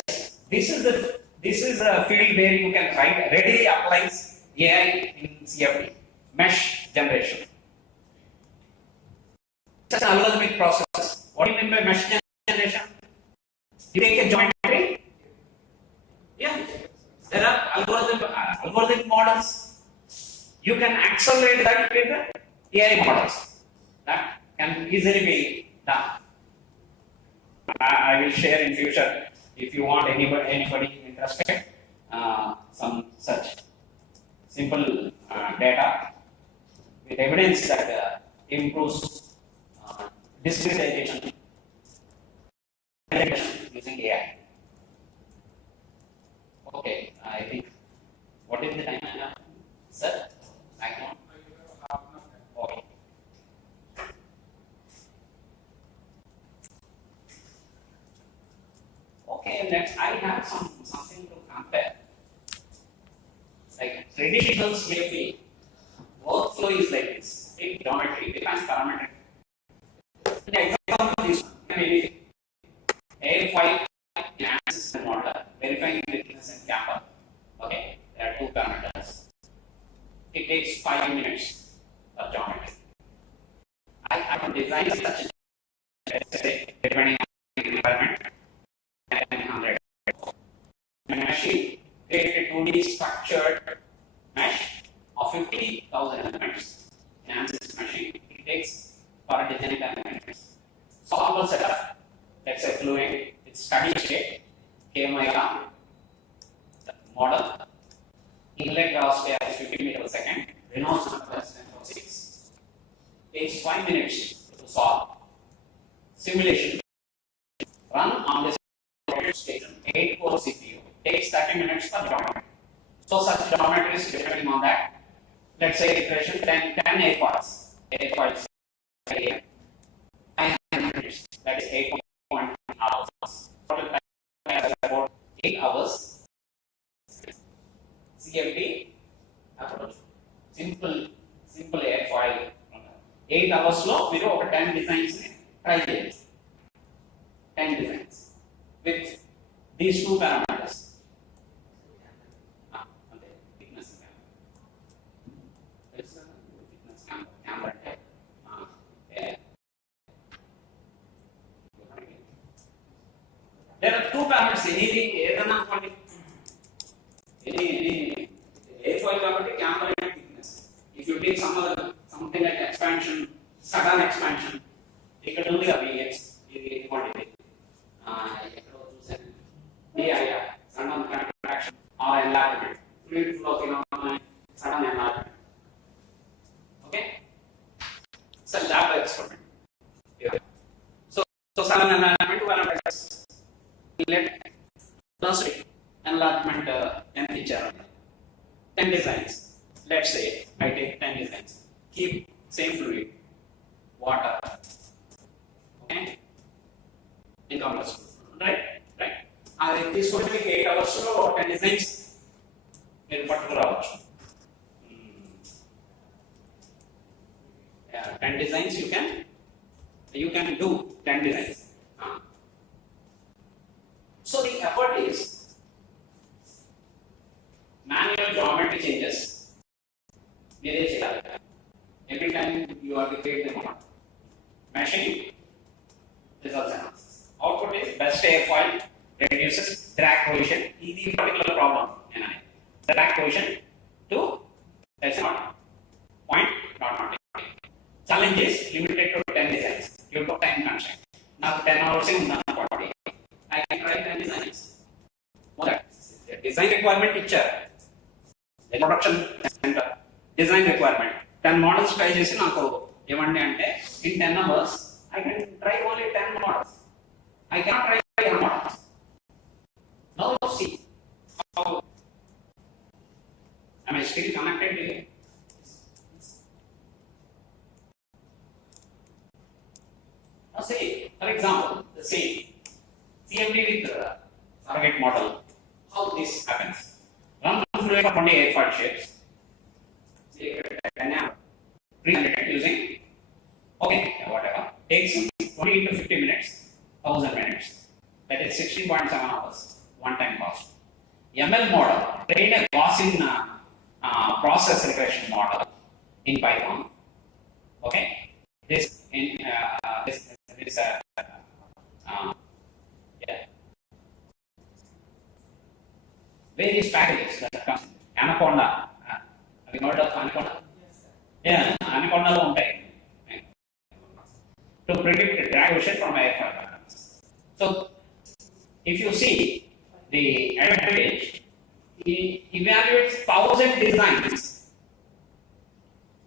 this is a field where you can readily apply AI in CFD, mesh generation. It's an algorithmic process. What do you mean by mesh generation? You take a geometry. Yeah, there are algorithmic models. You can accelerate that with AI models that can easily be done. I will share in future if you want anybody interested some such simple data with evidence that improves discretization using AI. Okay, I think what is the time now, sir? I know. Okay. Okay, next I have something to compare. Like traditional CFD workflow is like this. Take geometry, define parametric. The example is maybe A5 analysis and model, verifying thickness and camber. Okay, there are two parameters. It takes 5 minutes for geometry. I have designed such a depending on the environment. 100. My machine created a 2D structured mesh of 50,000 elements. Enhances machine. It takes for a design 10 minutes. Solvable setup. Let's say fluid. It's steady state. KMIR model. Inlet velocity is 50 meters per second. Reynolds number is 10.6. Takes 5 minutes to solve. Simulation. Run on this station, 8-core CPU, takes 30 minutes for geometry. So such geometry is depending on that. Let's say iteration 10 A-files. A-files 500 minutes. That is 8.1 hours. Total time is about 8 hours. CFD approach. Simple A-file. 8 hours low, we over 10 designs. Try it. 10 designs. With these two parameters. Okay, thickness camber type. There are two parameters. Any A4 camber and thickness. If you take something like expansion, sudden expansion, you can do the VX quantity. Yeah. Sudden contraction or enlargement. Fluid flow phenomenon, sudden enlargement. Okay? So lab experiment. Yeah. So sudden enlargement, parameters. Let velocity, enlargement, temperature. 10 designs. Let's say I take 10 designs. Keep same fluid, water. Okay? In combustion. Right? This would be 8 hours or 10 designs in particular hours. 10 designs you can do 10 designs. So the effort is manual geometry changes. Every time you are to create the model. Meshing results analysis. Output is best airfoil reduces drag coefficient. Easy particular problem. Drag coefficient to that's not point not. Challenge is limited to 10 designs due to time constraint. Now 10 hours in body. I can try 10 designs. What? Design requirement picture. The production center. Design requirement. 10 models try chesi naku evandi ante in 10 hours I can try only 10 models. I cannot try 10 models. Now you see how am I still connected here? Now say, for example, the same CFD with target model, how this happens. Run fluid for 28 part shapes. 300 using, okay, whatever. Takes 20 to 50 minutes, 1000 minutes. That is 16.7 hours, one time cost. ML model, train a Gaussian process regression model in Python. Okay, this various packages that come. Anaconda. Have you heard of Anaconda? Yes, sir. Yeah, అన్నికొండలో ఉంటాయి. To predict the drag coefficient from airflow. So, if you see the advantage, he evaluates 1,000 designs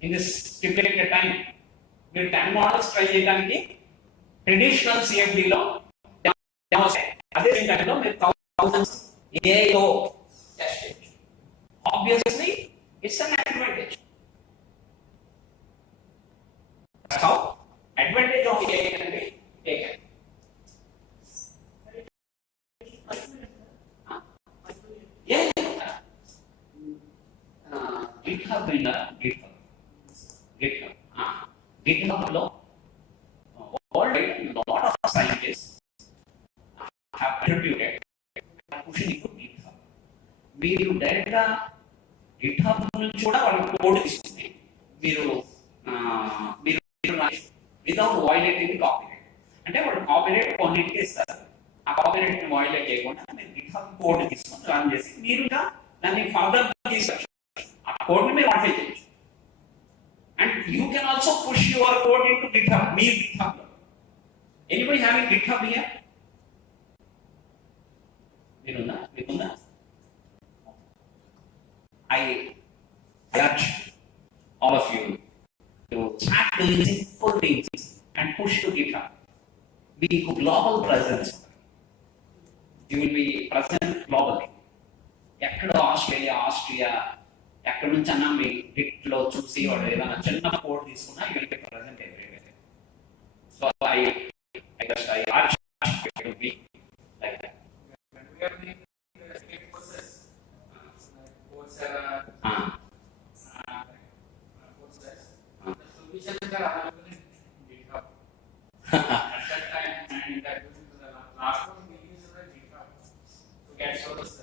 in this stipulated time. మీరు 10 models try చేయడానికి traditional సిఎఫ్డిలో అదే టైంలో మీరు 1000 ఏఐలో test చేయొచ్చు. Obviously it's an advantage. That's how advantage of AI can be taken. Yeah. GitHub in GitHub. GitHub lo already a lot of scientists have contributed pushing into GitHub. మీరు డైరెక్ట్గా GitHub నుంచి కూడా వాళ్ళ code తీసుకుంటే మీరు without violating copyright. అంటే వాళ్ళు copyright కొన్నింటికి ఇస్తారు. ఆ కాపీరైట్ వైలేట్ చేయకుండా మీరు GitHub కోడ్ తీసుకొని రన్ చేసి మీరు దాన్ని ఫర్దర్ తీసుకోవచ్చు. ఆ కోడ్ని మీరు మాడిఫై చేయొచ్చు. And you can also push your code into GitHub. Me GitHub లో ఎనీబడి హ్యావింగ్ GitHub హియర్? మీకుందా? I urge all of you to start doing simple things and push to GitHub. Be global presence. You will be present globally. ఎక్కడో Austria ఎక్కడి నుంచి అన్నా మీ Git లో చూసి వాడు ఏదైనా చిన్న కోడ్ తీసుకున్నా you will be present everywhere. So I urge you to be like that. Solutions are available in GitHub. At that time, and the last one we used GitHub to get source.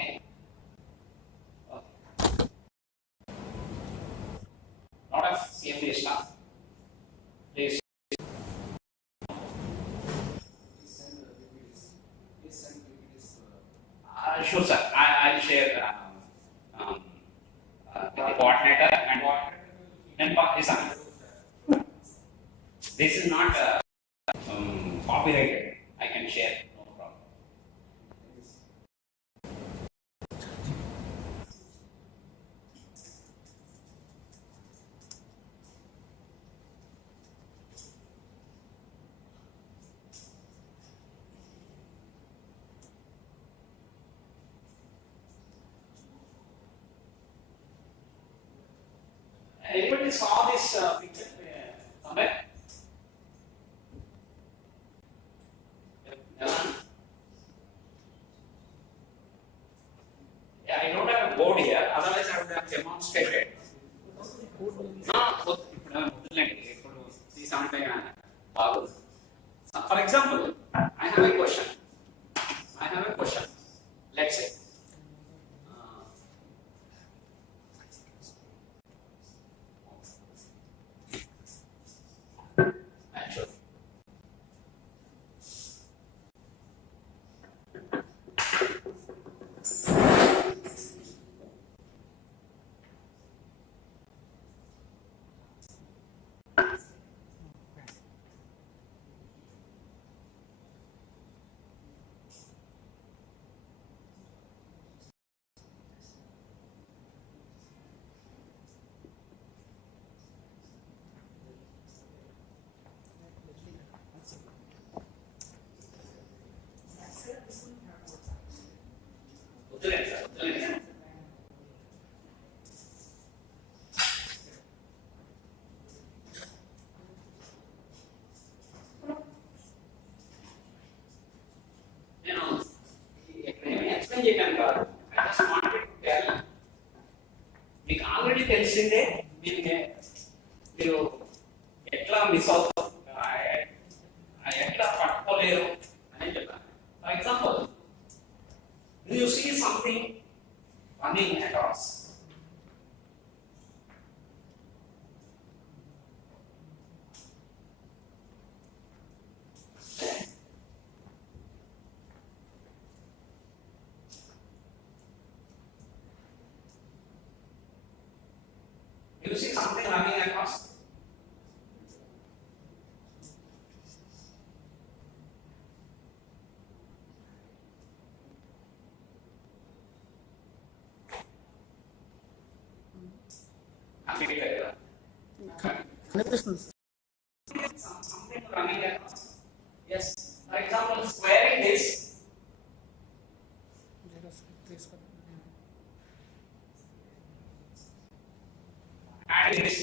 Okay. Lot of CFD stuff. Please. Sure, sir. I'll share the coordinator and then this is not copyrighted. I can share, no problem. Anybody saw this picture somewhere? Yeah, I don't have a board here, otherwise I would have demonstrated. For example, I have a question. Let's say. Actually. You know, explain చేయడానికి కాదు. I just wanted to tell you. మీకు already తెలిసిందే మీరు ఎట్లా miss అవుతారు ఎట్లా పట్టుకోలేరు అని చెప్పాను. For example, do you see something running across? Do you see something running across? Something running across. Yes. For example, squaring this. Adding this.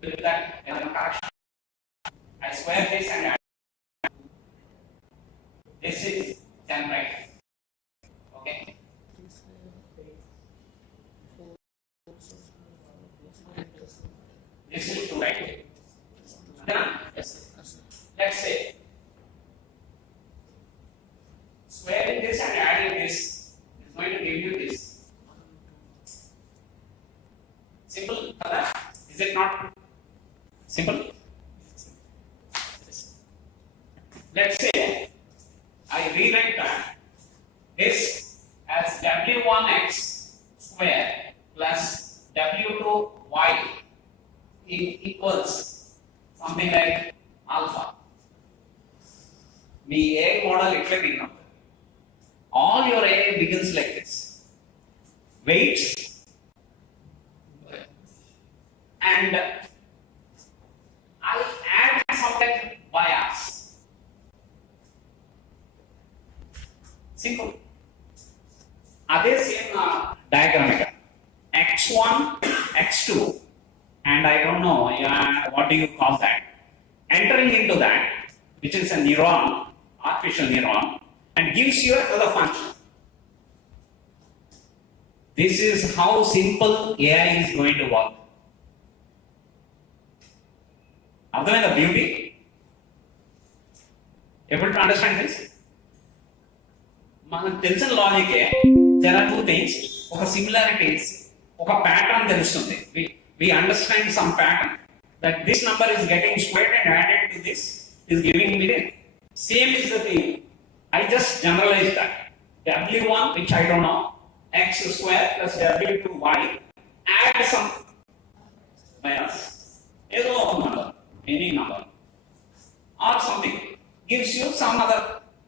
With that correction. I square this and add. This is 10 right. Okay. This is 2 right. Done? Yes. Let's say squaring this and adding this is going to give you this. Simple? Is it not simple? Let's say I rewrite that this as w1x square plus w2y equals something like alpha. The A model itself, all your A begins like this. Weights and I'll add something bias. Simple. Other same diagram here. X1, X2, and I don't know what do you call that. Entering into that, which is a neuron, artificial neuron, and gives you another function. This is how simple AI is going to work. Other than the beauty, able to understand this? మనకు తెలిసిన లాజికే there are two things, ఒక similarities, ఒక pattern తెలుస్తుంది. We understand some pattern that this number is getting squared and added to this is giving me the same is the thing. I just generalize that. W1, which I don't know, x square plus W2y, add some minus ఏదో ఒక number, any number or something gives you some other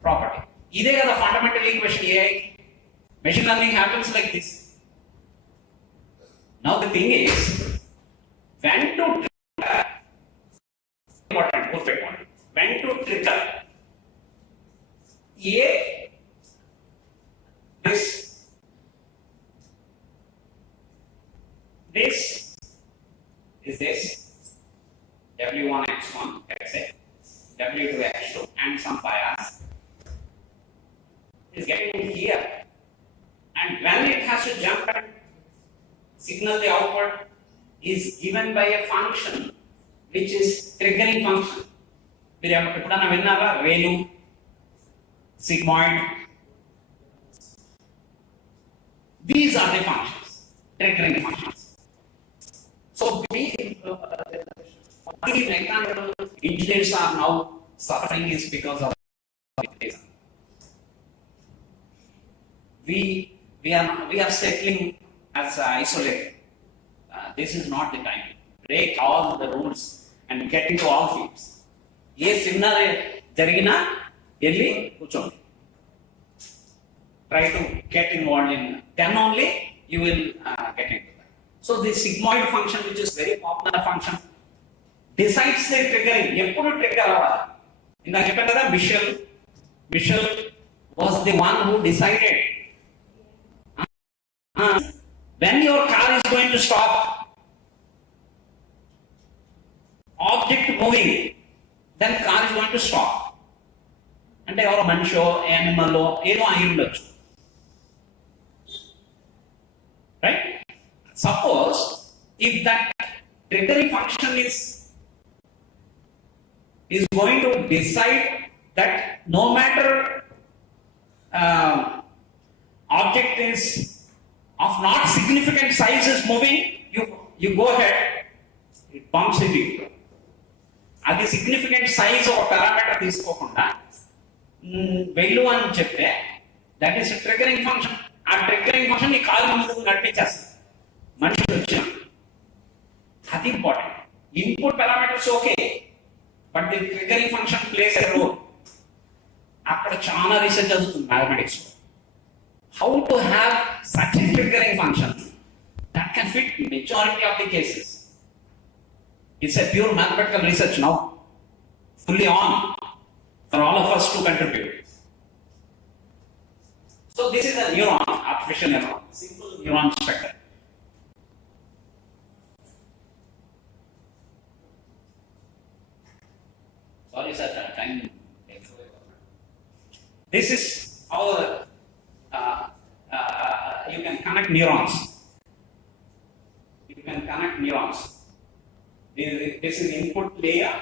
property. ఇదే కదా fundamental equation AI. Machine learning happens like this. Now the thing is, when to trigger, important, when to trigger this is this W1 x1, let's say, W2 x2, and some bias is getting here. And when it has to jump and signal the output is given by a function which is triggering function. మీరు ఎప్పుడన్నా విన్నారా వేలు, sigmoid? These are the functions, triggering functions. So mechanical engineers are now suffering is because of this. We are settling as isolated. This is not the time. Break all the rules and get into all fields. A seminar జరిగినా వెళ్ళి కూర్చోండి. Try to get involved in, then only you will get into that. So the sigmoid function, which is very popular function, decides the triggering. ఎప్పుడు trigger అవ్వాలి? ఇందాక చెప్పాను కదా, Michel was the one who decided when your car is going to stop, object moving, then car is going to stop. అంటే ఎవరో మనిషో యానిమల్లో ఏదో అయి ఉండొచ్చు, right? Suppose if that triggering function is going to decide that no matter object is of not significant size is moving, you go ahead, it bumps into you. అది significant size ఒక parameter తీసుకోకుండా వెళ్ళు అని చెప్తే that is triggering function. ఆ triggering function నీ కాలు ముందుకు నడిపించేస్తుంది మనిషి వచ్చిన. అది important. Input parameters okay, but the triggering function plays a role. అక్కడ చాలా రీసెర్చ్ జరుగుతుంది mathematics. How to have such a triggering function that can fit majority of the cases. It's a pure mathematical research now, fully on for all of us to contribute. So this is a neuron, artificial neuron, simple neuron structure. Sorry sir, time. This is our you can connect neurons. You can connect neurons. This is input layer.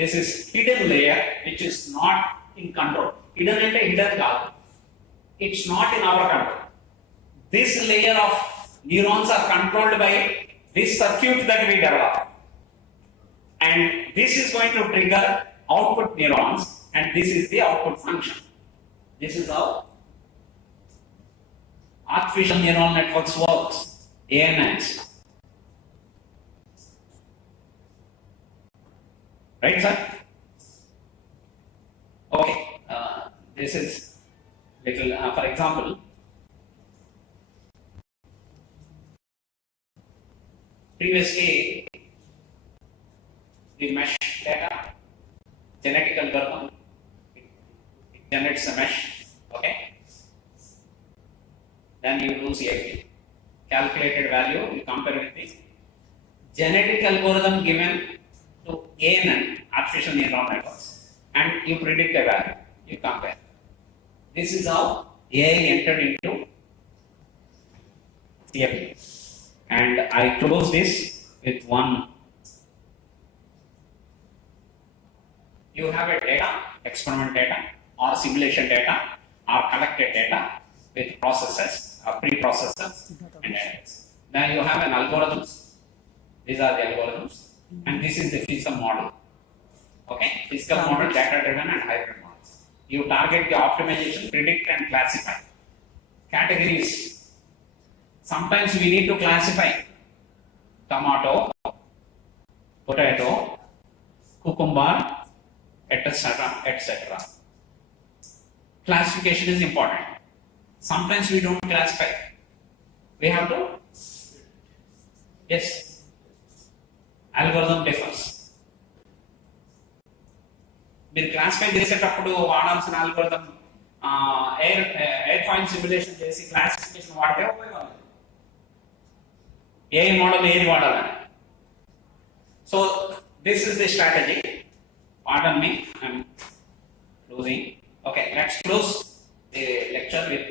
This is hidden layer, which is not in control. Hidden and hidden kaadu. It's not in our control. This layer of neurons are controlled by this circuit that we develop. And this is going to trigger output neurons, and this is the output function. This is how artificial neural networks works, ANNs. Right, sir? Okay. This is little, for example, previously the mesh data, genetic algorithm, it generates a mesh, okay? Then you do CFD, calculated value, you compare with the genetic algorithm given to ANN, artificial neural networks, and you predict a value, you compare. This is how AI entered into CFD. And I close this with one. You have a data, experiment data, or simulation data or collected data with processors or pre-processors and editors. Then you have an algorithms. These are the algorithms, and this is the physical model. Okay, physical model, data-driven and hybrid models. You target the optimization, predict and classify. Categories. Sometimes we need to classify tomato, potato, cucumber, etc., etc. Classification is important. Sometimes we don't classify. We have to. Yes. Algorithm differs. మీరు classify చేసేటప్పుడు వాడాల్సిన algorithm air foil simulation చేసి classification వాడితే ఉపయోగం లేదు. ఏ model ఏది వాడాలని. So this is the strategy. Pardon me, I'm closing. Okay, let's close the lecture with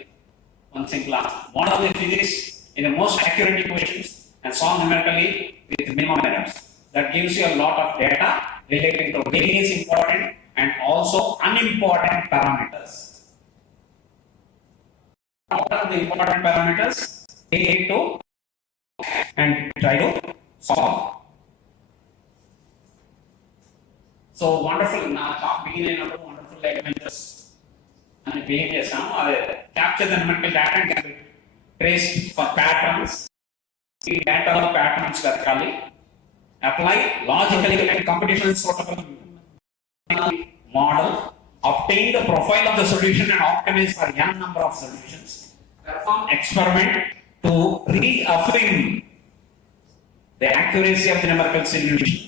one simple answer. Model the physics in the most accurate equations and solve numerically with minimum errors. That gives you a lot of data relating to various important and also unimportant parameters. What are the important parameters? Take it to and try to solve. So wonderful. Now talk begin another wonderful adventures. And behave చేస్తాము. అది capture the numerical data and can trace for patterns. ఈ డేటాలో patterns వెతకాలి. Apply logically and competition suitable model, obtain the profile of the solution and optimize for n number of solutions, perform experiment to reaffirm the accuracy of the numerical solution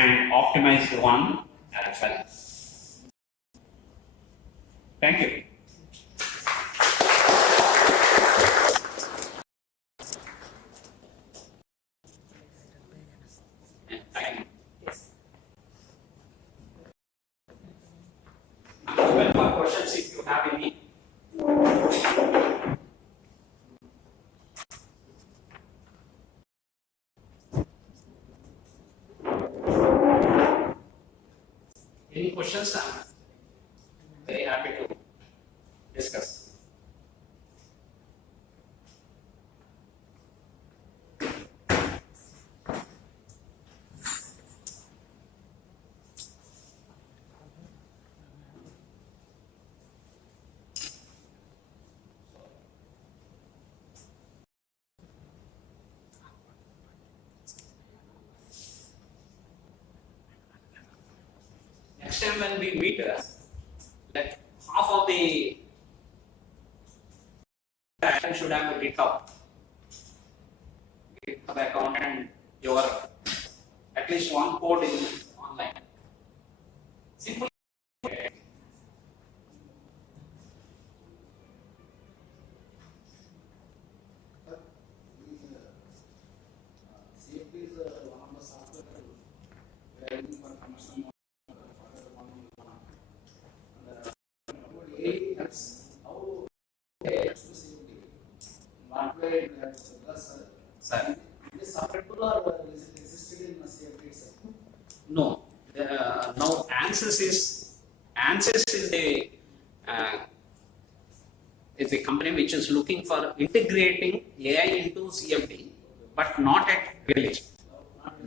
and optimize the one as well. Thank you. Open for questions if you have any. Any questions? Very happy to discuss. Next time when we meet, like half of the pattern should have a GitHub account and your at least one code is online. Simple. CFD is one of the software where you for commercial Sir. This software tool or is it existed in CFD itself? No. Now ANSYS is a company which is looking for integrating AI into CFD, but not at release.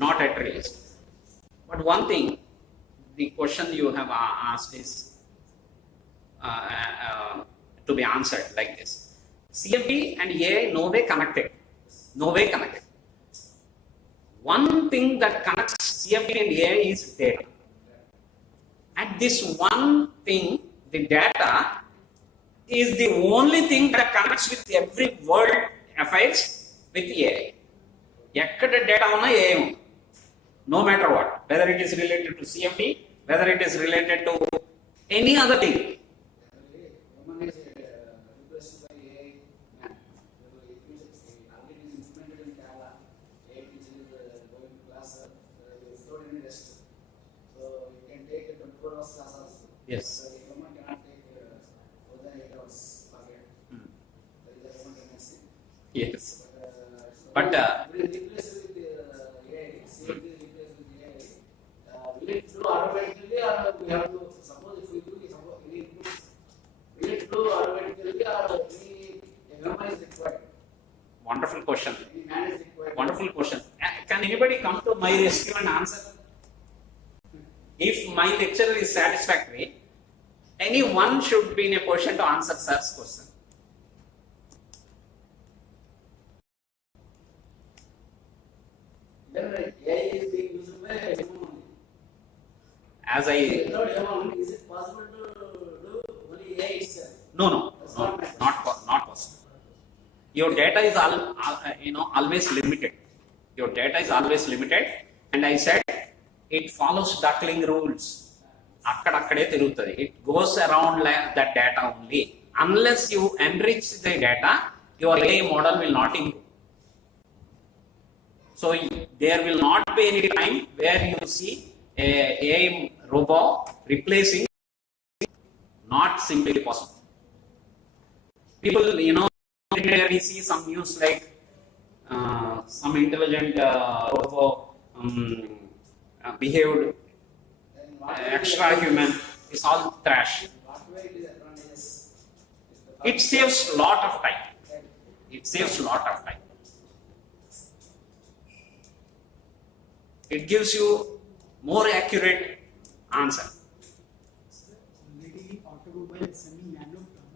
Not at release. But one thing, the question you have asked is to be answered like this. CFD and AI, no way connected. No way connected. One thing that connects CFD and AI is data. And this one thing, the data, is the only thing that connects with every world affairs with AI. Ekkada data unna AI undi. No matter what, whether it is related to CFD, whether it is related to any other thing. Human is replaced by AI. It is implemented in Kerala. AI teacher is going to class without any rest. So you can take a 24 hours class also. Yes. So human cannot take more than 8 hours per day. That is a human tendency. Yes. But But will it replace with AI? CFD replace with AI? Will it do automatically or we have to suppose if we do do automatically or any human is required? Wonderful question. Any man is required? Wonderful question. Can anybody come to my rescue and answer? If my lecture is satisfactory, anyone should be in a position to answer sir's question. Then AI is being used by human only. As I Without human, is it possible to do only AI itself? no, not possible. Your data is always limited. Your data is always limited, and I said it follows duckling rules. అక్కడక్కడే తిరుగుతుంది. It goes around like that data only. Unless you enrich the data, your AI model will not improve. So there will not be any time where you see a AI robot replacing. Not simply possible. People, we see some news like some intelligent robot behaved extra human. It's all trash. What way it is advantageous? It saves lot of time. It saves lot of time. It gives you more accurate answer. Already automobile is sending nano plan.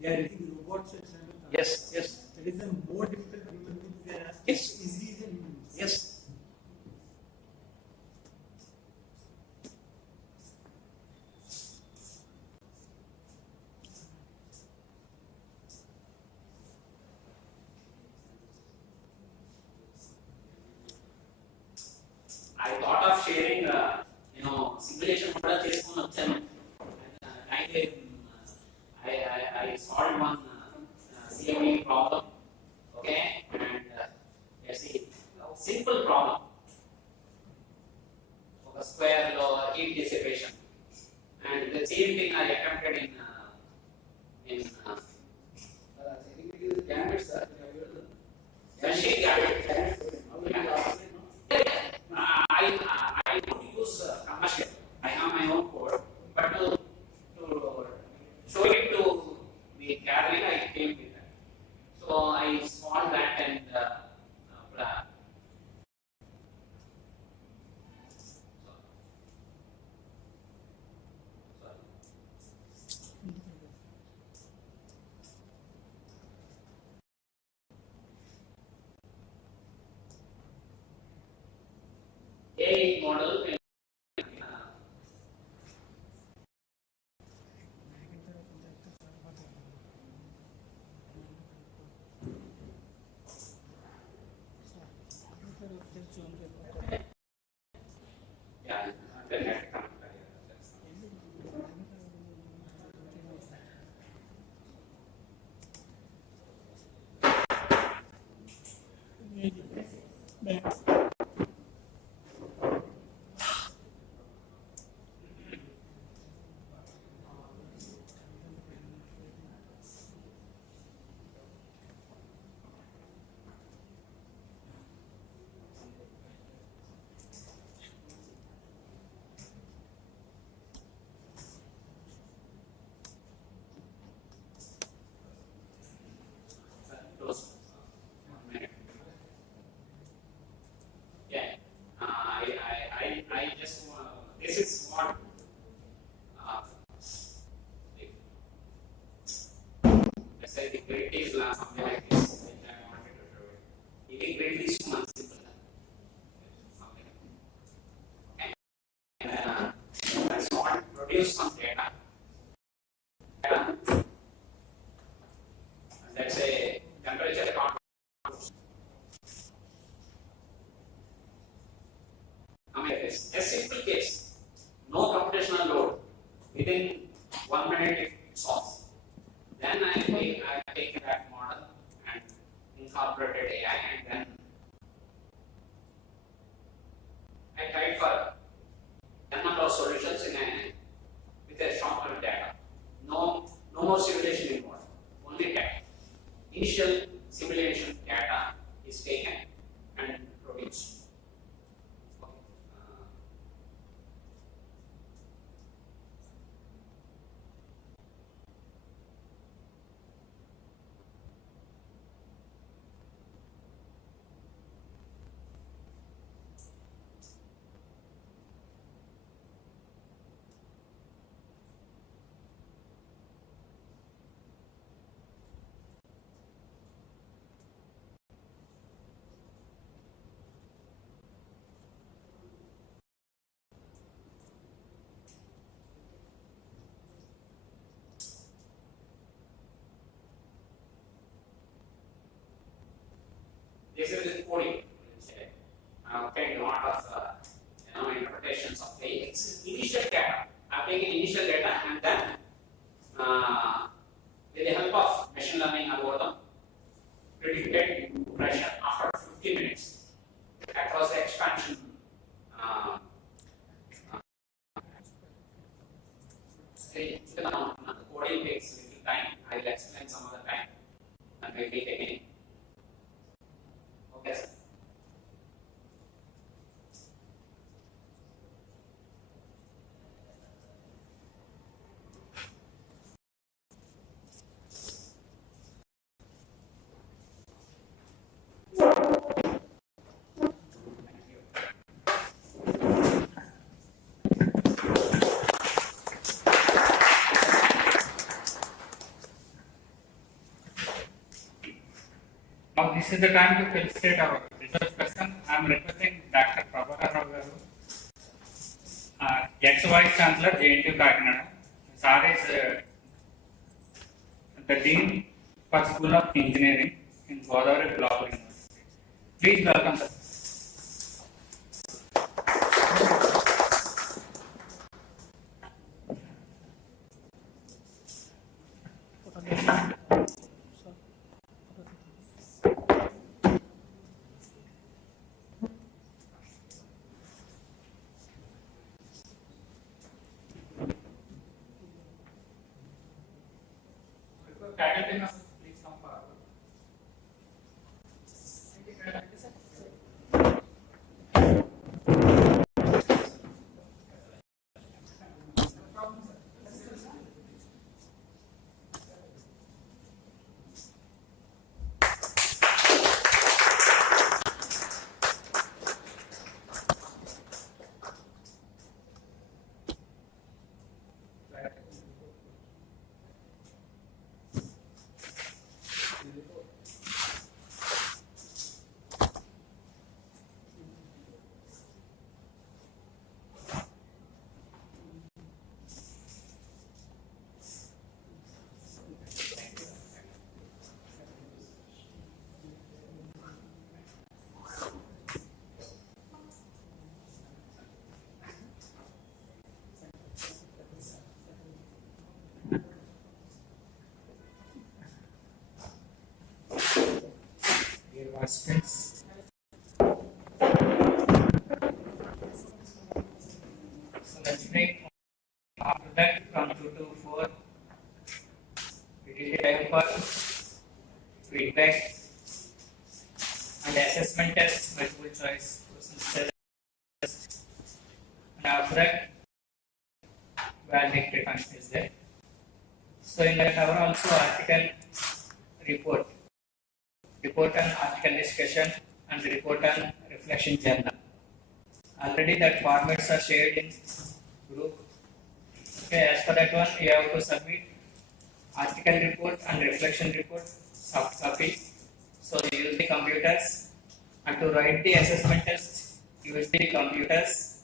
They are using robots as nano plan. Yes. That is a more difficult for human beings. They are Yes. easy than humans. Yes. I thought of sharing, simulation model చేసుకొని వచ్చాను. I solved one CFD problem, okay, and let's see, simple problem. ఒక square లో heat dissipation, and the same thing I attempted in It is gamut, sir. machine gamut. How will you operate? I don't use combustion. I have my own code, but to show it to the gathering, I came with that. So I solved that and AI model. Yeah, then I come. Close. Yeah, I just this is what let's say the grid is something like this, which I wanted to show it. The grid is one simple. Something. And that's what produce some data. Let's say temperature control. I mean, it's a simple case, no computational load. Within 1 minute it solves. Then I take that model and incorporated AI, and then I tried for n number of solutions with a shorter data. No more simulation involved, only data. Initial simulation data is taken and produced. basically with coding, say, okay, a lot of interpretations of the initial data. I'm taking initial data and then with the help of machine learning algorithm, predict pressure after 15 minutes across the expansion. The coding takes little time. I will explain some other time and we will take again. Okay, sir. Now this is the time to felicitate our research person. I am requesting Dr. Prabhakar Rao garu, ex-Vice Chancellor, JNTU Kakinada. Sir is the Dean for School of Engineering in Godavari Global University. Please welcome sir. Faculty members, please come forward. Dear participants, so let's break. After that, from 2 to 4, it is a time for feedback and assessment test, multiple choice questions test. And after that, valedictory function is there. So in that our also article report on article discussion and report on reflection journal. Already that formats are shared in group. Okay, as for that one, you have to submit article report and reflection report, soft copy. So you use the computers, and to write the assessment test, use the computers.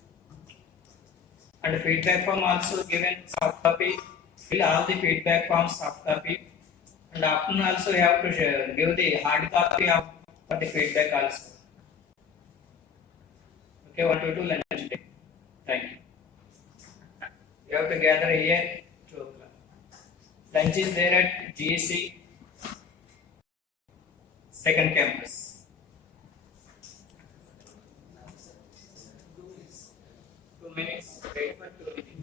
And feedback form also given soft copy. Fill all the feedback forms soft copy. And afternoon also you have to give the hard copy of the feedback also. Okay, what to do lunch day. Thank you. You have to gather here 2 o'clock. Lunch is there at GEC second campus. 2 minutes. Wait for 2 minutes.